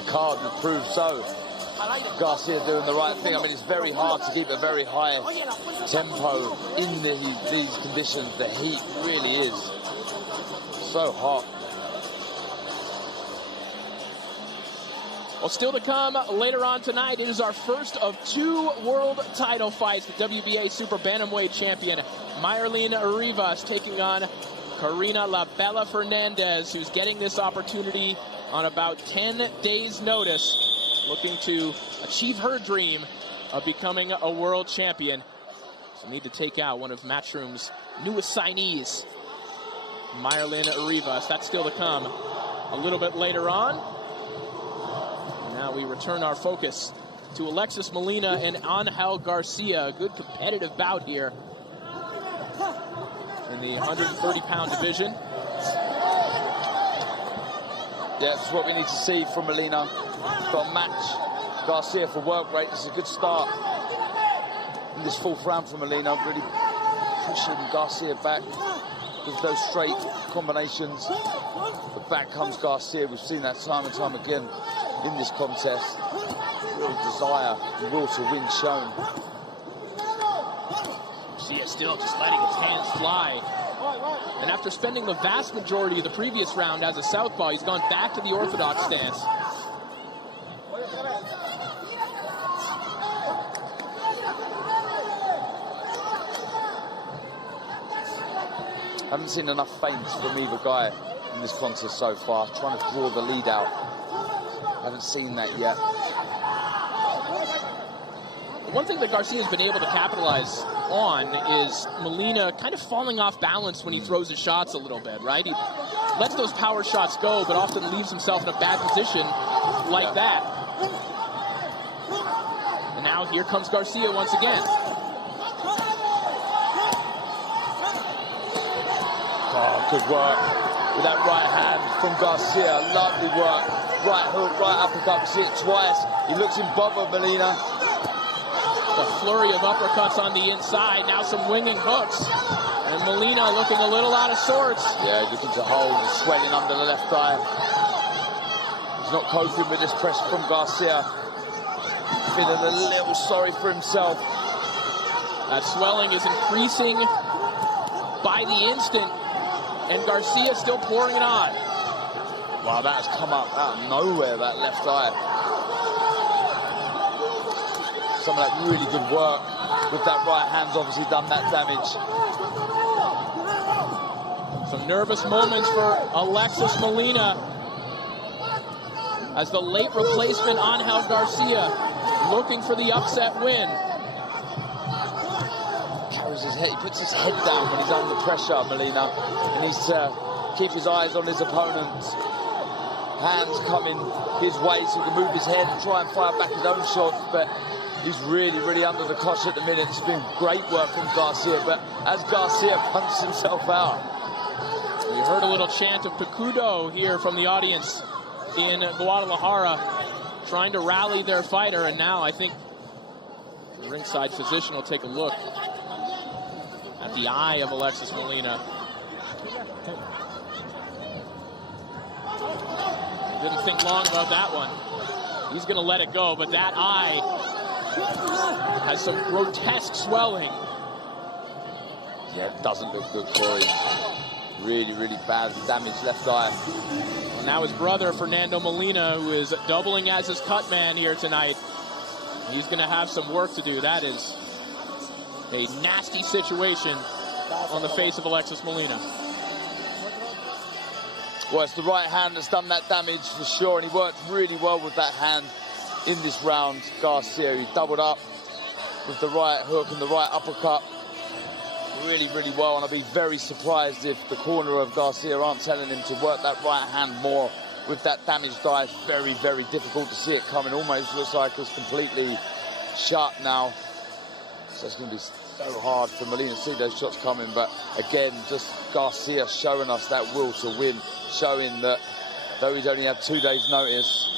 card that proves so. Garcia doing the right thing. I mean, it's very hard to keep a very high tempo in these conditions. The heat really is so hot. Well, still to come later on tonight, it is our first of 2 world title fights. The WBA Super Bantamweight champion, Marlene Arrivas, taking on Karina Labella Fernandez, who's getting this opportunity on about 10 days' notice, looking to achieve her dream of becoming a world champion. So need to take out one of Matchroom's newest signees, Marlene Arrivas. That's still to come a little bit later on. Now we return our focus to Alexis Molina and Angel Garcia. A good competitive bout here in the 130-pound division. Yeah, this is what we need to see from Molina. Got to match Garcia for work rate. This is a good start in this 4th round for Molina. Really pushing Garcia back with those straight combinations. But back comes Garcia. We've seen that time and time again in this contest. Real desire and will to win shown. Garcia still just letting his hands fly. And after spending the vast majority of the previous round as a southpaw, he's gone back to the orthodox stance. I haven't seen enough feints from either guy in this contest so far, trying to draw the lead out. I haven't seen that yet. One thing that Garcia has been able to capitalize on is Molina kind of falling off balance when he throws his shots a little bit, right? He lets those power shots go, but often leaves himself in a bad position like that. And now here comes Garcia once again. Oh, good work with that right hand from Garcia. Lovely work. Right hook, right uppercut. See it twice. He looks in bother, Molina. The flurry of uppercuts on the inside. Now some winging hooks. And Molina looking a little out of sorts. Yeah, looking to hold. Swelling under the left eye. He's not coping with this pressure from Garcia. Feeling a little sorry for himself. That swelling is increasing by the instant. And Garcia still pouring it on. Wow, that has come up out of nowhere, that left eye. Some of that really good work with that right hand's obviously done that damage. Some nervous moments for Alexis Molina as the late replacement Angel Garcia looking for the upset win. Carries his head, he puts his head down when he's under pressure, Molina. And he's to keep his eyes on his opponent. Hands coming his way so he can move his head and try and fire back his own shots, but He's really, really under the cosh at the minute. It's been great work from Garcia, but as Garcia punches himself out. You heard a little chant of Picudo here from the audience in Guadalajara, trying to rally their fighter, and now I think the ringside physician will take a look at the eye of Alexis Molina. Didn't think long about that one. He's going to let it go, but that eye has some grotesque swelling. Yeah, it doesn't look good, Corey. Really, really bad damaged left eye. Well, now his brother, Fernando Molina, who is doubling as his cut man here tonight. He's going to have some work to do. That is a nasty situation on the face of Alexis Molina. Well, it's the right hand that's done that damage for sure, and he worked really well with that hand in this round. Garcia, he doubled up with the right hook and the right uppercut really, really well, and I'd be very surprised if the corner of Garcia aren't telling him to work that right hand more with that damaged eye. It's very, very difficult to see it coming. Almost looks like it's completely shut now. So it's going to be so hard for Molina to see those shots coming, but again, just Garcia showing us that will to win, showing that though he's only had 2 days notice,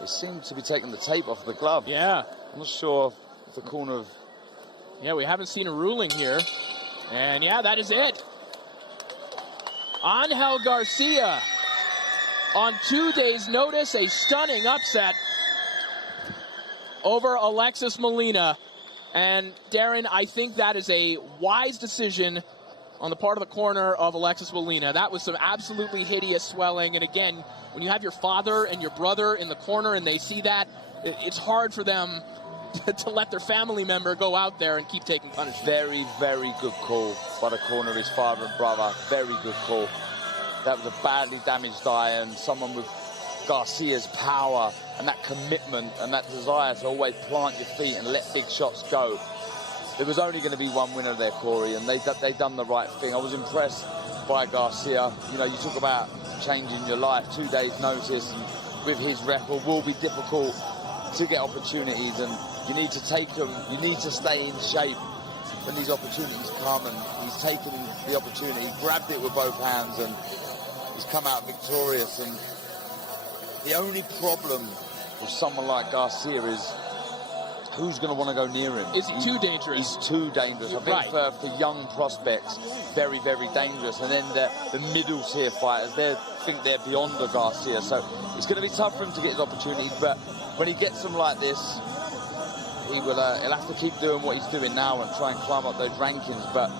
he seemed to be taking the tape off the glove. Yeah. I'm not sure if the corner of... Yeah, we haven't seen a ruling here. And yeah, that is it. Angel Garcia, on 2 days' notice, a stunning upset over Alexis Molina. And Darren, I think that is a wise decision on the part of the corner of Alexis Molina. That was some absolutely hideous swelling. And again, when you have your father and your brother in the corner and they see that, it's hard for them to let their family member go out there and keep taking punishment. Very, very good call by the corner of his father and brother. Very good call. That was a badly damaged eye, and someone with Garcia's power and that commitment and that desire to always plant your feet and let big shots go. There was only going to be one winner there, Corey, and they done the right thing. I was impressed by Garcia. You know, you talk about changing your life, 2 days notice, and with his record will be difficult to get opportunities, and you need to take them. You need to stay in shape when these opportunities come, and he's taken the opportunity, grabbed it with both hands, and he's come out victorious. And the only problem with someone like Garcia is who's going to want to go near him? Is he too dangerous? He's too dangerous. I think for young prospects, very, very dangerous. And then the middle tier fighters, they think they're beyond the Garcia. So it's going to be tough for him to get his opportunities. But when he gets them like this, he'll have to keep doing what he's doing now and try and climb up those rankings. But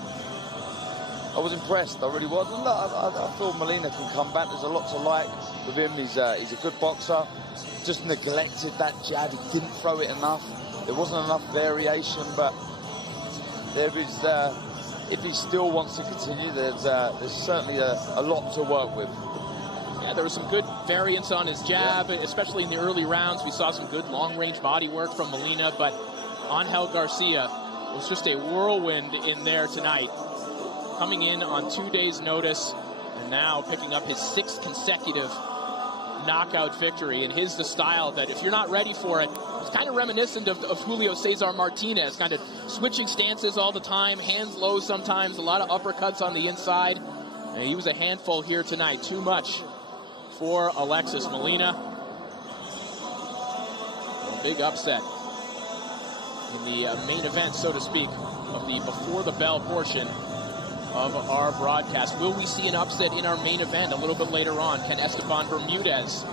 I was impressed. I really was. And look, I thought Molina can come back. There's a lot to like with him. He's a good boxer. Just neglected that jab. He didn't throw it enough. There wasn't enough variation, but there is, if he still wants to continue, there's certainly a lot to work with. Yeah, there was some good variance on his jab, especially in the early rounds. We saw some good long-range body work from Molina, but Angel Garcia was just a whirlwind in there tonight. Coming in on 2 days' notice, and now picking up his 6th consecutive knockout victory. And his the style that if you're not ready for it, it's kind of reminiscent of Julio Cesar Martinez, kind of switching stances all the time, hands low sometimes, a lot of uppercuts on the inside. And he was a handful here tonight. Too much for Alexis Molina. A big upset in the main event, so to speak, of the before the bell portion of our broadcast. Will we see an upset in our main event a little bit later on? Can Esteban Bermudez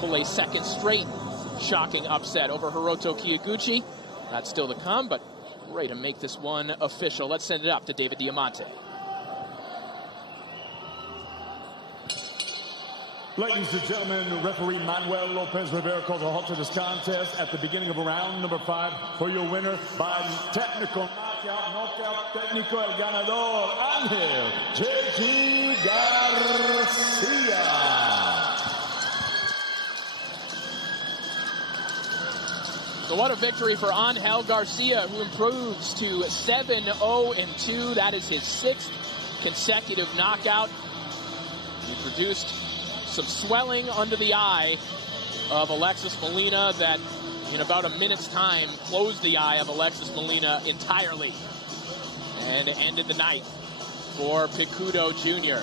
pull a second straight shocking upset over Hiroto Kyoguchi? That's still to come, but ready to make this one official. Let's send it up to David Diamante. Ladies and gentlemen, referee Manuel Lopez Rivera calls a halt to this contest at the beginning of round number 5 for your winner by technical knockout técnico, el ganador, Angel J.G. Garcia. So what a victory for Angel Garcia, who improves to 7-0-2. That is his 6th consecutive knockout. He produced some swelling under the eye of Alexis Molina that in about a minute's time closed the eye of Alexis Molina entirely and ended the night for Picudo Jr.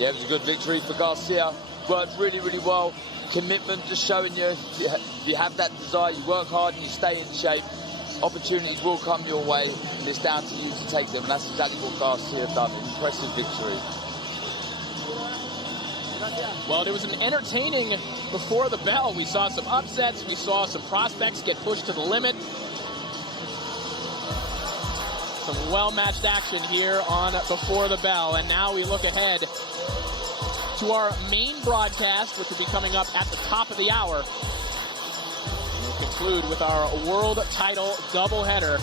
Yeah, it was a good victory for Garcia. Worked really, really well. Commitment just showing you, if you have that desire, you work hard and you stay in shape, opportunities will come your way, and it's down to you to take them, and that's exactly what Garcia done. Impressive victory. Well, it was an entertaining before the bell. We saw some upsets. We saw some prospects get pushed to the limit. Some well-matched action here on Before the Bell. And now we look ahead to our main broadcast, which will be coming up at the top of the hour. We'll conclude with our world title doubleheader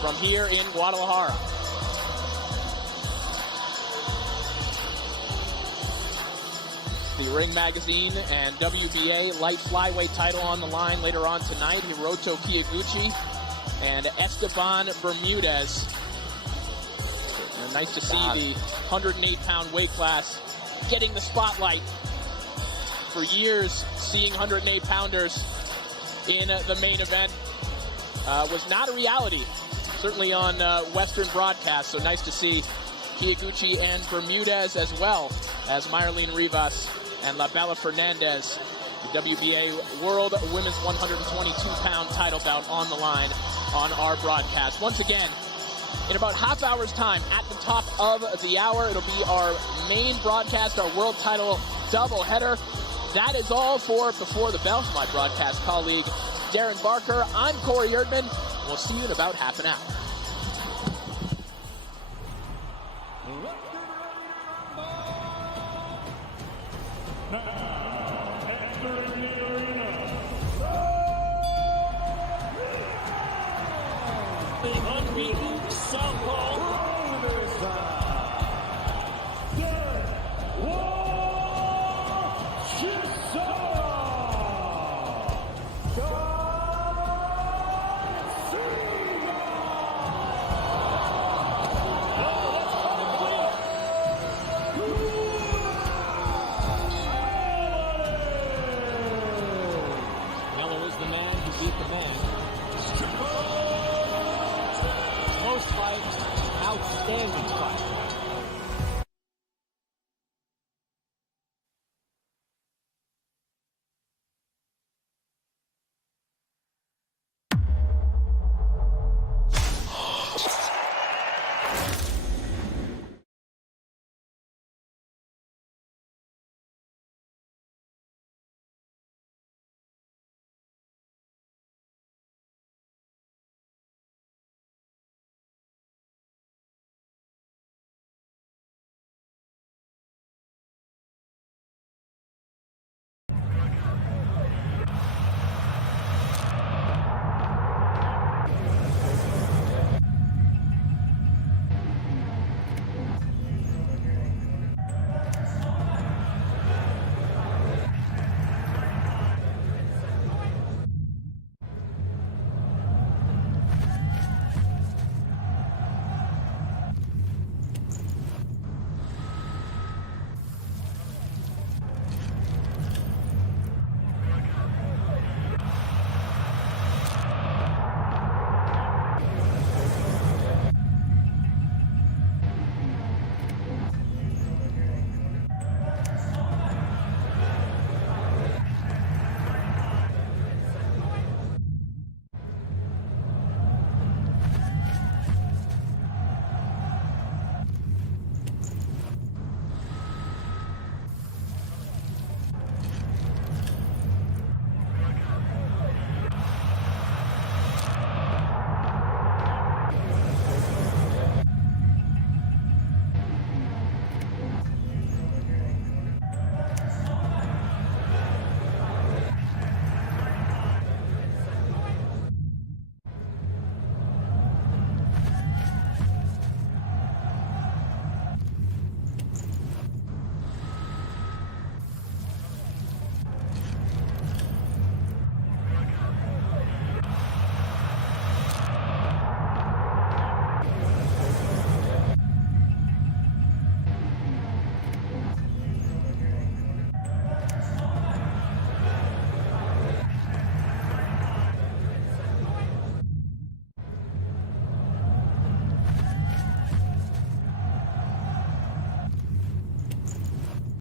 from here in Guadalajara. The Ring Magazine and WBA light flyweight title on the line later on tonight. Hiroto Kyoguchi and Esteban Bermudez. And nice to see the 108-pound weight class getting the spotlight. For years, seeing 108-pounders in the main event was not a reality, certainly on Western broadcast. So nice to see Kyoguchi and Bermudez, as well as Marlene Arrivas and Labella Fernandez. The WBA World Women's 122-pound title bout on the line on our broadcast. Once again, in about half hour's time, at the top of the hour, it'll be our main broadcast, our world title doubleheader. That is all for Before the Bell. My broadcast colleague, Darren Barker. I'm Corey Erdman. We'll see you in about half an hour. Unbeaten Southpaw. Mello is the man who beat the man. Close fight, outstanding fight.